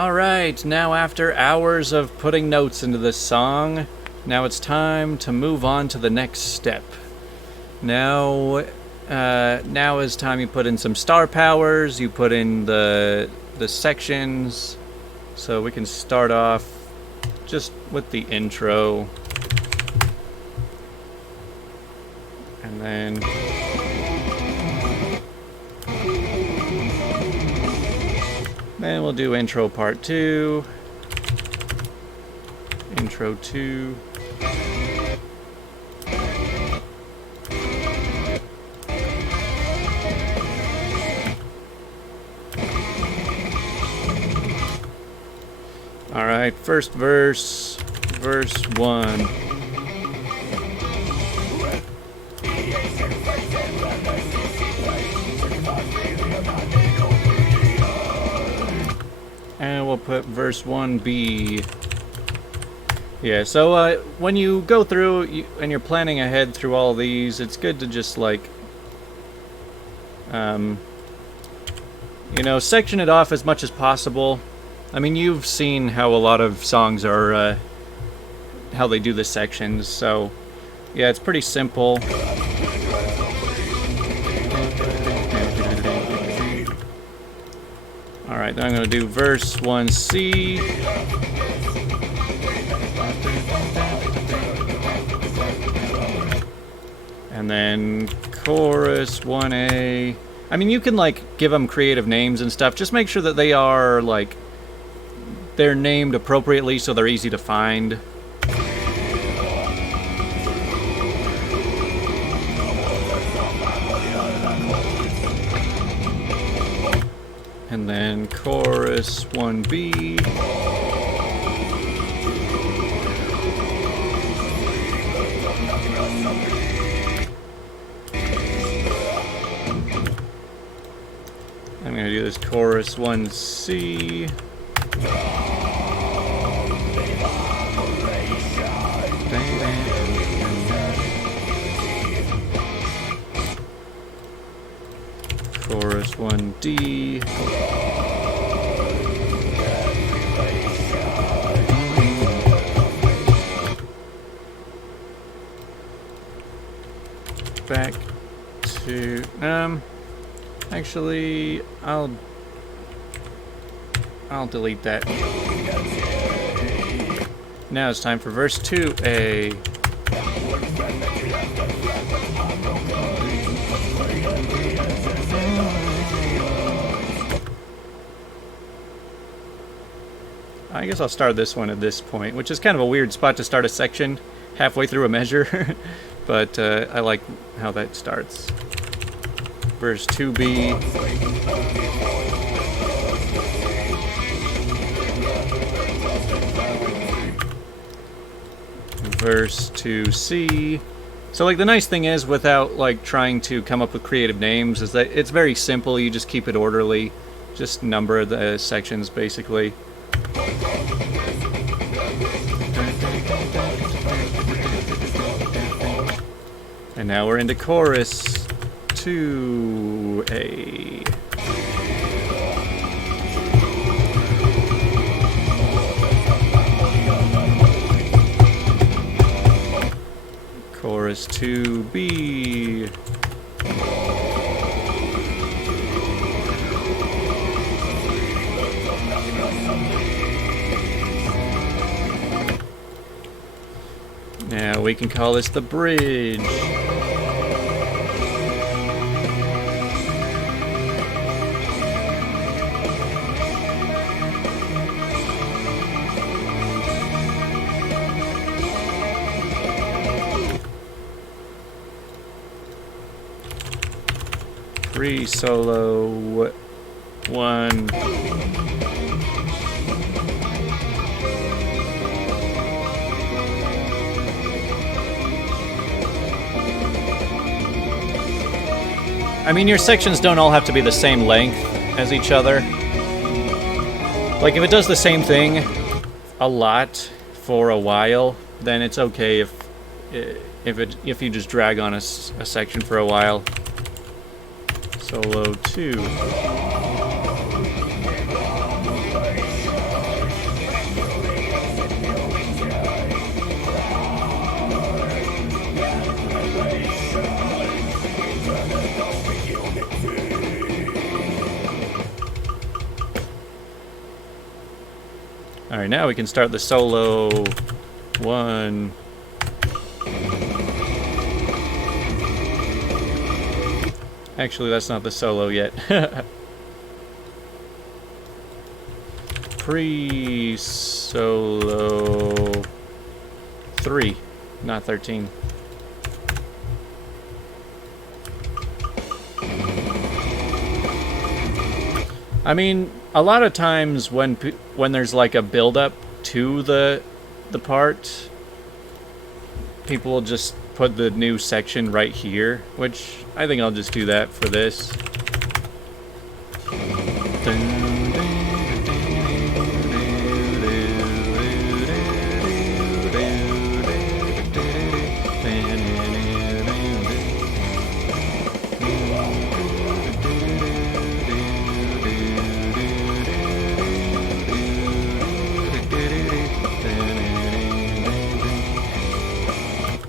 Alright, now after hours of putting notes into this song, now it's time to move on to the next step. Now is time you put in some star powers, you put in the sections, so we can start off just with the intro. And then we'll do intro part 2. Intro 2. Alright, first verse 1. And we'll put verse 1B. Yeah, so when you go through and you're planning ahead through all these, it's good to just like, you know, section it off as much as possible. I mean, you've seen how a lot of songs are, how they do the sections, so yeah, it's pretty simple. Alright, then I'm going to do verse 1C. And then chorus 1A. I mean, you can, like, give them creative names and stuff. Just make sure that they are, like, they're named appropriately so they're easy to find. And then chorus 1B. I'm going to do this chorus 1C. Chorus 1D. Back to actually I'll delete that. Now it's time for verse 2A. I guess I'll start this one at this point, which is kind of a weird spot to start a section halfway through a measure, but I like how that starts. Verse 2B. Verse 2C. So, like, the nice thing is, without, like, trying to come up with creative names, is that it's very simple. You just keep it orderly. Just number the sections, basically. And now we're into chorus 2A. Chorus 2B. Now we can call this the bridge. Free solo 1. I mean, your sections don't all have to be the same length as each other. Like, if it does the same thing a lot for a while, then it's okay if you just drag on a section for a while. Solo 2. Alright, now we can start the solo 1. Actually, that's not the solo yet. Pre-solo 3, not 13. I mean, a lot of times when there's like a build-up to the part, people will just put the new section right here, which I think I'll just do that for this.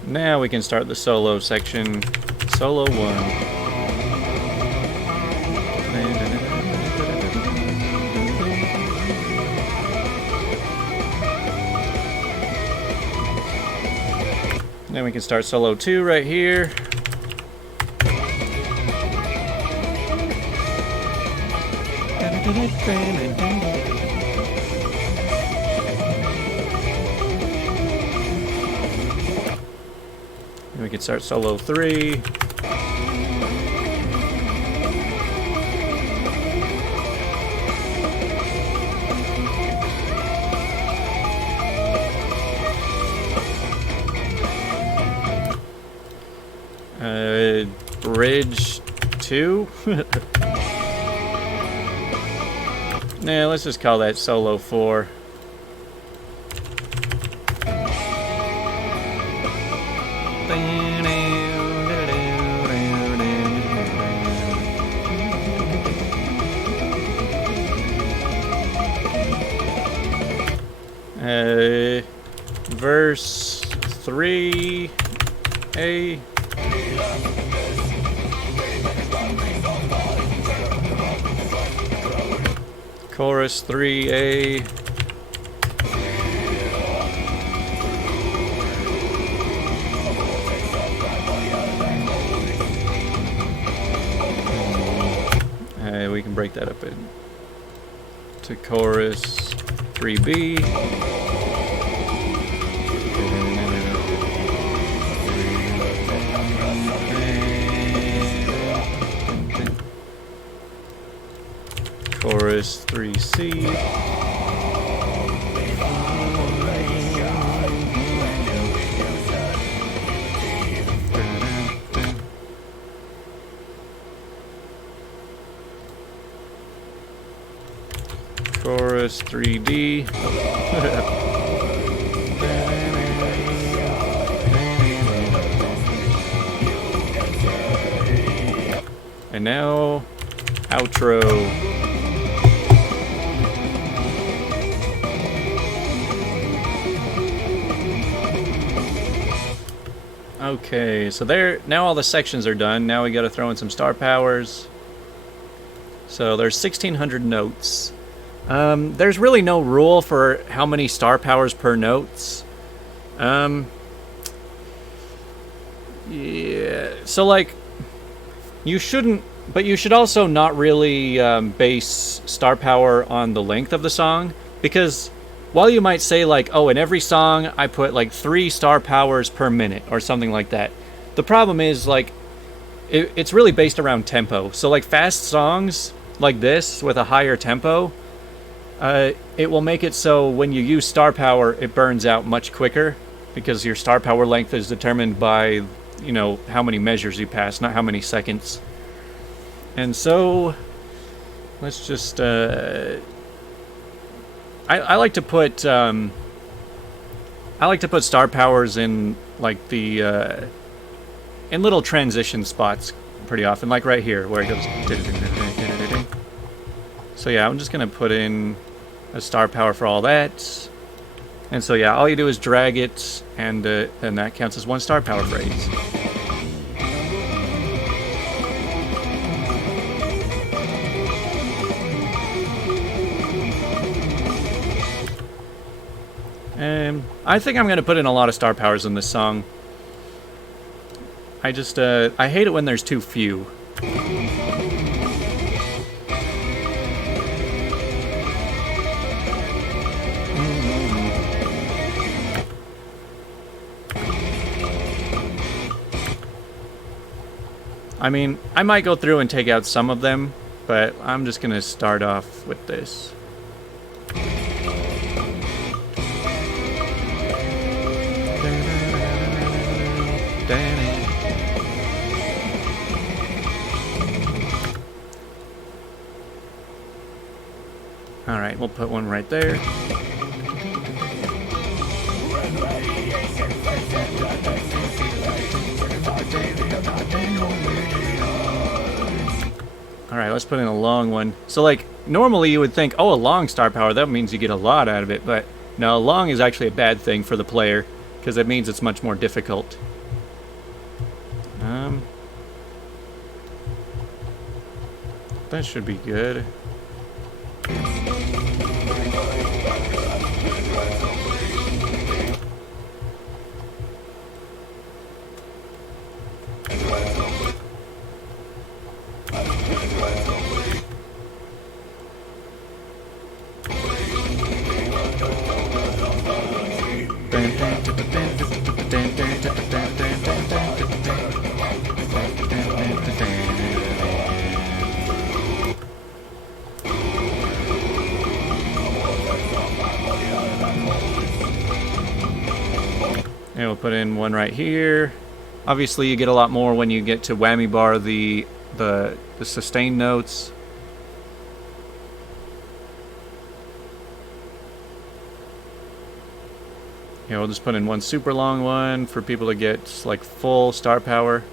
Now we can start the solo section, solo 1. Then we can start solo 2 right here. We can start solo 3. Bridge 2. Nah, let's just call that solo 4. Verse 3A. Chorus 3A. We can break that up into chorus 3B. Chorus 3C. Chorus 3D. And now, outro. Okay, so now all the sections are done. Now we gotta throw in some star powers. So there's 1,600 notes. There's really no rule for how many star powers per notes. Yeah, so like, you shouldn't, but you should also not really base star power on the length of the song, because while you might say like, oh, in every song I put like 3 star powers per minute or something like that, the problem is like, it's really based around tempo. So like fast songs like this with a higher tempo, it will make it so when you use star power, it burns out much quicker, because your star power length is determined by, you know, how many measures you pass, not how many seconds. And so, let's just, I like to put star powers in like the in little transition spots pretty often, like right here where it goes. So yeah, I'm just gonna put in a star power for all that, and so yeah, all you do is drag it, and then that counts as 1 star power phrase. I think I'm gonna put in a lot of star powers in this song. I just, I hate it when there's too few. I mean, I might go through and take out some of them, but I'm just gonna start off with this. Alright, we'll put one right there. Alright, let's put in a long one. So, like, normally you would think, oh, a long star power, that means you get a lot out of it, but no, long is actually a bad thing for the player, because it means it's much more difficult. That should be good. And we'll put in one right here. Obviously, you get a lot more when you get to whammy bar the sustained notes. Yeah, we'll just put in one super long one for people to get like full star power.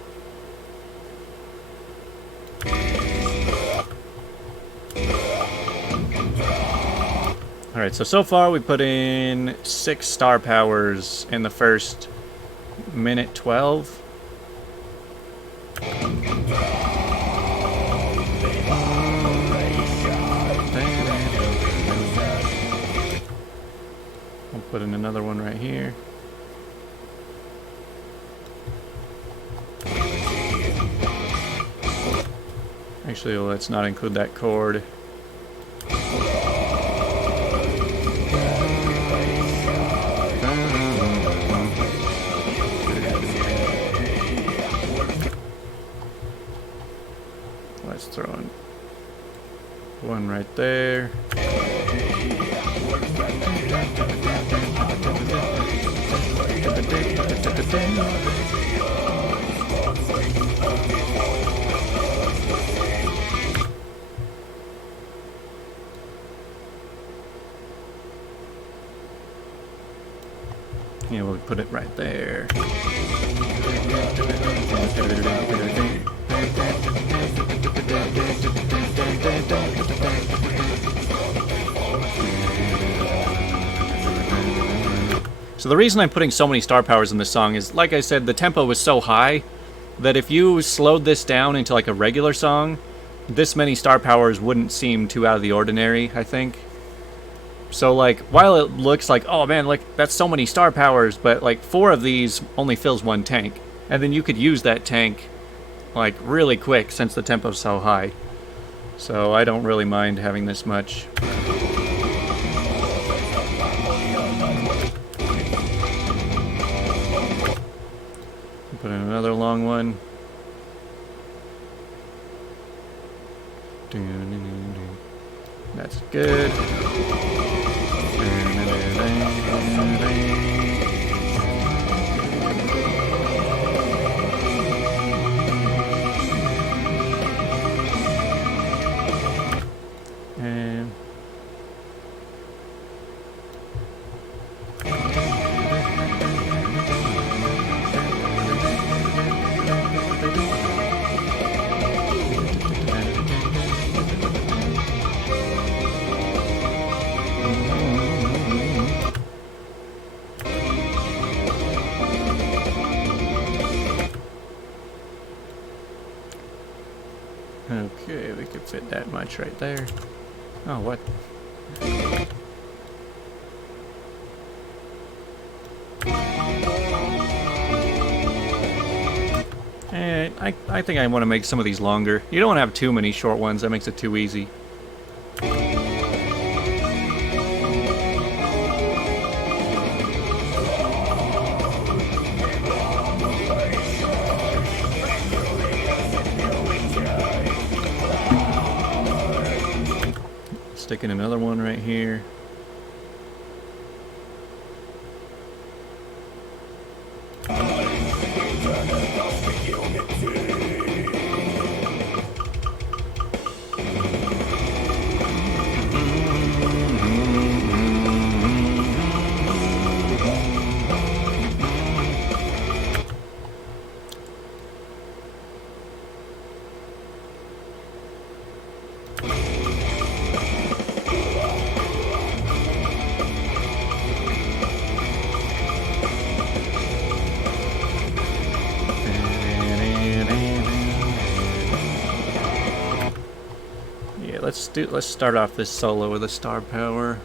Alright, so far we put in 6 star powers in the first minute 12. I'll put in another one right here. Actually, let's not include that chord. Let's throw in one right there. Yeah, we'll put it right there. So the reason I'm putting so many star powers in this song is, like I said, the tempo was so high that if you slowed this down into like a regular song, this many star powers wouldn't seem too out of the ordinary, I think. So like, while it looks like, oh man, like that's so many star powers, but like 4 of these only fills 1 tank. And then you could use that tank like really quick since the tempo's so high. So I don't really mind having this much. Put in another long one. That's good. And okay, we could fit that much right there. Oh, what? I think I want to make some of these longer. You don't want to have too many short ones. That makes it too easy. Stick in another one right here. Let's start off this solo with a star power.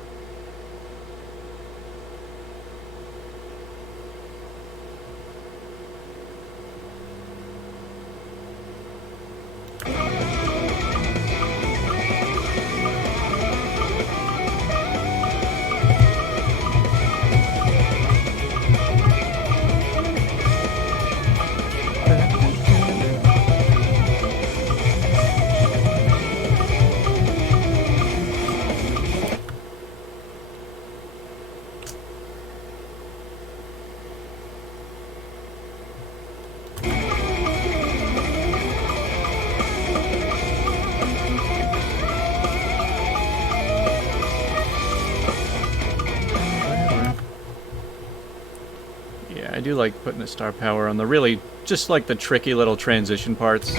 I do like putting the star power on the really, just like the tricky little transition parts.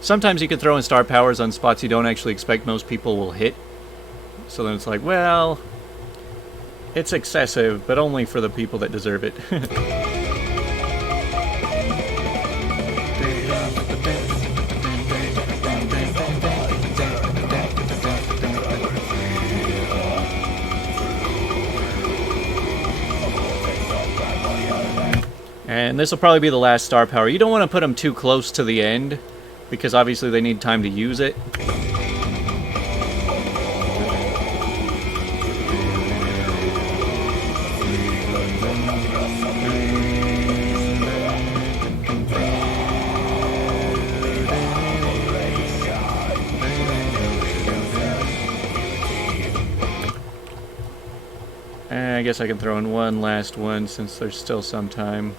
Sometimes you can throw in star powers on spots you don't actually expect most people will hit. So then it's like, well, it's excessive, but only for the people that deserve it. And this will probably be the last star power. You don't want to put them too close to the end, because obviously they need time to use it. I guess I can throw in one last one since there's still some time.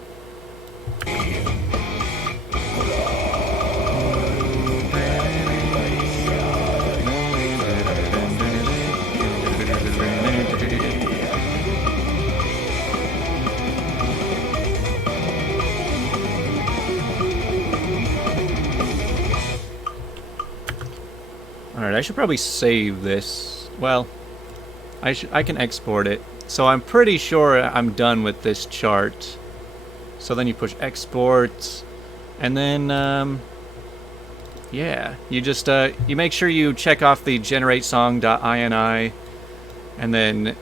Alright, I should probably save this. Well, I can export it. So I'm pretty sure I'm done with this chart. So then you push export, and then yeah, you just you make sure you check off the generate song.ini, and then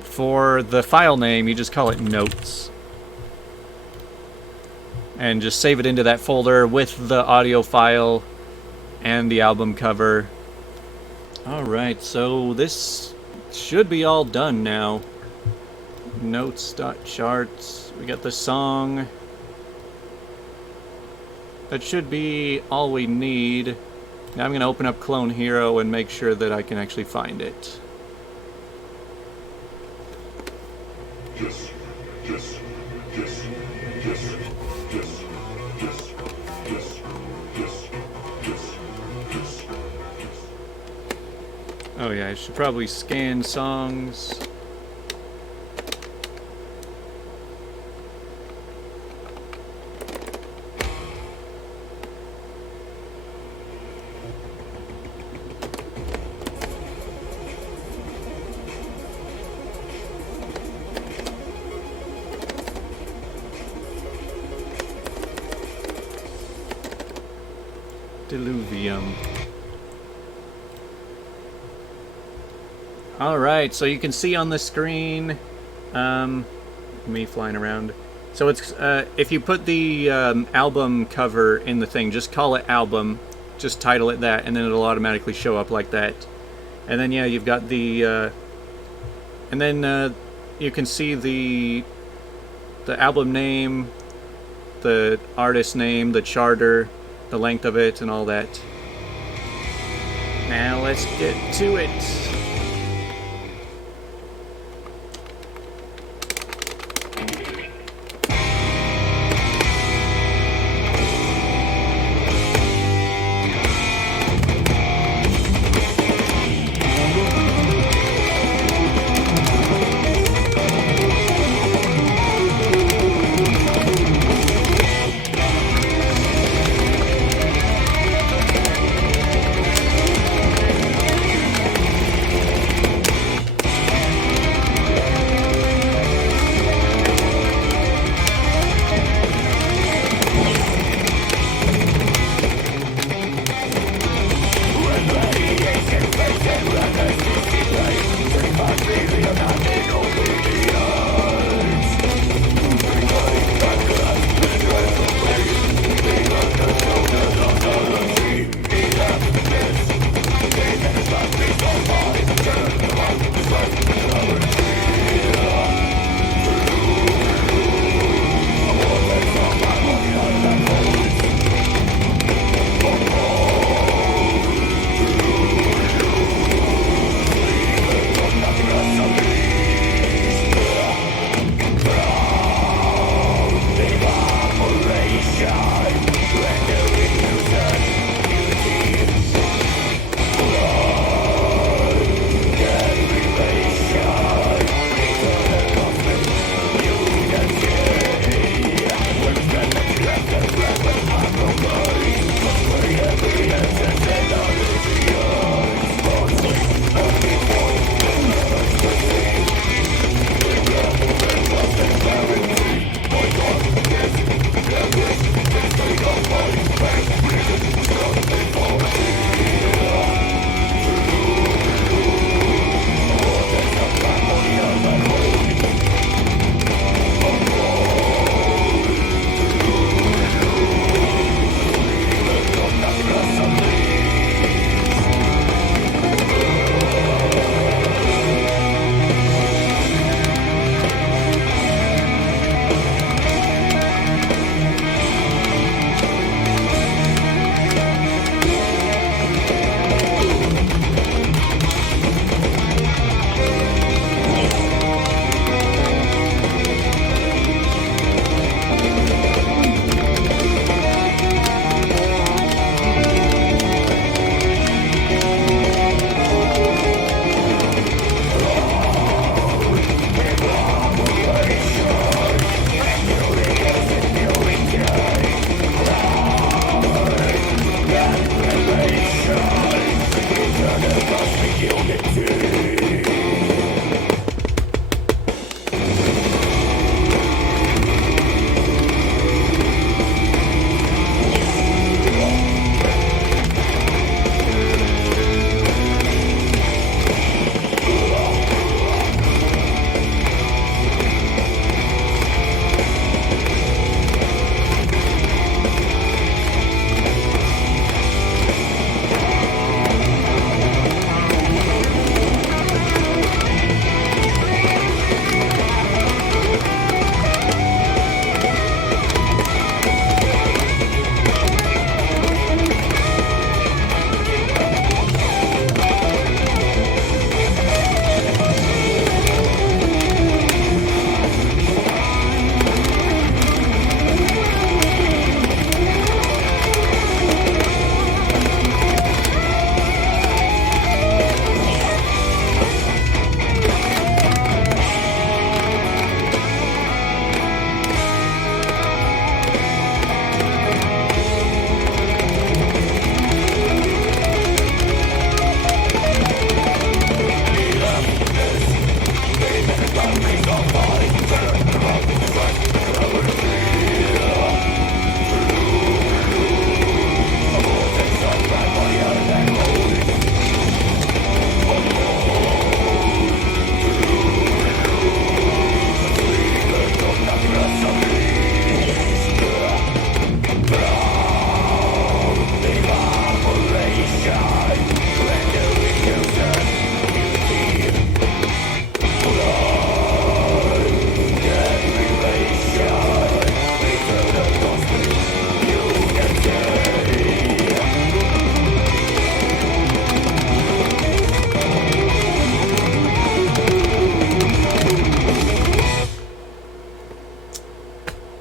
for the file name you just call it notes, and just save it into that folder with the audio file and the album cover. Alright, so this should be all done now. Notes.charts. We got the song. That should be all we need. Now I'm going to open up Clone Hero and make sure that I can actually find it. Yes, yes, yes, yes, yes, yes, yes, yes, yes, yes, yes. Oh yeah, I should probably scan songs. Diluvium. Alright, so you can see on the screen, me flying around. So it's, if you put the album cover in the thing, just call it album, just title it that, and then it'll automatically show up like that. And then, yeah, you've got the, and then you can see the album name, the artist name, the charter, the length of it, and all that. Now let's get to it.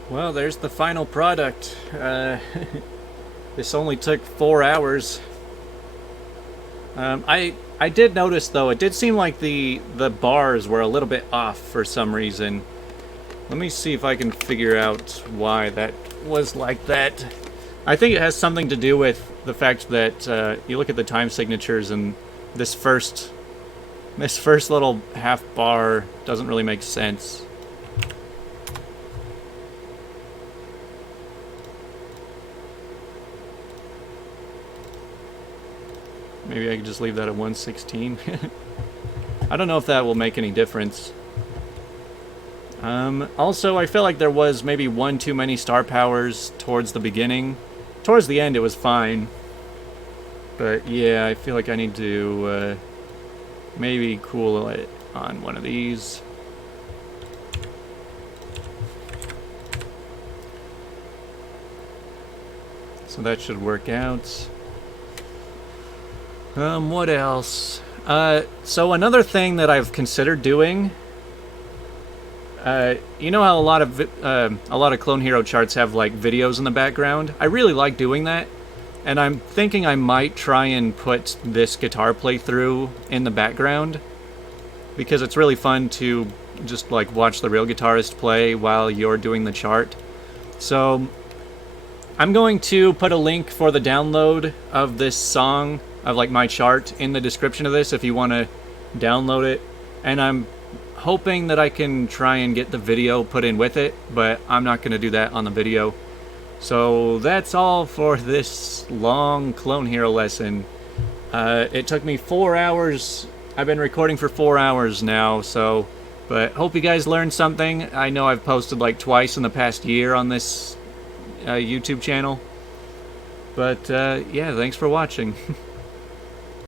Well, there's the final product. This only took 4 hours. I did notice though, it did seem like the bars were a little bit off for some reason. Let me see if I can figure out why that was like that. I think it has something to do with the fact that you look at the time signatures and this first little half bar doesn't really make sense. Maybe I could just leave that at 116. I don't know if that will make any difference. Also, I feel like there was maybe one too many star powers towards the beginning. Towards the end, it was fine. But yeah, I feel like I need to maybe cool it on one of these. So that should work out. What else? So another thing that I've considered doing, you know how a lot of Clone Hero charts have like videos in the background? I really like doing that, and I'm thinking I might try and put this guitar playthrough in the background, because it's really fun to just like watch the real guitarist play while you're doing the chart. So I'm going to put a link for the download of this song, of like my chart, in the description of this if you want to download it. And I'm hoping that I can try and get the video put in with it, but I'm not going to do that on the video. So that's all for this long Clone Hero lesson. It took me 4 hours. I've been recording for 4 hours now, so, but hope you guys learned something. I know I've posted like twice in the past year on this YouTube channel. But yeah, thanks for watching.